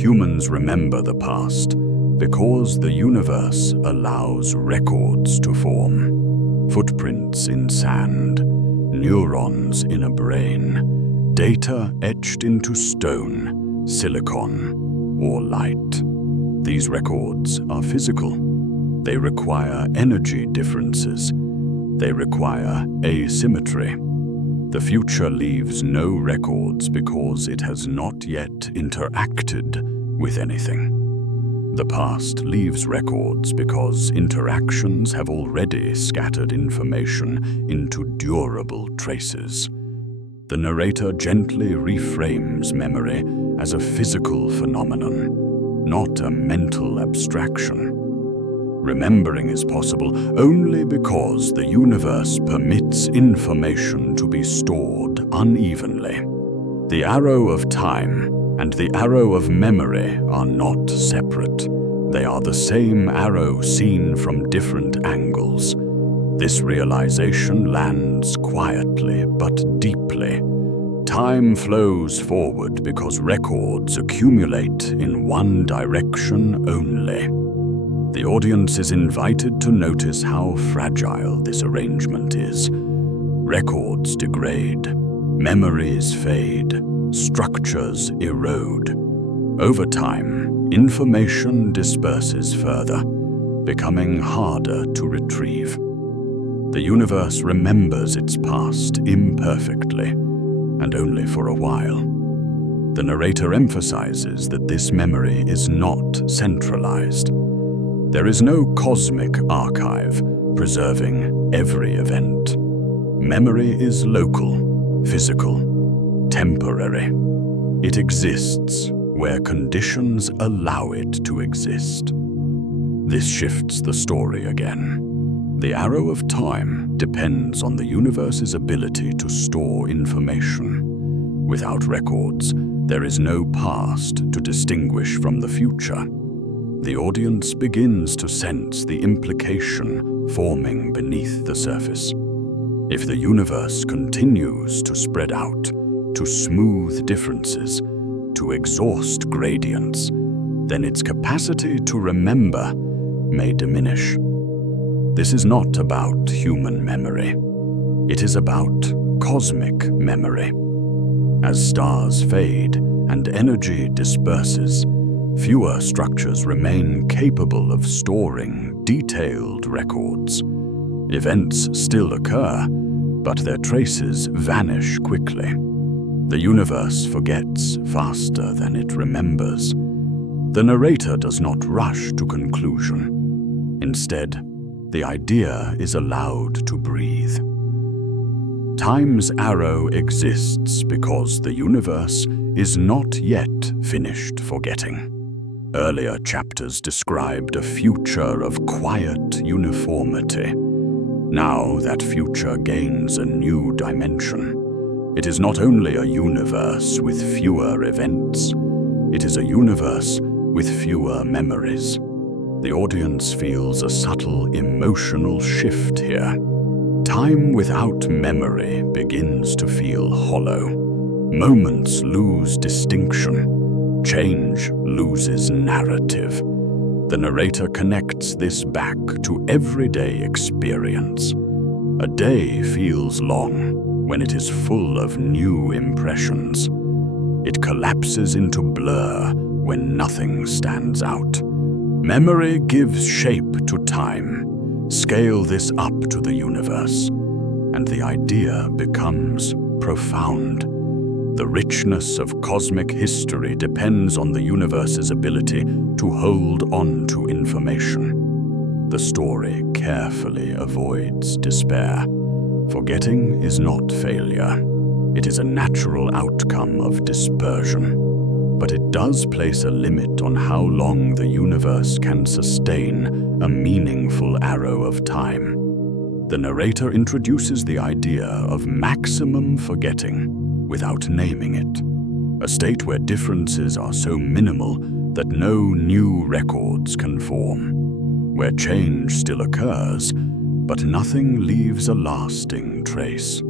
Humans remember the past because the universe allows records to form. Footprints in sand, neurons in a brain, data etched into stone, silicon, or light. These records are physical. They require energy differences. They require asymmetry. The future leaves no records because it has not yet interacted with anything. The past leaves records because interactions have already scattered information into durable traces. The narrator gently reframes memory as a physical phenomenon, not a mental abstraction. Remembering is possible only because the universe permits information to be stored unevenly. The arrow of time and the arrow of memory are not separate. They are the same arrow seen from different angles. This realization lands quietly but deeply. Time flows forward because records accumulate in one direction only. The audience is invited to notice how fragile this arrangement is. Records degrade, memories fade, structures erode. Over time, information disperses further, becoming harder to retrieve. The universe remembers its past imperfectly, and only for a while. The narrator emphasizes that this memory is not centralized. There is no cosmic archive preserving every event. Memory is local, physical, temporary. It exists where conditions allow it to exist. This shifts the story again. The arrow of time depends on the universe's ability to store information. Without records, there is no past to distinguish from the future. The audience begins to sense the implication forming beneath the surface. If the universe continues to spread out, to smooth differences, to exhaust gradients, then its capacity to remember may diminish. This is not about human memory. It is about cosmic memory. As stars fade and energy disperses, fewer structures remain capable of storing detailed records. Events still occur, but their traces vanish quickly. The universe forgets faster than it remembers. The narrator does not rush to conclusion. Instead, the idea is allowed to breathe. Time's arrow exists because the universe is not yet finished forgetting. Earlier chapters described a future of quiet uniformity. Now that future gains a new dimension. It is not only a universe with fewer events, it is a universe with fewer memories. The audience feels a subtle emotional shift here. Time without memory begins to feel hollow. Moments lose distinction. Change loses narrative. The narrator connects this back to everyday experience. A day feels long when it is full of new impressions. It collapses into blur when nothing stands out. Memory gives shape to time. Scale this up to the universe, and the idea becomes profound. The richness of cosmic history depends on the universe's ability to hold on to information. The story carefully avoids despair. Forgetting is not failure. It is a natural outcome of dispersion. But it does place a limit on how long the universe can sustain a meaningful arrow of time. The narrator introduces the idea of maximum forgetting without naming it, a state where differences are so minimal that no new records can form. where change still occurs, but nothing leaves a lasting trace.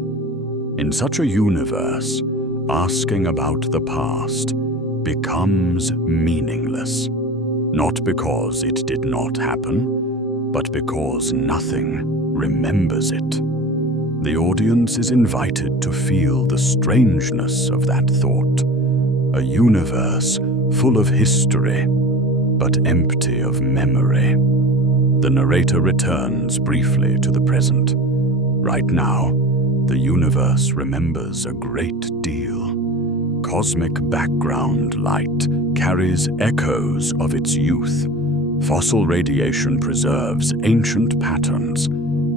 In such a universe, asking about the past becomes meaningless, not because it did not happen, but because nothing remembers it. The audience is invited to feel the strangeness of that thought, a universe full of history, but empty of memory. The narrator returns briefly to the present. Right now, the universe remembers a great deal. Cosmic background light carries echoes of its youth. Fossil radiation preserves ancient patterns.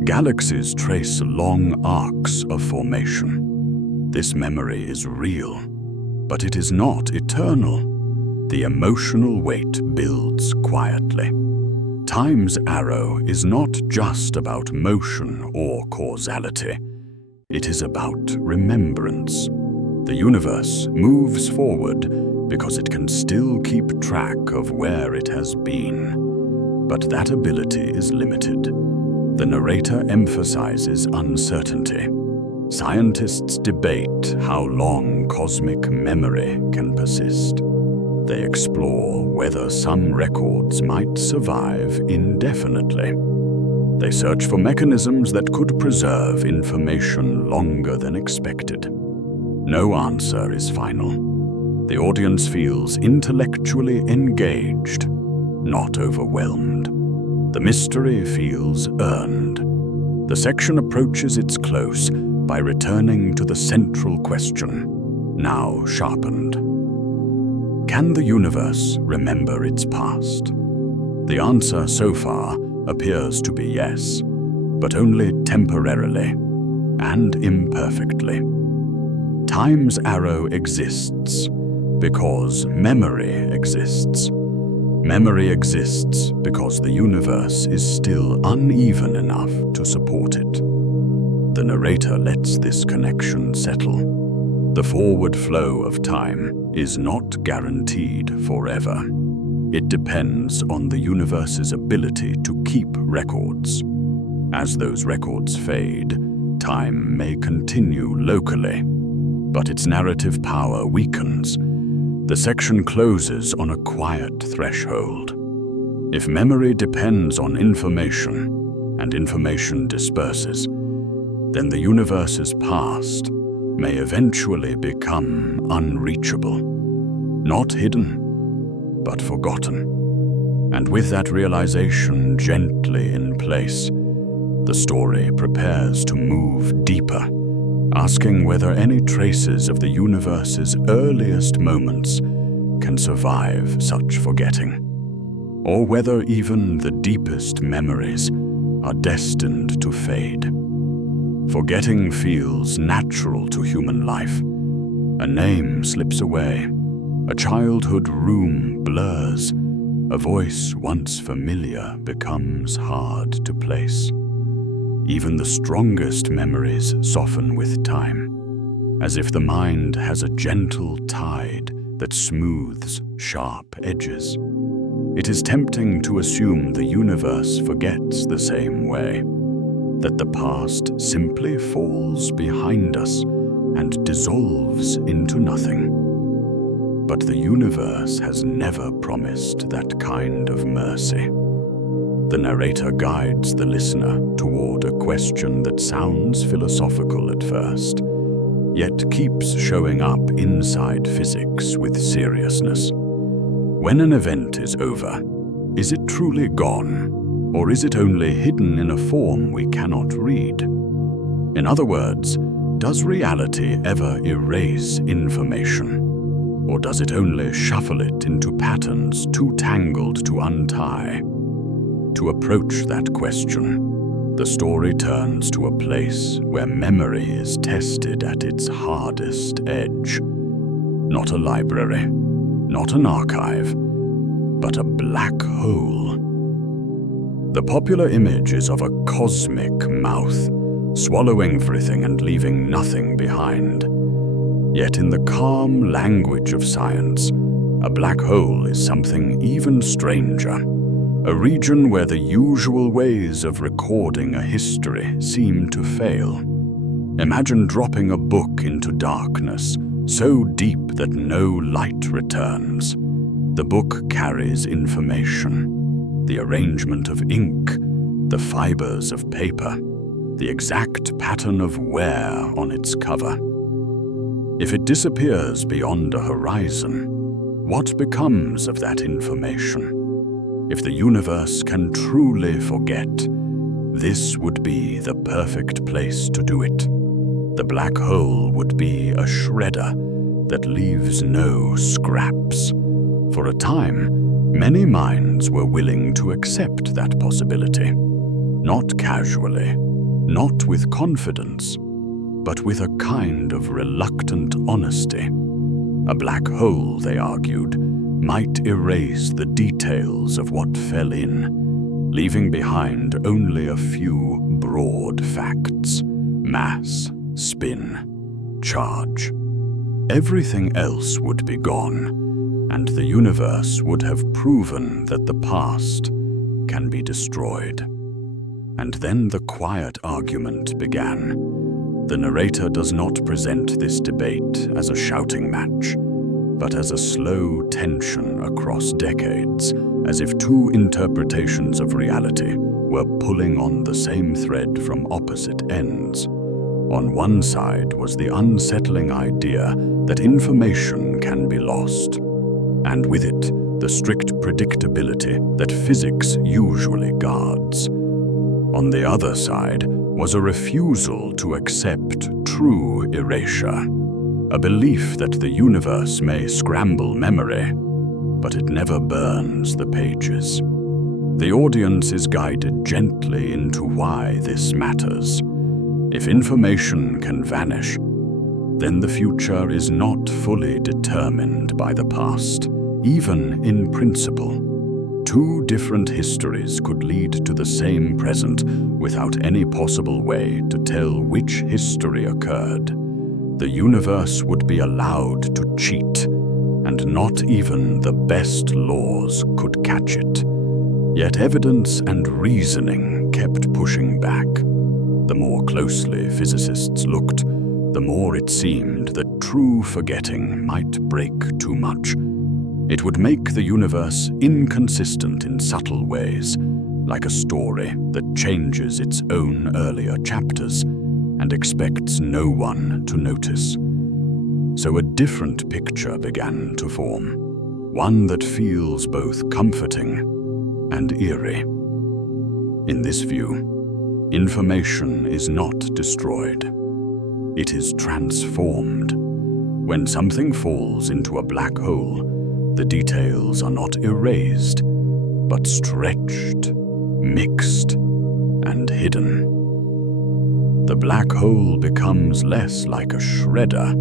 Galaxies trace long arcs of formation. This memory is real, but it is not eternal. The emotional weight builds quietly. Time's arrow is not just about motion or causality. It is about remembrance. The universe moves forward because it can still keep track of where it has been. But that ability is limited. The narrator emphasizes uncertainty. Scientists debate how long cosmic memory can persist. They explore whether some records might survive indefinitely. They search for mechanisms that could preserve information longer than expected. No answer is final. The audience feels intellectually engaged, not overwhelmed. The mystery feels earned. The section approaches its close by returning to the central question, now sharpened. Can the universe remember its past? The answer so far appears to be yes, but only temporarily and imperfectly. Time's arrow exists because memory exists. Memory exists because the universe is still uneven enough to support it. The narrator lets this connection settle. The forward flow of time is not guaranteed forever. It depends on the universe's ability to keep records. As those records fade, time may continue locally, but its narrative power weakens. The section closes on a quiet threshold. If memory depends on information, and information disperses, then the universe's past may eventually become unreachable. Not hidden, but forgotten. And with that realization gently in place, the story prepares to move deeper, asking whether any traces of the universe's earliest moments can survive such forgetting, or whether even the deepest memories are destined to fade. Forgetting feels natural to human life. A name slips away, a childhood room blurs, a voice once familiar becomes hard to place. Even the strongest memories soften with time, as if the mind has a gentle tide that smooths sharp edges. It is tempting to assume the universe forgets the same way, that the past simply falls behind us and dissolves into nothing. But the universe has never promised that kind of mercy. The narrator guides the listener toward a question that sounds philosophical at first, yet keeps showing up inside physics with seriousness. When an event is over, is it truly gone? Or is it only hidden in a form we cannot read? In other words, does reality ever erase information? Or does it only shuffle it into patterns too tangled to untie? To approach that question, the story turns to a place where memory is tested at its hardest edge. Not a library, not an archive, but a black hole. The popular image is of a cosmic mouth, swallowing everything and leaving nothing behind. Yet in the calm language of science, a black hole is something even stranger, a region where the usual ways of recording a history seem to fail. Imagine dropping a book into darkness, so deep that no light returns. The book carries information, the arrangement of ink, the fibers of paper, the exact pattern of wear on its cover. If it disappears beyond a horizon, what becomes of that information? If the universe can truly forget, this would be the perfect place to do it. The black hole would be a shredder that leaves no scraps. For a time, many minds were willing to accept that possibility. Not casually, not with confidence, but with a kind of reluctant honesty. A black hole, they argued, might erase the details of what fell in, leaving behind only a few broad facts: mass, spin, charge. Everything else would be gone, and the universe would have proven that the past can be destroyed. And then the quiet argument began. The narrator does not present this debate as a shouting match, but as a slow tension across decades, as if two interpretations of reality were pulling on the same thread from opposite ends. On one side was the unsettling idea that information can be lost, and with it, the strict predictability that physics usually guards. On the other side was a refusal to accept true erasure, a belief that the universe may scramble memory, but it never burns the pages. The audience is guided gently into why this matters. If information can vanish, then the future is not fully determined by the past, even in principle. Two different histories could lead to the same present without any possible way to tell which history occurred. The universe would be allowed to cheat, and not even the best laws could catch it. Yet evidence and reasoning kept pushing back. The more closely physicists looked, the more it seemed that true forgetting might break too much. It would make the universe inconsistent in subtle ways, like a story that changes its own earlier chapters and expects no one to notice. So a different picture began to form, one that feels both comforting and eerie. In this view, information is not destroyed. It is transformed. When something falls into a black hole, the details are not erased, but stretched, mixed, and hidden. The black hole becomes less like a shredder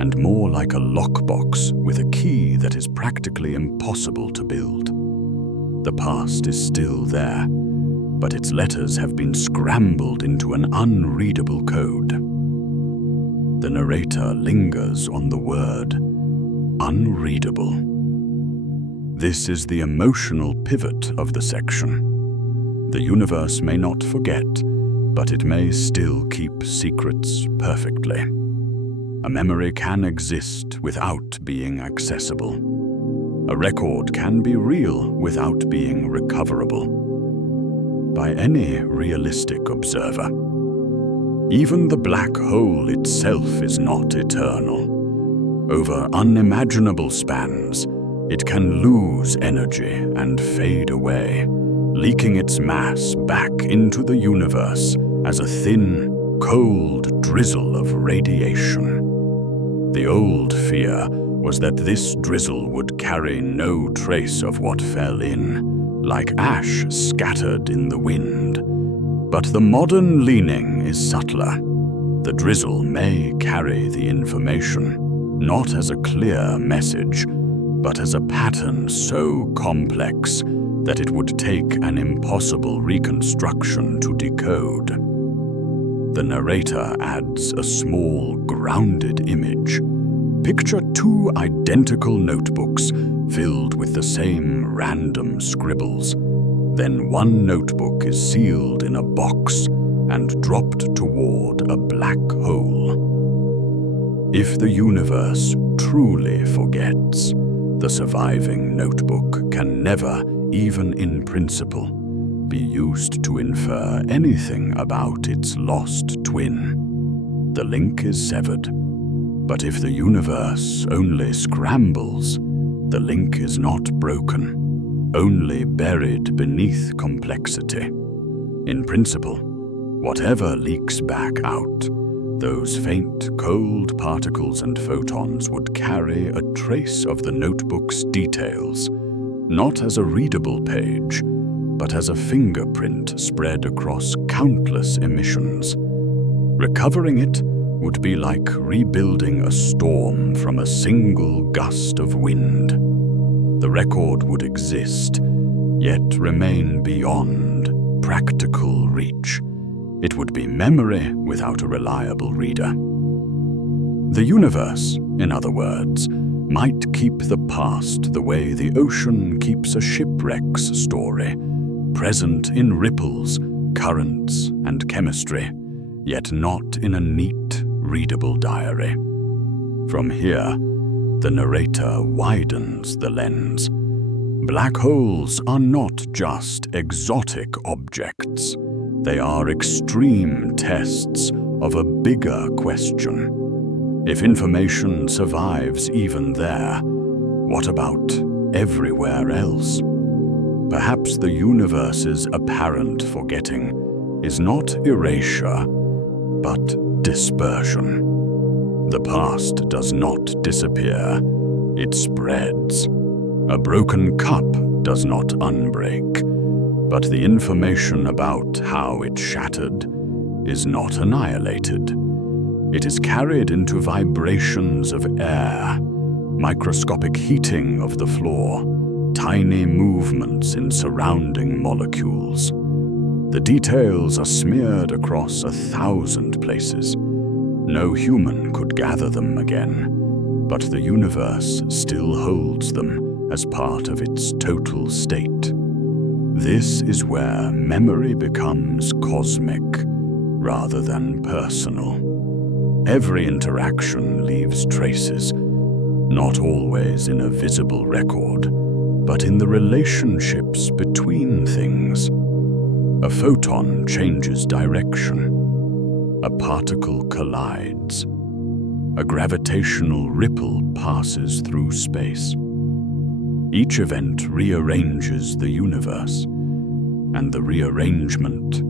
and more like a lockbox with a key that is practically impossible to build. The past is still there, but its letters have been scrambled into an unreadable code. The narrator lingers on the word unreadable. This is the emotional pivot of the section. The universe may not forget, but it may still keep secrets perfectly. A memory can exist without being accessible. A record can be real without being recoverable by any realistic observer. Even the black hole itself is not eternal. Over unimaginable spans, it can lose energy and fade away, leaking its mass back into the universe as a thin, cold drizzle of radiation. The old fear was that this drizzle would carry no trace of what fell in, like ash scattered in the wind. But the modern leaning is subtler. The drizzle may carry the information, not as a clear message, but as a pattern so complex that it would take an impossible reconstruction to decode. The narrator adds a small, grounded image. Picture two identical notebooks filled with the same random scribbles. Then one notebook is sealed in a box and dropped toward a black hole. If the universe truly forgets, the surviving notebook can never, even in principle, be used to infer anything about its lost twin. The link is severed. But if the universe only scrambles, the link is not broken, only buried beneath complexity. In principle, whatever leaks back out, those faint, cold particles and photons would carry a trace of the notebook's details, not as a readable page, but as a fingerprint spread across countless emissions. Recovering it would be like rebuilding a storm from a single gust of wind. The record would exist, yet remain beyond practical reach. It would be memory without a reliable reader. The universe, in other words, might keep the past the way the ocean keeps a shipwreck's story, present in ripples, currents, and chemistry, yet not in a neat, readable diary. From here, the narrator widens the lens. Black holes are not just exotic objects. They are extreme tests of a bigger question. If information survives even there, what about everywhere else? Perhaps the universe's apparent forgetting is not erasure, but dispersion. The past does not disappear, it spreads. A broken cup does not unbreak, but the information about how it shattered is not annihilated. It is carried into vibrations of air, microscopic heating of the floor, tiny movements in surrounding molecules. The details are smeared across 1,000 places. No human could gather them again, but the universe still holds them as part of its total state. This is where memory becomes cosmic rather than personal. Every interaction leaves traces, not always in a visible record, but in the relationships between things. A photon changes direction. A particle collides. A gravitational ripple passes through space. Each event rearranges the universe, and the rearrangement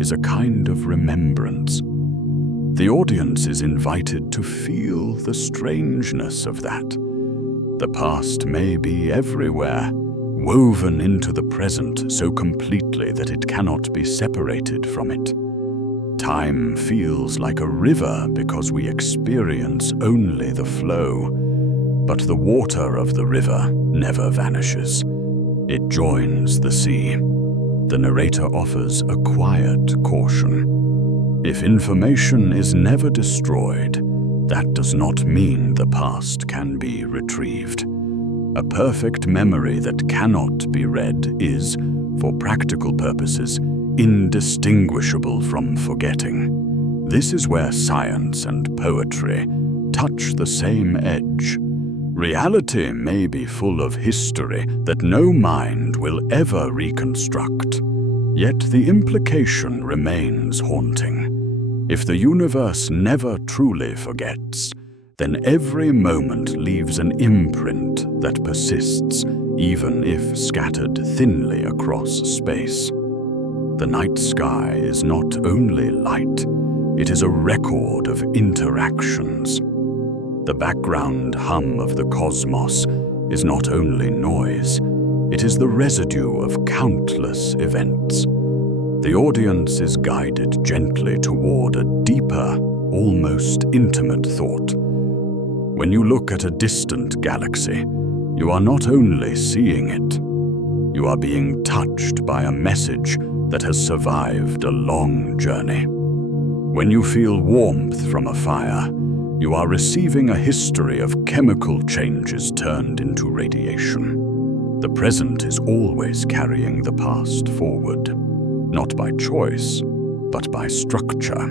is a kind of remembrance. The audience is invited to feel the strangeness of that. The past may be everywhere, woven into the present so completely that it cannot be separated from it. Time feels like a river because we experience only the flow, but the water of the river never vanishes. It joins the sea. The narrator offers a quiet caution. If information is never destroyed, that does not mean the past can be retrieved. A perfect memory that cannot be read is, for practical purposes, indistinguishable from forgetting. This is where science and poetry touch the same edge. Reality may be full of history that no mind will ever reconstruct, yet the implication remains haunting. If the universe never truly forgets, then every moment leaves an imprint that persists, even if scattered thinly across space. The night sky is not only light, it is a record of interactions. The background hum of the cosmos is not only noise, it is the residue of countless events. The audience is guided gently toward a deeper, almost intimate thought. When you look at a distant galaxy, you are not only seeing it, you are being touched by a message that has survived a long journey. When you feel warmth from a fire, you are receiving a history of chemical changes turned into radiation. The present is always carrying the past forward, not by choice, but by structure.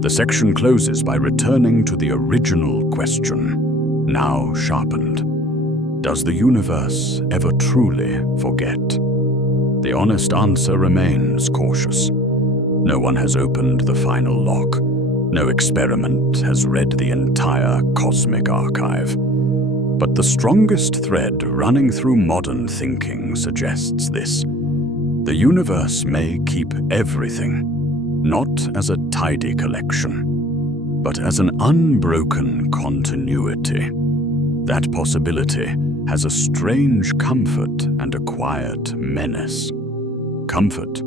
The section closes by returning to the original question, now sharpened. Does the universe ever truly forget? The honest answer remains cautious. No one has opened the final lock. No experiment has read the entire cosmic archive. But the strongest thread running through modern thinking suggests this. The universe may keep everything, not as a tidy collection, but as an unbroken continuity. That possibility has a strange comfort and a quiet menace. Comfort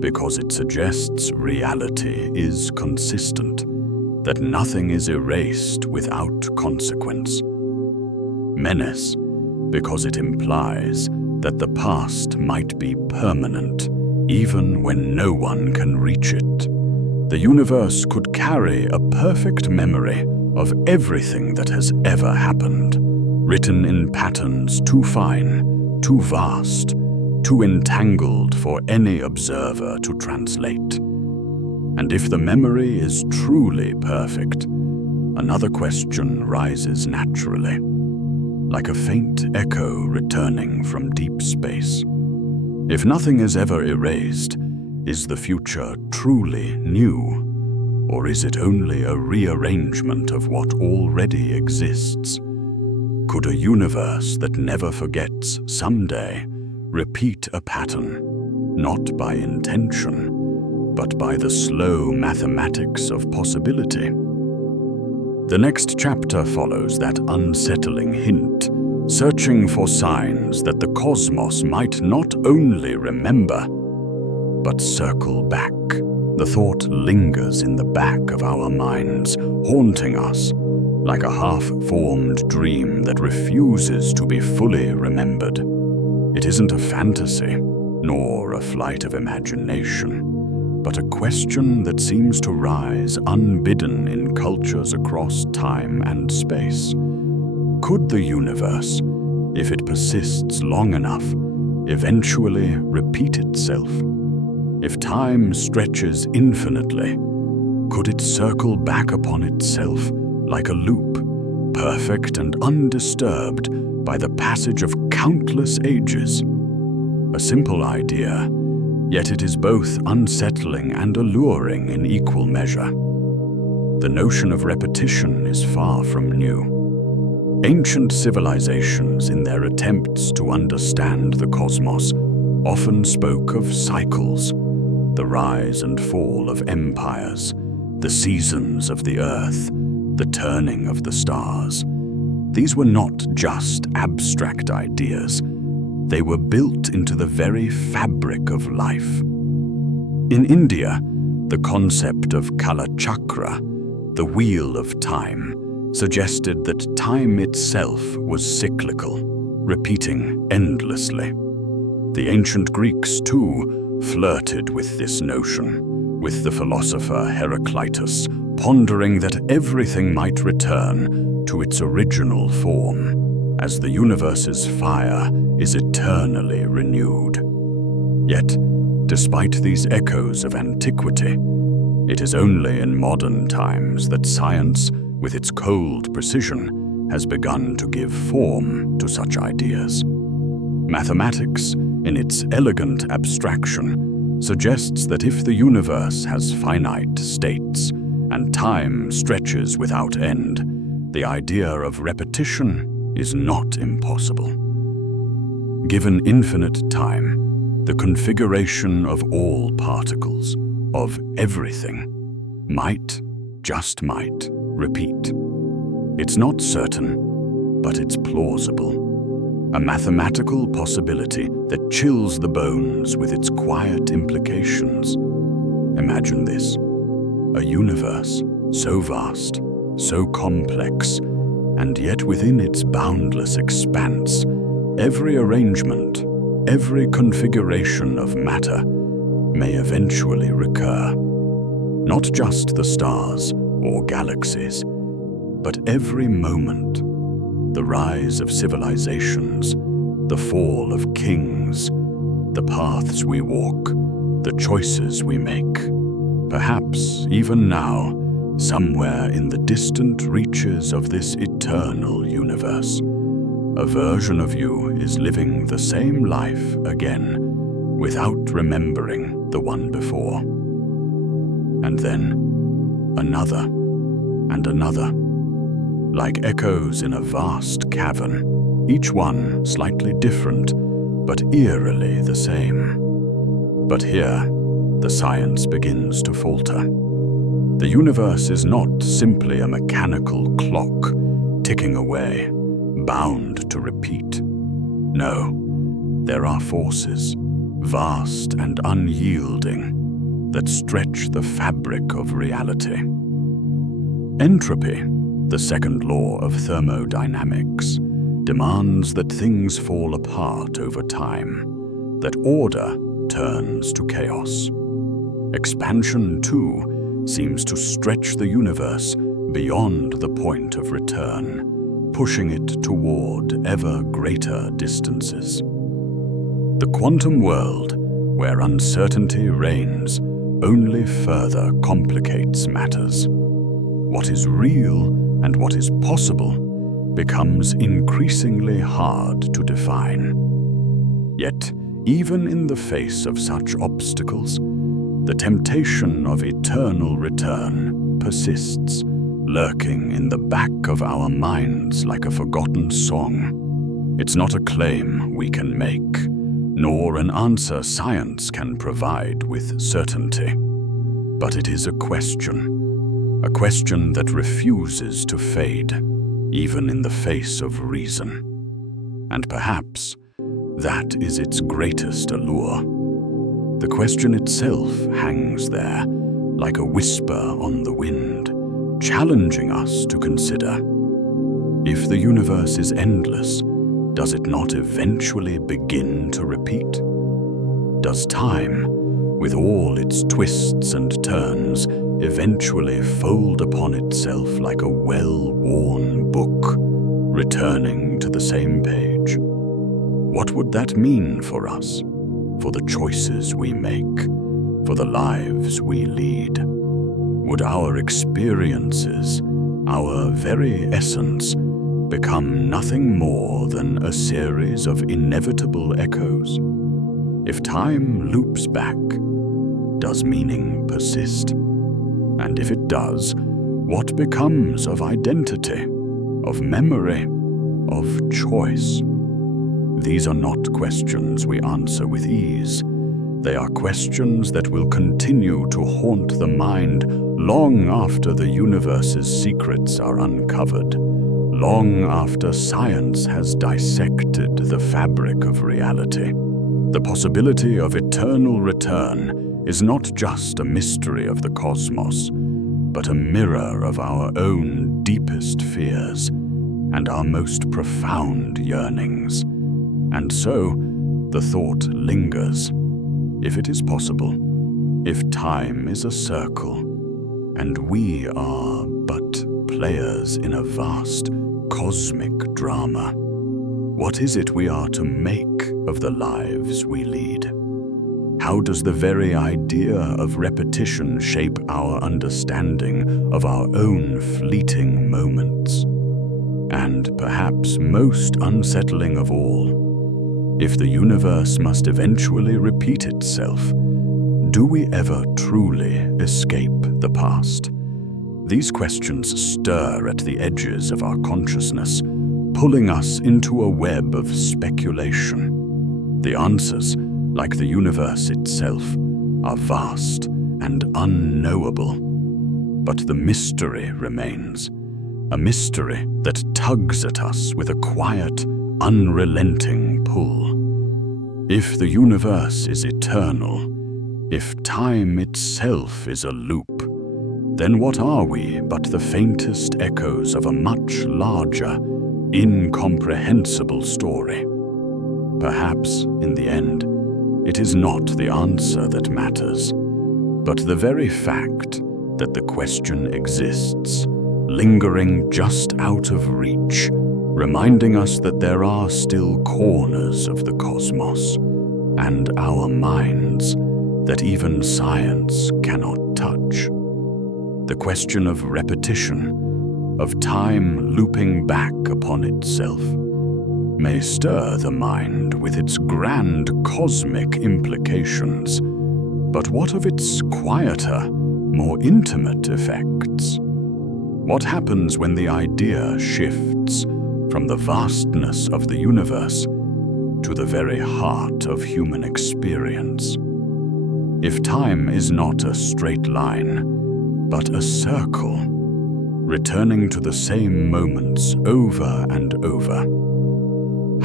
because it suggests reality is consistent, that nothing is erased without consequence. Menace because it implies that the past might be permanent, even when no one can reach it. The universe could carry a perfect memory of everything that has ever happened, written in patterns too fine, too vast, too entangled for any observer to translate. And if the memory is truly perfect, another question rises naturally, like a faint echo returning from deep space. If nothing is ever erased, is the future truly new, or is it only a rearrangement of what already exists? Could a universe that never forgets someday repeat a pattern, not by intention, but by the slow mathematics of possibility? The next chapter follows that unsettling hint, searching for signs that the cosmos might not only remember, but circle back. The thought lingers in the back of our minds, haunting us, like a half-formed dream that refuses to be fully remembered. It isn't a fantasy, nor a flight of imagination, but a question that seems to rise unbidden in cultures across time and space. Could the universe, if it persists long enough, eventually repeat itself? If time stretches infinitely, could it circle back upon itself like a loop, perfect and undisturbed by the passage of countless ages? A simple idea, yet it is both unsettling and alluring in equal measure. The notion of repetition is far from new. Ancient civilizations, in their attempts to understand the cosmos, often spoke of cycles, the rise and fall of empires, the seasons of the earth, the turning of the stars. These were not just abstract ideas. They were built into the very fabric of life. In India, the concept of Kala Chakra, the wheel of time, suggested that time itself was cyclical, repeating endlessly. The ancient Greeks, too, flirted with this notion, with the philosopher Heraclitus pondering that everything might return to its original form, as the universe's fire is eternally renewed. Yet, despite these echoes of antiquity, it is only in modern times that science, with its cold precision, has begun to give form to such ideas. Mathematics, in its elegant abstraction, suggests that if the universe has finite states and time stretches without end, the idea of repetition is not impossible. Given infinite time, the configuration of all particles, of everything, might, just might, repeat. It's not certain, but it's plausible. A mathematical possibility that chills the bones with its quiet implications. Imagine this: a universe so vast, so complex, and yet within its boundless expanse, every arrangement, every configuration of matter may eventually recur. Not just the stars or galaxies, but every moment. The rise of civilizations, the fall of kings, the paths we walk, the choices we make. Perhaps even now, somewhere in the distant reaches of this eternal universe, a version of you is living the same life again, without remembering the one before. And then, another and another, like echoes in a vast cavern, each one slightly different, but eerily the same. But here, the science begins to falter. The universe is not simply a mechanical clock ticking away, bound to repeat. No, there are forces, vast and unyielding, that stretch the fabric of reality. Entropy, the second law of thermodynamics, demands that things fall apart over time, that order turns to chaos. Expansion, too, seems to stretch the universe beyond the point of return, pushing it toward ever greater distances. The quantum world, where uncertainty reigns, only further complicates matters. What is real and what is possible becomes increasingly hard to define. Yet, even in the face of such obstacles, the temptation of eternal return persists, lurking in the back of our minds like a forgotten song. It's not a claim we can make, nor an answer science can provide with certainty. But it is a question that refuses to fade, even in the face of reason. And perhaps that is its greatest allure. The question itself hangs there, like a whisper on the wind, challenging us to consider. If the universe is endless, does it not eventually begin to repeat? Does time, with all its twists and turns, eventually fold upon itself like a well-worn book, returning to the same page? What would that mean for us, for the choices we make, for the lives we lead? Would our experiences, our very essence, become nothing more than a series of inevitable echoes? If time loops back, does meaning persist? And if it does, what becomes of identity, of memory, of choice? These are not questions we answer with ease. They are questions that will continue to haunt the mind long after the universe's secrets are uncovered, long after science has dissected the fabric of reality. The possibility of eternal return is not just a mystery of the cosmos, but a mirror of our own deepest fears and our most profound yearnings. And so, the thought lingers. If it is possible, if time is a circle, and we are but players in a vast cosmic drama, what is it we are to make of the lives we lead? How does the very idea of repetition shape our understanding of our own fleeting moments? And perhaps most unsettling of all, if the universe must eventually repeat itself, do we ever truly escape the past? These questions stir at the edges of our consciousness, pulling us into a web of speculation. The answers, like the universe itself, are vast and unknowable. But the mystery remains, a mystery that tugs at us with a quiet, unrelenting pull. If the universe is eternal, if time itself is a loop, then what are we but the faintest echoes of a much larger, incomprehensible story? Perhaps, in the end, it is not the answer that matters, but the very fact that the question exists, lingering just out of reach, reminding us that there are still corners of the cosmos and our minds that even science cannot touch. The question of repetition, of time looping back upon itself, may stir the mind with its grand cosmic implications, but what of its quieter, more intimate effects? What happens when the idea shifts from the vastness of the universe to the very heart of human experience? If time is not a straight line, but a circle, returning to the same moments over and over,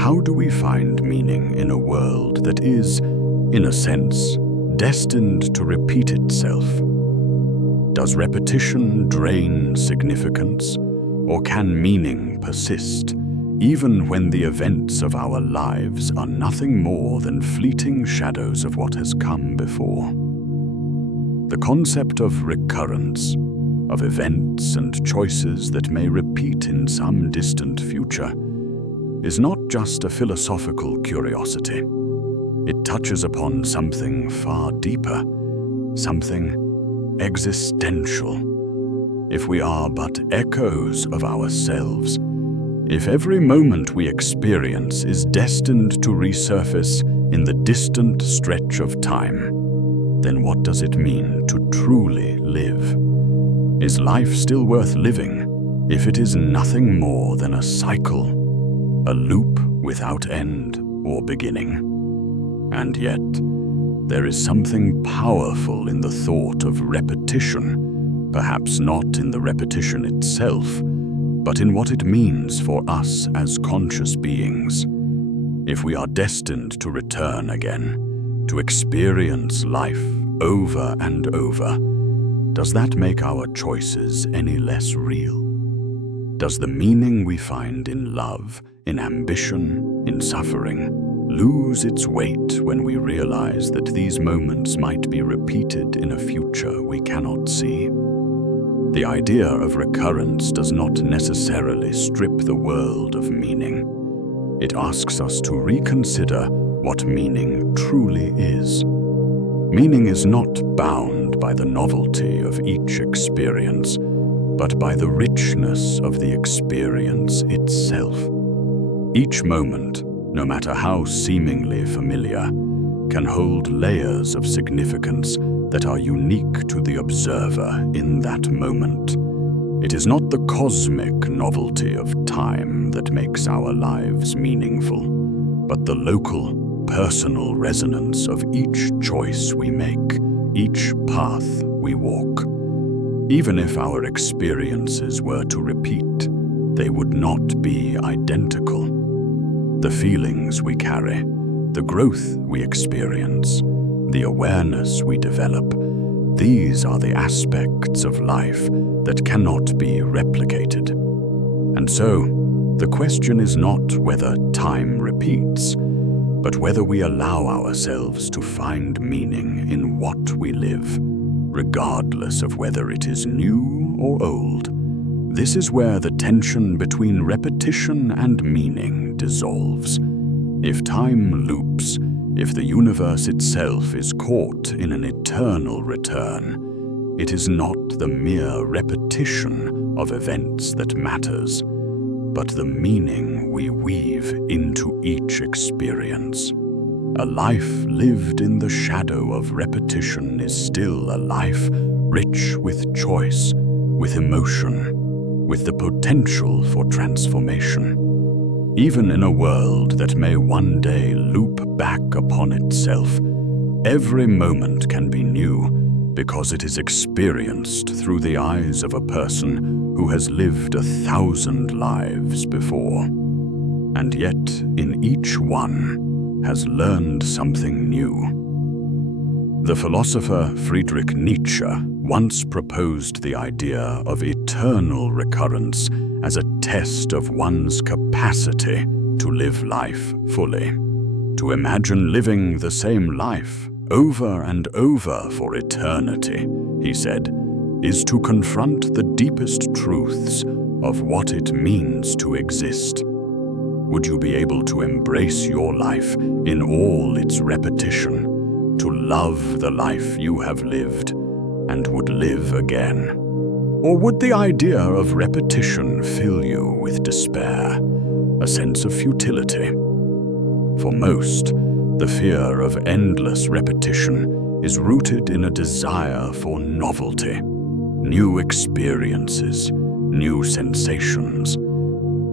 how do we find meaning in a world that is, in a sense, destined to repeat itself? Does repetition drain significance, or can meaning persist, even when the events of our lives are nothing more than fleeting shadows of what has come before? The concept of recurrence, of events and choices that may repeat in some distant future, is not just a philosophical curiosity. It touches upon something far deeper, something existential. If we are but echoes of ourselves, if every moment we experience is destined to resurface in the distant stretch of time, then what does it mean to truly live? Is life still worth living if it is nothing more than a cycle, a loop without end or beginning? And yet, there is something powerful in the thought of repetition, perhaps not in the repetition itself, but in what it means for us as conscious beings. If we are destined to return again, to experience life over and over, does that make our choices any less real? Does the meaning we find in love, in ambition, in suffering, lose its weight when we realize that these moments might be repeated in a future we cannot see? The idea of recurrence does not necessarily strip the world of meaning. It asks us to reconsider what meaning truly is. Meaning is not bound by the novelty of each experience, but by the richness of the experience itself. Each moment, no matter how seemingly familiar, can hold layers of significance that are unique to the observer in that moment. It is not the cosmic novelty of time that makes our lives meaningful, but the local, personal resonance of each choice we make, each path we walk. Even if our experiences were to repeat, they would not be identical. The feelings we carry, the growth we experience, the awareness we develop, these are the aspects of life that cannot be replicated. And so, the question is not whether time repeats, but whether we allow ourselves to find meaning in what we live, regardless of whether it is new or old. This is where the tension between repetition and meaning dissolves. If time loops, if the universe itself is caught in an eternal return, it is not the mere repetition of events that matters, but the meaning we weave into each experience. A life lived in the shadow of repetition is still a life rich with choice, with emotion, with the potential for transformation. Even in a world that may one day loop back upon itself, every moment can be new because it is experienced through the eyes of a person who has lived 1,000 lives before, and yet in each one has learned something new. The philosopher Friedrich Nietzsche once proposed the idea of eternal recurrence as a test of one's capacity to live life fully. To imagine living the same life over and over for eternity, he said, is to confront the deepest truths of what it means to exist. Would you be able to embrace your life in all its repetition, to love the life you have lived and would live again? Or would the idea of repetition fill you with despair, a sense of futility? For most, the fear of endless repetition is rooted in a desire for novelty, new experiences, new sensations.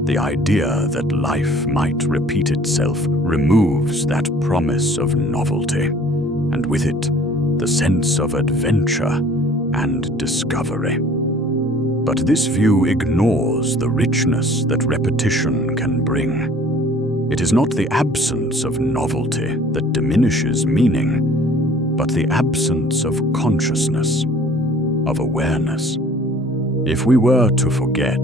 The idea that life might repeat itself removes that promise of novelty, and with it, the sense of adventure and discovery. But this view ignores the richness that repetition can bring. It is not the absence of novelty that diminishes meaning, but the absence of consciousness, of awareness. If we were to forget,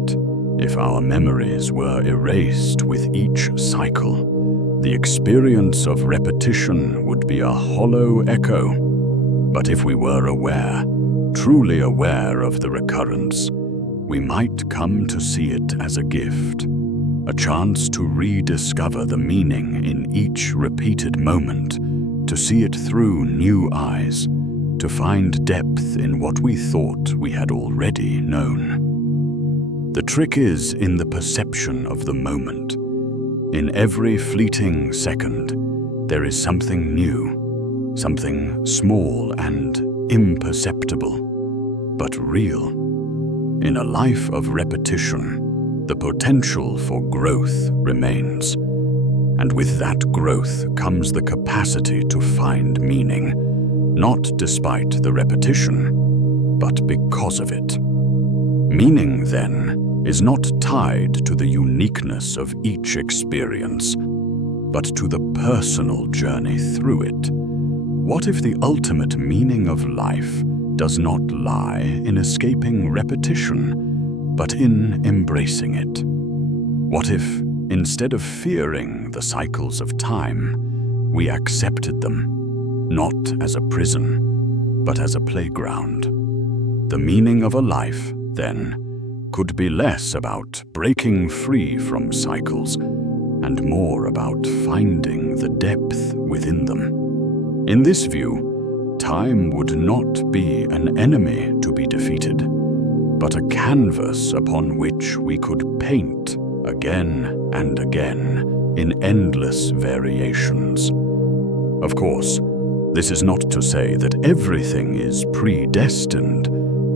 if our memories were erased with each cycle, the experience of repetition would be a hollow echo. But if we were aware, truly aware of the recurrence, we might come to see it as a gift, a chance to rediscover the meaning in each repeated moment, to see it through new eyes, to find depth in what we thought we had already known. The trick is in the perception of the moment. In every fleeting second, there is something new, something small and imperceptible, but real. In a life of repetition, the potential for growth remains, and with that growth comes the capacity to find meaning, not despite the repetition, but because of it. Meaning, then, is not tied to the uniqueness of each experience, but to the personal journey through it. What if the ultimate meaning of life does not lie in escaping repetition, but in embracing it? What if, instead of fearing the cycles of time, we accepted them, not as a prison, but as a playground? The meaning of a life, then, could be less about breaking free from cycles and more about finding the depth within them. In this view, time would not be an enemy to be defeated, but a canvas upon which we could paint again and again in endless variations. Of course, this is not to say that everything is predestined,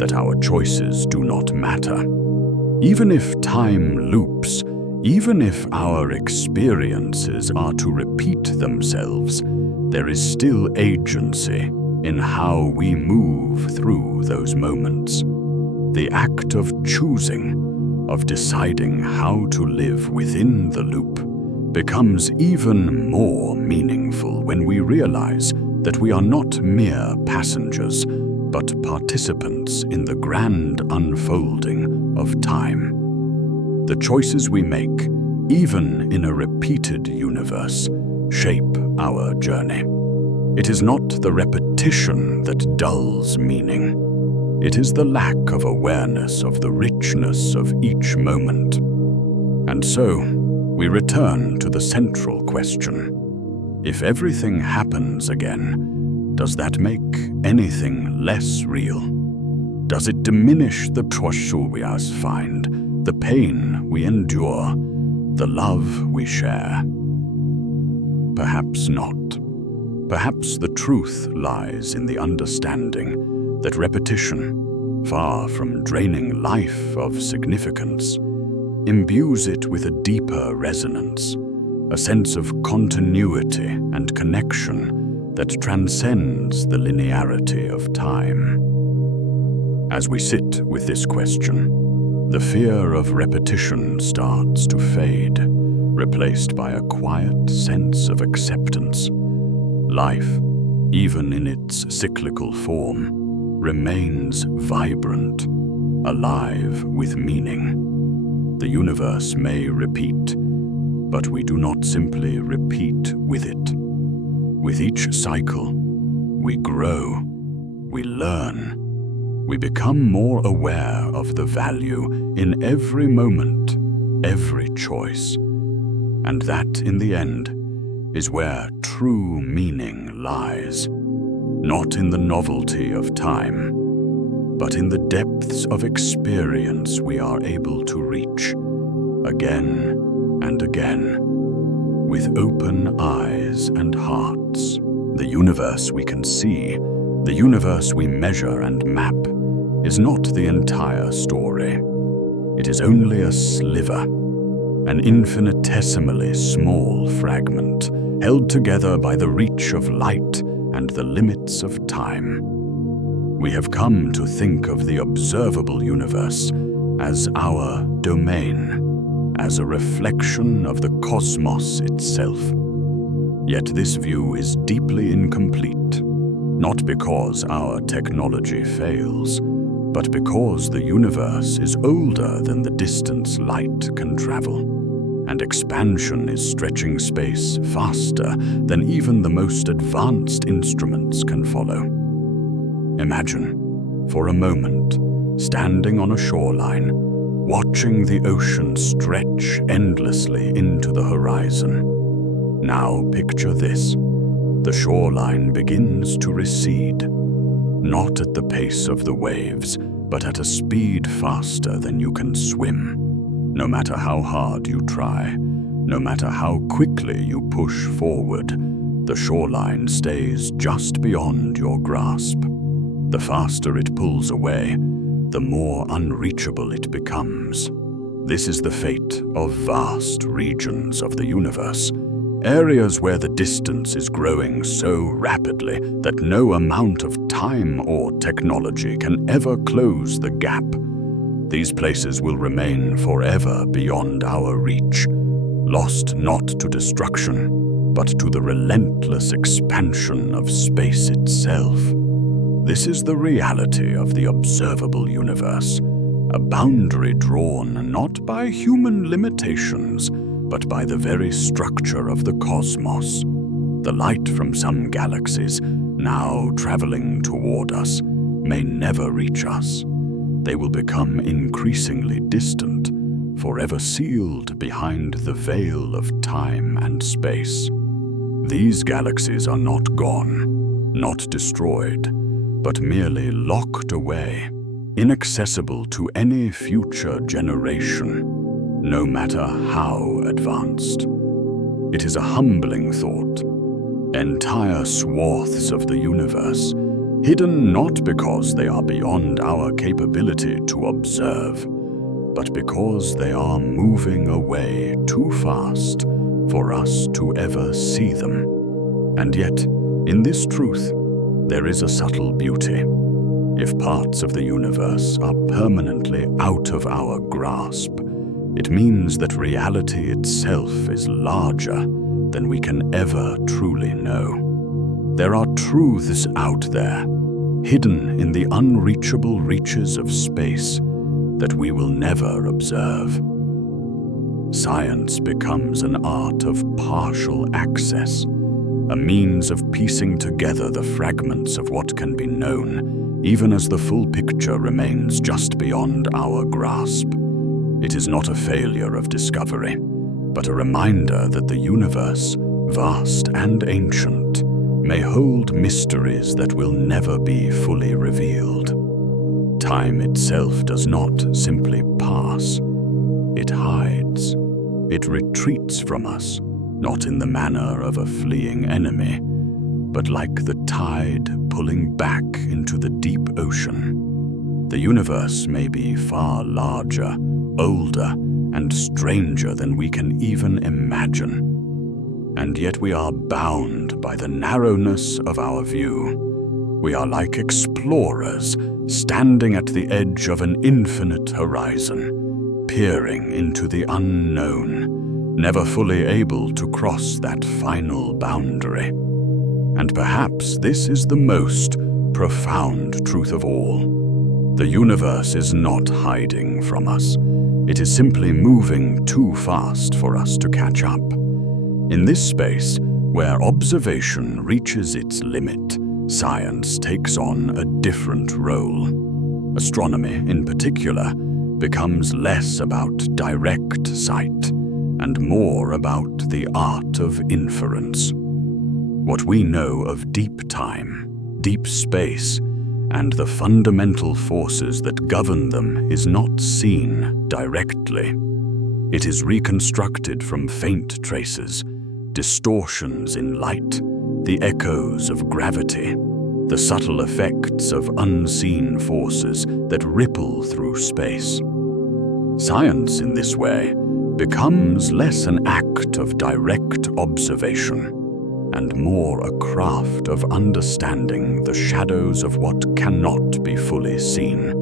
that our choices do not matter. Even if time loops, even if our experiences are to repeat themselves, there is still agency in how we move through those moments. The act of choosing, of deciding how to live within the loop, becomes even more meaningful when we realize that we are not mere passengers, but participants in the grand unfolding of time. The choices we make, even in a repeated universe, shape our journey. It is not the repetition that dulls meaning. It is the lack of awareness of the richness of each moment. And so, we return to the central question. If everything happens again, does that make anything less real? Does it diminish the pleasure we find, the pain we endure, the love we share? Perhaps not. Perhaps the truth lies in the understanding that repetition, far from draining life of significance, imbues it with a deeper resonance, a sense of continuity and connection that transcends the linearity of time. As we sit with this question, the fear of repetition starts to fade, replaced by a quiet sense of acceptance. Life, even in its cyclical form, remains vibrant, alive with meaning. The universe may repeat, but we do not simply repeat with it. With each cycle, we grow, we learn, we become more aware of the value in every moment, every choice. And that, in the end, is where true meaning lies. Not in the novelty of time, but in the depths of experience we are able to reach again and again, with open eyes and hearts. The universe we can see, the universe we measure and map, is not the entire story. It is only a sliver, an infinitesimally small fragment, held together by the reach of light and the limits of time. We have come to think of the observable universe as our domain, as a reflection of the cosmos itself. Yet this view is deeply incomplete, not because our technology fails, but because the universe is older than the distance light can travel, and expansion is stretching space faster than even the most advanced instruments can follow. Imagine, for a moment, standing on a shoreline, watching the ocean stretch endlessly into the horizon. Now picture this. The shoreline begins to recede, not at the pace of the waves, but at a speed faster than you can swim. No matter how hard you try, no matter how quickly you push forward, the shoreline stays just beyond your grasp. The faster it pulls away, the more unreachable it becomes. This is the fate of vast regions of the universe, areas where the distance is growing so rapidly that no amount of time or technology can ever close the gap. These places will remain forever beyond our reach, lost not to destruction, but to the relentless expansion of space itself. This is the reality of the observable universe, a boundary drawn not by human limitations, but by the very structure of the cosmos. The light from some galaxies, now traveling toward us, may never reach us. They will become increasingly distant, forever sealed behind the veil of time and space. These galaxies are not gone, not destroyed, but merely locked away, inaccessible to any future generation, no matter how advanced. It is a humbling thought. Entire swaths of the universe, hidden not because they are beyond our capability to observe, but because they are moving away too fast for us to ever see them. And yet, in this truth, there is a subtle beauty. If parts of the universe are permanently out of our grasp, it means that reality itself is larger than we can ever truly know. There are truths out there, hidden in the unreachable reaches of space, that we will never observe. Science becomes an art of partial access, a means of piecing together the fragments of what can be known, even as the full picture remains just beyond our grasp. It is not a failure of discovery, but a reminder that the universe, vast and ancient, may hold mysteries that will never be fully revealed. Time itself does not simply pass. It hides. It retreats from us, not in the manner of a fleeing enemy, but like the tide pulling back into the deep ocean. The universe may be far larger, older, and stranger than we can even imagine. And yet we are bound by the narrowness of our view. We are like explorers, standing at the edge of an infinite horizon, peering into the unknown, never fully able to cross that final boundary. And perhaps this is the most profound truth of all. The universe is not hiding from us. It is simply moving too fast for us to catch up. In this space, where observation reaches its limit, science takes on a different role. Astronomy, in particular, becomes less about direct sight and more about the art of inference. What we know of deep time, deep space, and the fundamental forces that govern them is not seen directly. It is reconstructed from faint traces, distortions in light, the echoes of gravity, the subtle effects of unseen forces that ripple through space. Science, in this way, becomes less an act of direct observation and more a craft of understanding the shadows of what cannot be fully seen.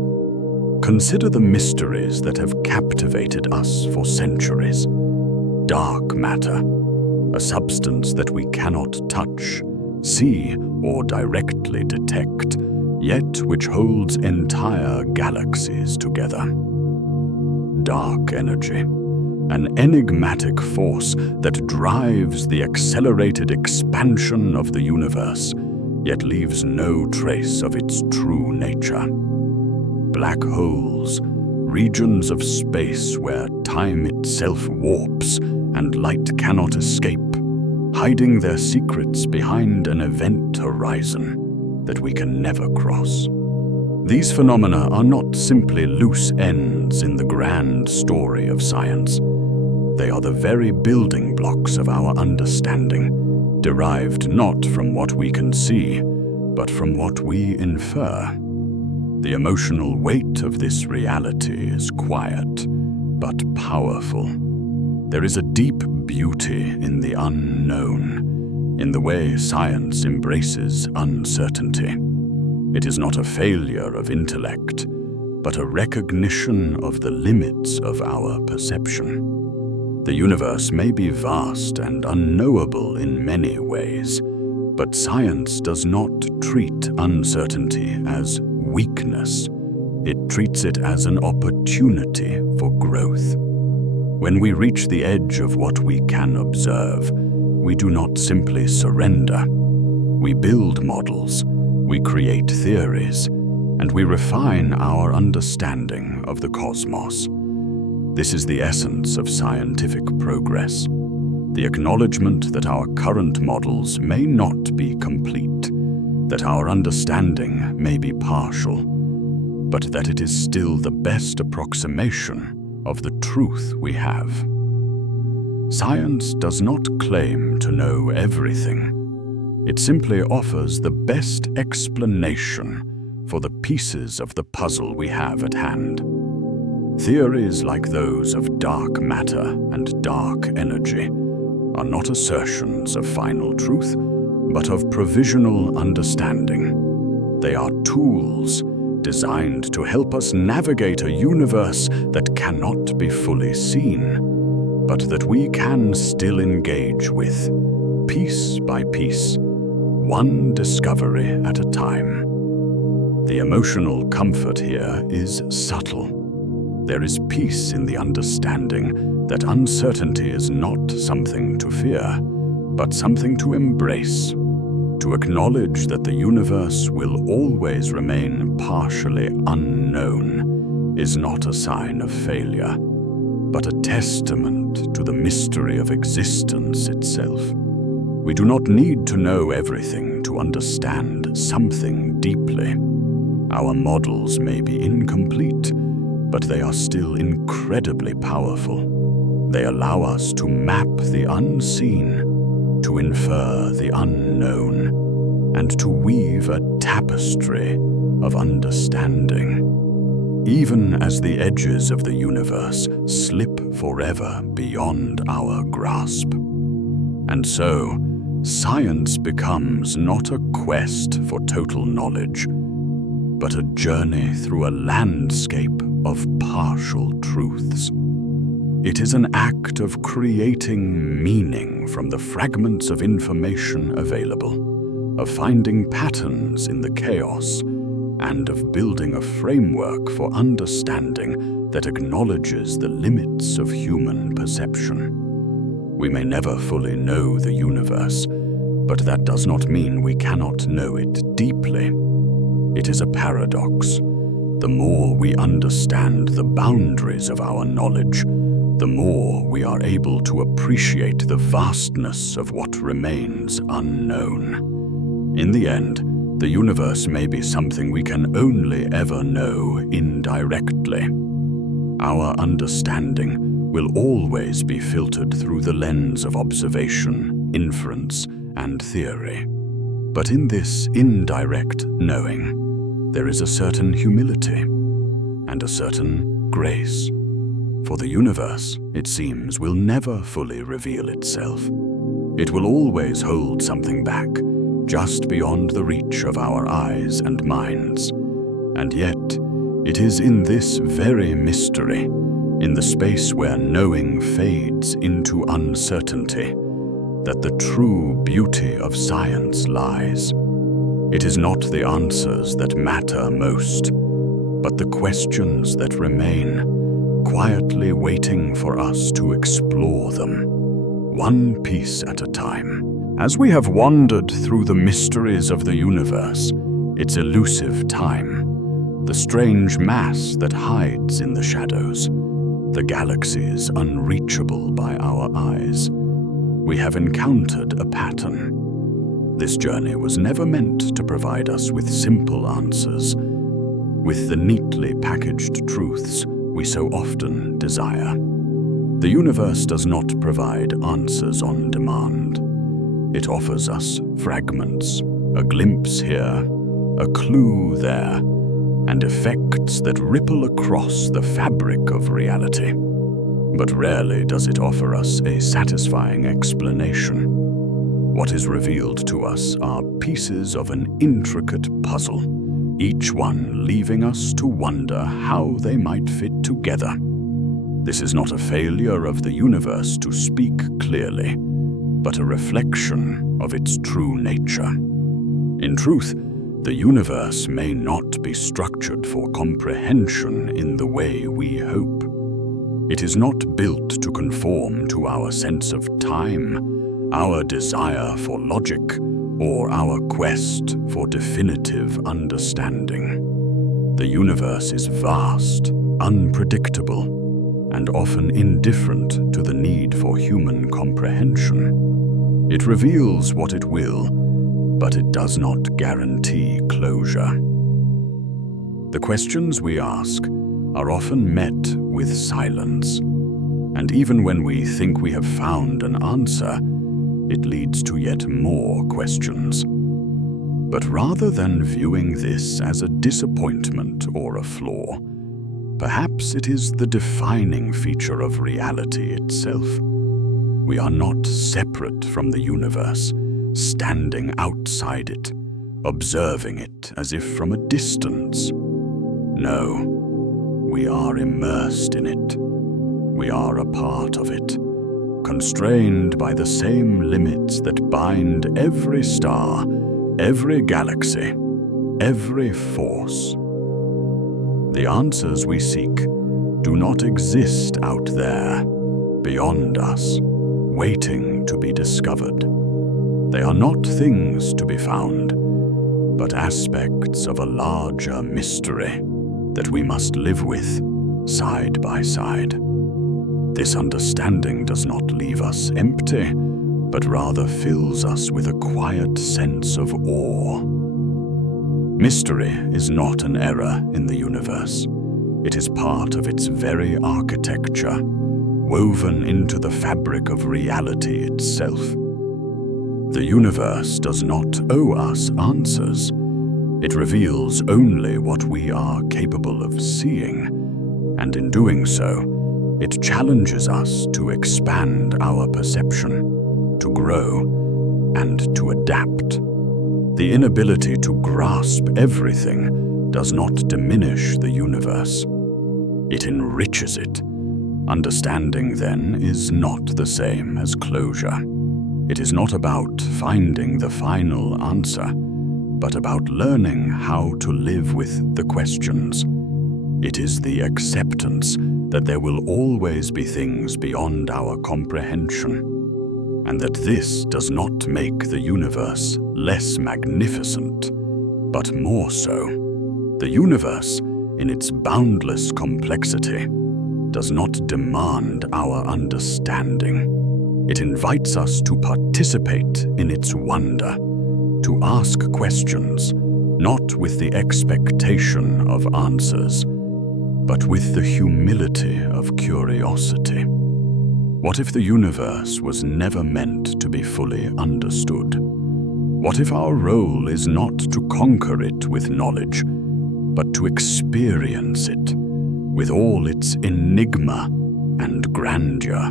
Consider the mysteries that have captivated us for centuries. Dark matter, a substance that we cannot touch, see, or directly detect, yet which holds entire galaxies together. Dark energy, an enigmatic force that drives the accelerated expansion of the universe, yet leaves no trace of its true nature. Black holes, regions of space where time itself warps and light cannot escape, hiding their secrets behind an event horizon that we can never cross. These phenomena are not simply loose ends in the grand story of science. They are the very building blocks of our understanding, derived not from what we can see, but from what we infer. The emotional weight of this reality is quiet, but powerful. There is a deep beauty in the unknown, in the way science embraces uncertainty. It is not a failure of intellect, but a recognition of the limits of our perception. The universe may be vast and unknowable in many ways, but science does not treat uncertainty as weakness. It treats it as an opportunity for growth. When we reach the edge of what we can observe, we do not simply surrender. We build models, we create theories, and we refine our understanding of the cosmos. This is the essence of scientific progress. The acknowledgement that our current models may not be complete, that our understanding may be partial, but that it is still the best approximation of the truth we have. Science does not claim to know everything. It simply offers the best explanation for the pieces of the puzzle we have at hand. Theories like those of dark matter and dark energy are not assertions of final truth, but of provisional understanding. They are tools designed to help us navigate a universe that cannot be fully seen, but that we can still engage with, piece by piece, one discovery at a time. The emotional comfort here is subtle. There is peace in the understanding that uncertainty is not something to fear, but something to embrace. To acknowledge that the universe will always remain partially unknown is not a sign of failure, but a testament to the mystery of existence itself. We do not need to know everything to understand something deeply. Our models may be incomplete, but they are still incredibly powerful. They allow us to map the unseen, to infer the unknown, and to weave a tapestry of understanding. Even as the edges of the universe slip forever beyond our grasp. And so, science becomes not a quest for total knowledge, but a journey through a landscape of partial truths. It is an act of creating meaning from the fragments of information available, of finding patterns in the chaos, and of building a framework for understanding that acknowledges the limits of human perception. We may never fully know the universe, but that does not mean we cannot know it deeply. It is a paradox. The more we understand the boundaries of our knowledge, the more we are able to appreciate the vastness of what remains unknown. In the end, the universe may be something we can only ever know indirectly. Our understanding will always be filtered through the lens of observation, inference, and theory. But in this indirect knowing, there is a certain humility and a certain grace. For the universe, it seems, will never fully reveal itself. It will always hold something back, just beyond the reach of our eyes and minds. And yet, it is in this very mystery, in the space where knowing fades into uncertainty, that the true beauty of science lies. It is not the answers that matter most, but the questions that remain, quietly waiting for us to explore them, one piece at a time. As we have wandered through the mysteries of the universe, its elusive time, the strange mass that hides in the shadows, the galaxies unreachable by our eyes, we have encountered a pattern. This journey was never meant to provide us with simple answers, with the neatly packaged truths we so often desire. The universe does not provide answers on demand. It offers us fragments, a glimpse here, a clue there, and effects that ripple across the fabric of reality. But rarely does it offer us a satisfying explanation. What is revealed to us are pieces of an intricate puzzle, each one leaving us to wonder how they might fit together. This is not a failure of the universe to speak clearly, but a reflection of its true nature. In truth, the universe may not be structured for comprehension in the way we hope. It is not built to conform to our sense of time, our desire for logic, or our quest for definitive understanding. The universe is vast, unpredictable, and often indifferent to the need for human comprehension. It reveals what it will, but it does not guarantee closure. The questions we ask are often met with silence, and even when we think we have found an answer, it leads to yet more questions. But rather than viewing this as a disappointment or a flaw, perhaps it is the defining feature of reality itself. We are not separate from the universe, standing outside it, observing it as if from a distance. No, we are immersed in it. We are a part of it, constrained by the same limits that bind every star, every galaxy, every force. The answers we seek do not exist out there, beyond us, waiting to be discovered. They are not things to be found, but aspects of a larger mystery that we must live with, side by side. This understanding does not leave us empty, but rather fills us with a quiet sense of awe. Mystery is not an error in the universe. It is part of its very architecture, woven into the fabric of reality itself. The universe does not owe us answers. It reveals only what we are capable of seeing, and in doing so, it challenges us to expand our perception, to grow, and to adapt. The inability to grasp everything does not diminish the universe. It enriches it. Understanding, then, is not the same as closure. It is not about finding the final answer, but about learning how to live with the questions. It is the acceptance that there will always be things beyond our comprehension, and that this does not make the universe less magnificent, but more so. The universe, in its boundless complexity, does not demand our understanding. It invites us to participate in its wonder, to ask questions, not with the expectation of answers, but with the humility of curiosity. What if the universe was never meant to be fully understood? What if our role is not to conquer it with knowledge, but to experience it with all its enigma and grandeur?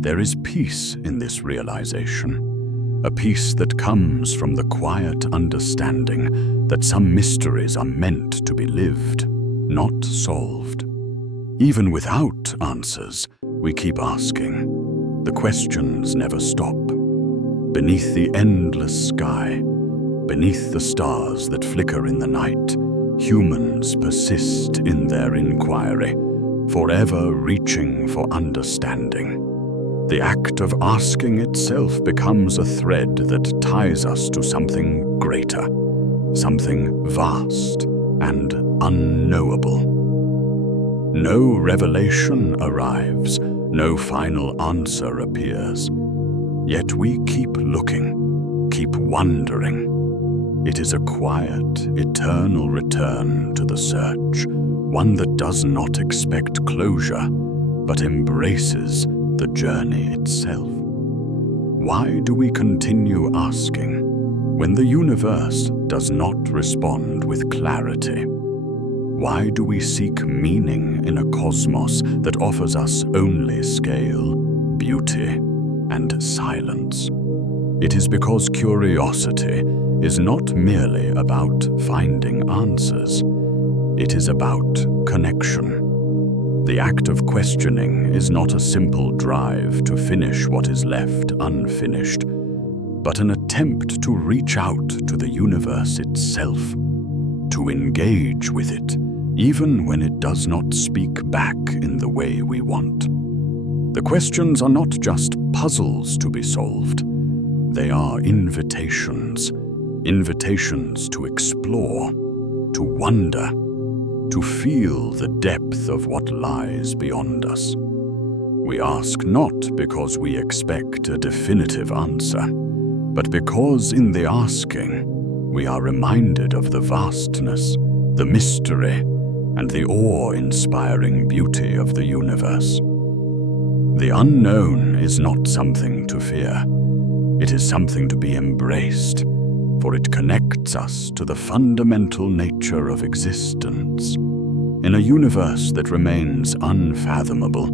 There is peace in this realization, a peace that comes from the quiet understanding that some mysteries are meant to be lived, not solved. Even without answers, we keep asking. The questions never stop. Beneath the endless sky, beneath the stars that flicker in the night, humans persist in their inquiry, forever reaching for understanding. The act of asking itself becomes a thread that ties us to something greater, something vast and unknowable. No revelation arrives, no final answer appears. Yet we keep looking, keep wondering. It is a quiet, eternal return to the search, one that does not expect closure, but embraces the journey itself. Why do we continue asking when the universe does not respond with clarity? Why do we seek meaning in a cosmos that offers us only scale, beauty, and silence? It is because curiosity is not merely about finding answers. It is about connection. The act of questioning is not a simple drive to finish what is left unfinished, but an attempt to reach out to the universe itself, to engage with it, even when it does not speak back in the way we want. The questions are not just puzzles to be solved. They are invitations, invitations to explore, to wonder, to feel the depth of what lies beyond us. We ask not because we expect a definitive answer, but because in the asking, we are reminded of the vastness, the mystery, and the awe-inspiring beauty of the universe. The unknown is not something to fear. It is something to be embraced, for it connects us to the fundamental nature of existence. In a universe that remains unfathomable,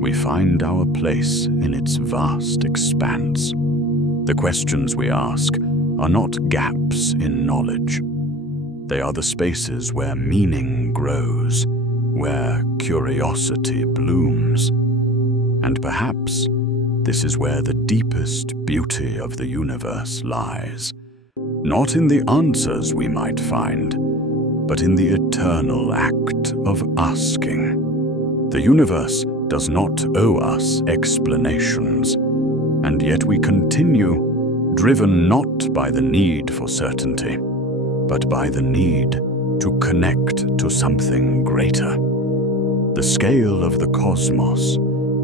we find our place in its vast expanse. The questions we ask are not gaps in knowledge. They are the spaces where meaning grows, where curiosity blooms. And perhaps this is where the deepest beauty of the universe lies. Not in the answers we might find, but in the eternal act of asking. The universe does not owe us explanations, and yet we continue, driven not by the need for certainty, but by the need to connect to something greater. The scale of the cosmos,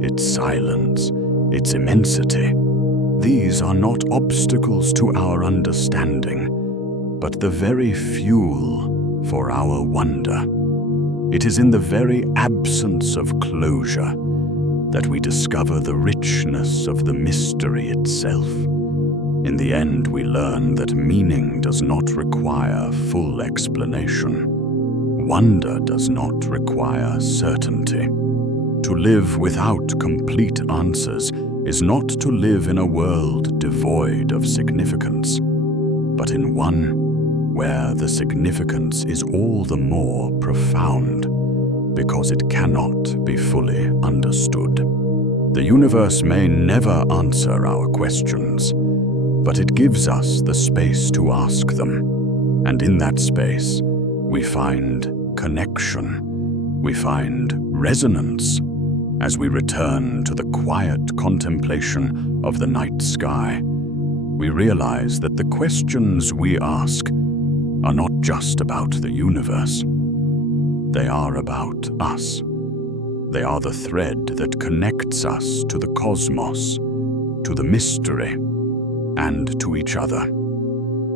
its silence, its immensity, these are not obstacles to our understanding, but the very fuel for our wonder. It is in the very absence of closure that we discover the richness of the mystery itself. In the end, we learn that meaning does not require full explanation. Wonder does not require certainty. To live without complete answers is not to live in a world devoid of significance, but in one where the significance is all the more profound because it cannot be fully understood. The universe may never answer our questions, but it gives us the space to ask them. And in that space, we find connection, we find resonance, as we return to the quiet contemplation of the night sky. We realize that the questions we ask are not just about the universe. They are about us. They are the thread that connects us to the cosmos, to the mystery, and to each other.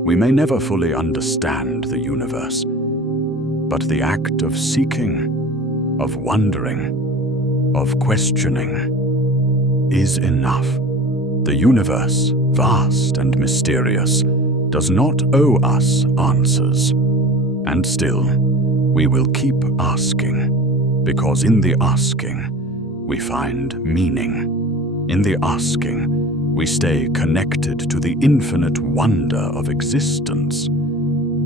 We may never fully understand the universe, but the act of seeking, of wondering, of questioning is enough. The universe, vast and mysterious, does not owe us answers. And still, we will keep asking, because in the asking, we find meaning. In the asking, we stay connected to the infinite wonder of existence.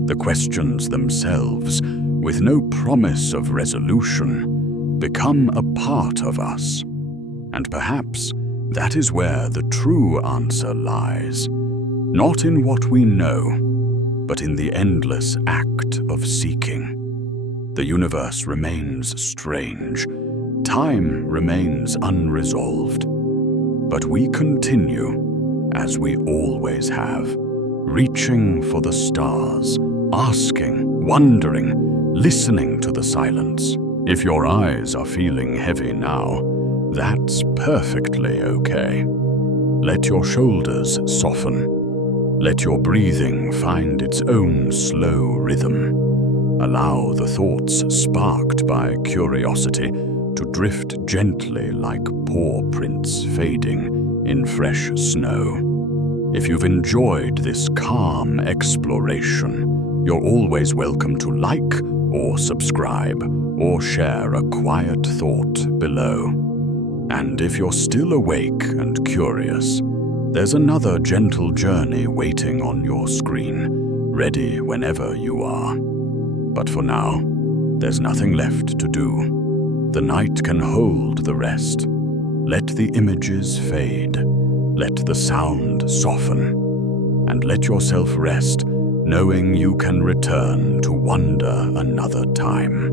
The questions themselves, with no promise of resolution, become a part of us. And perhaps that is where the true answer lies, not in what we know, but in the endless act of seeking. The universe remains strange, time remains unresolved, but we continue, as we always have, reaching for the stars, asking, wondering, listening to the silence. If your eyes are feeling heavy now, that's perfectly okay. Let your shoulders soften. Let your breathing find its own slow rhythm. Allow the thoughts sparked by curiosity to drift gently like paw prints fading in fresh snow. If you've enjoyed this calm exploration, you're always welcome to like or subscribe or share a quiet thought below. And if you're still awake and curious, there's another gentle journey waiting on your screen, ready whenever you are. But for now, there's nothing left to do. The night can hold the rest. Let the images fade. Let the sound soften. And let yourself rest, knowing you can return to wonder another time.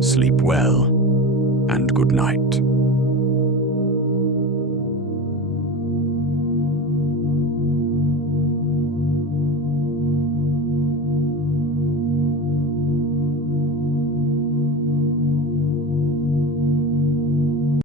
Sleep well, and good night.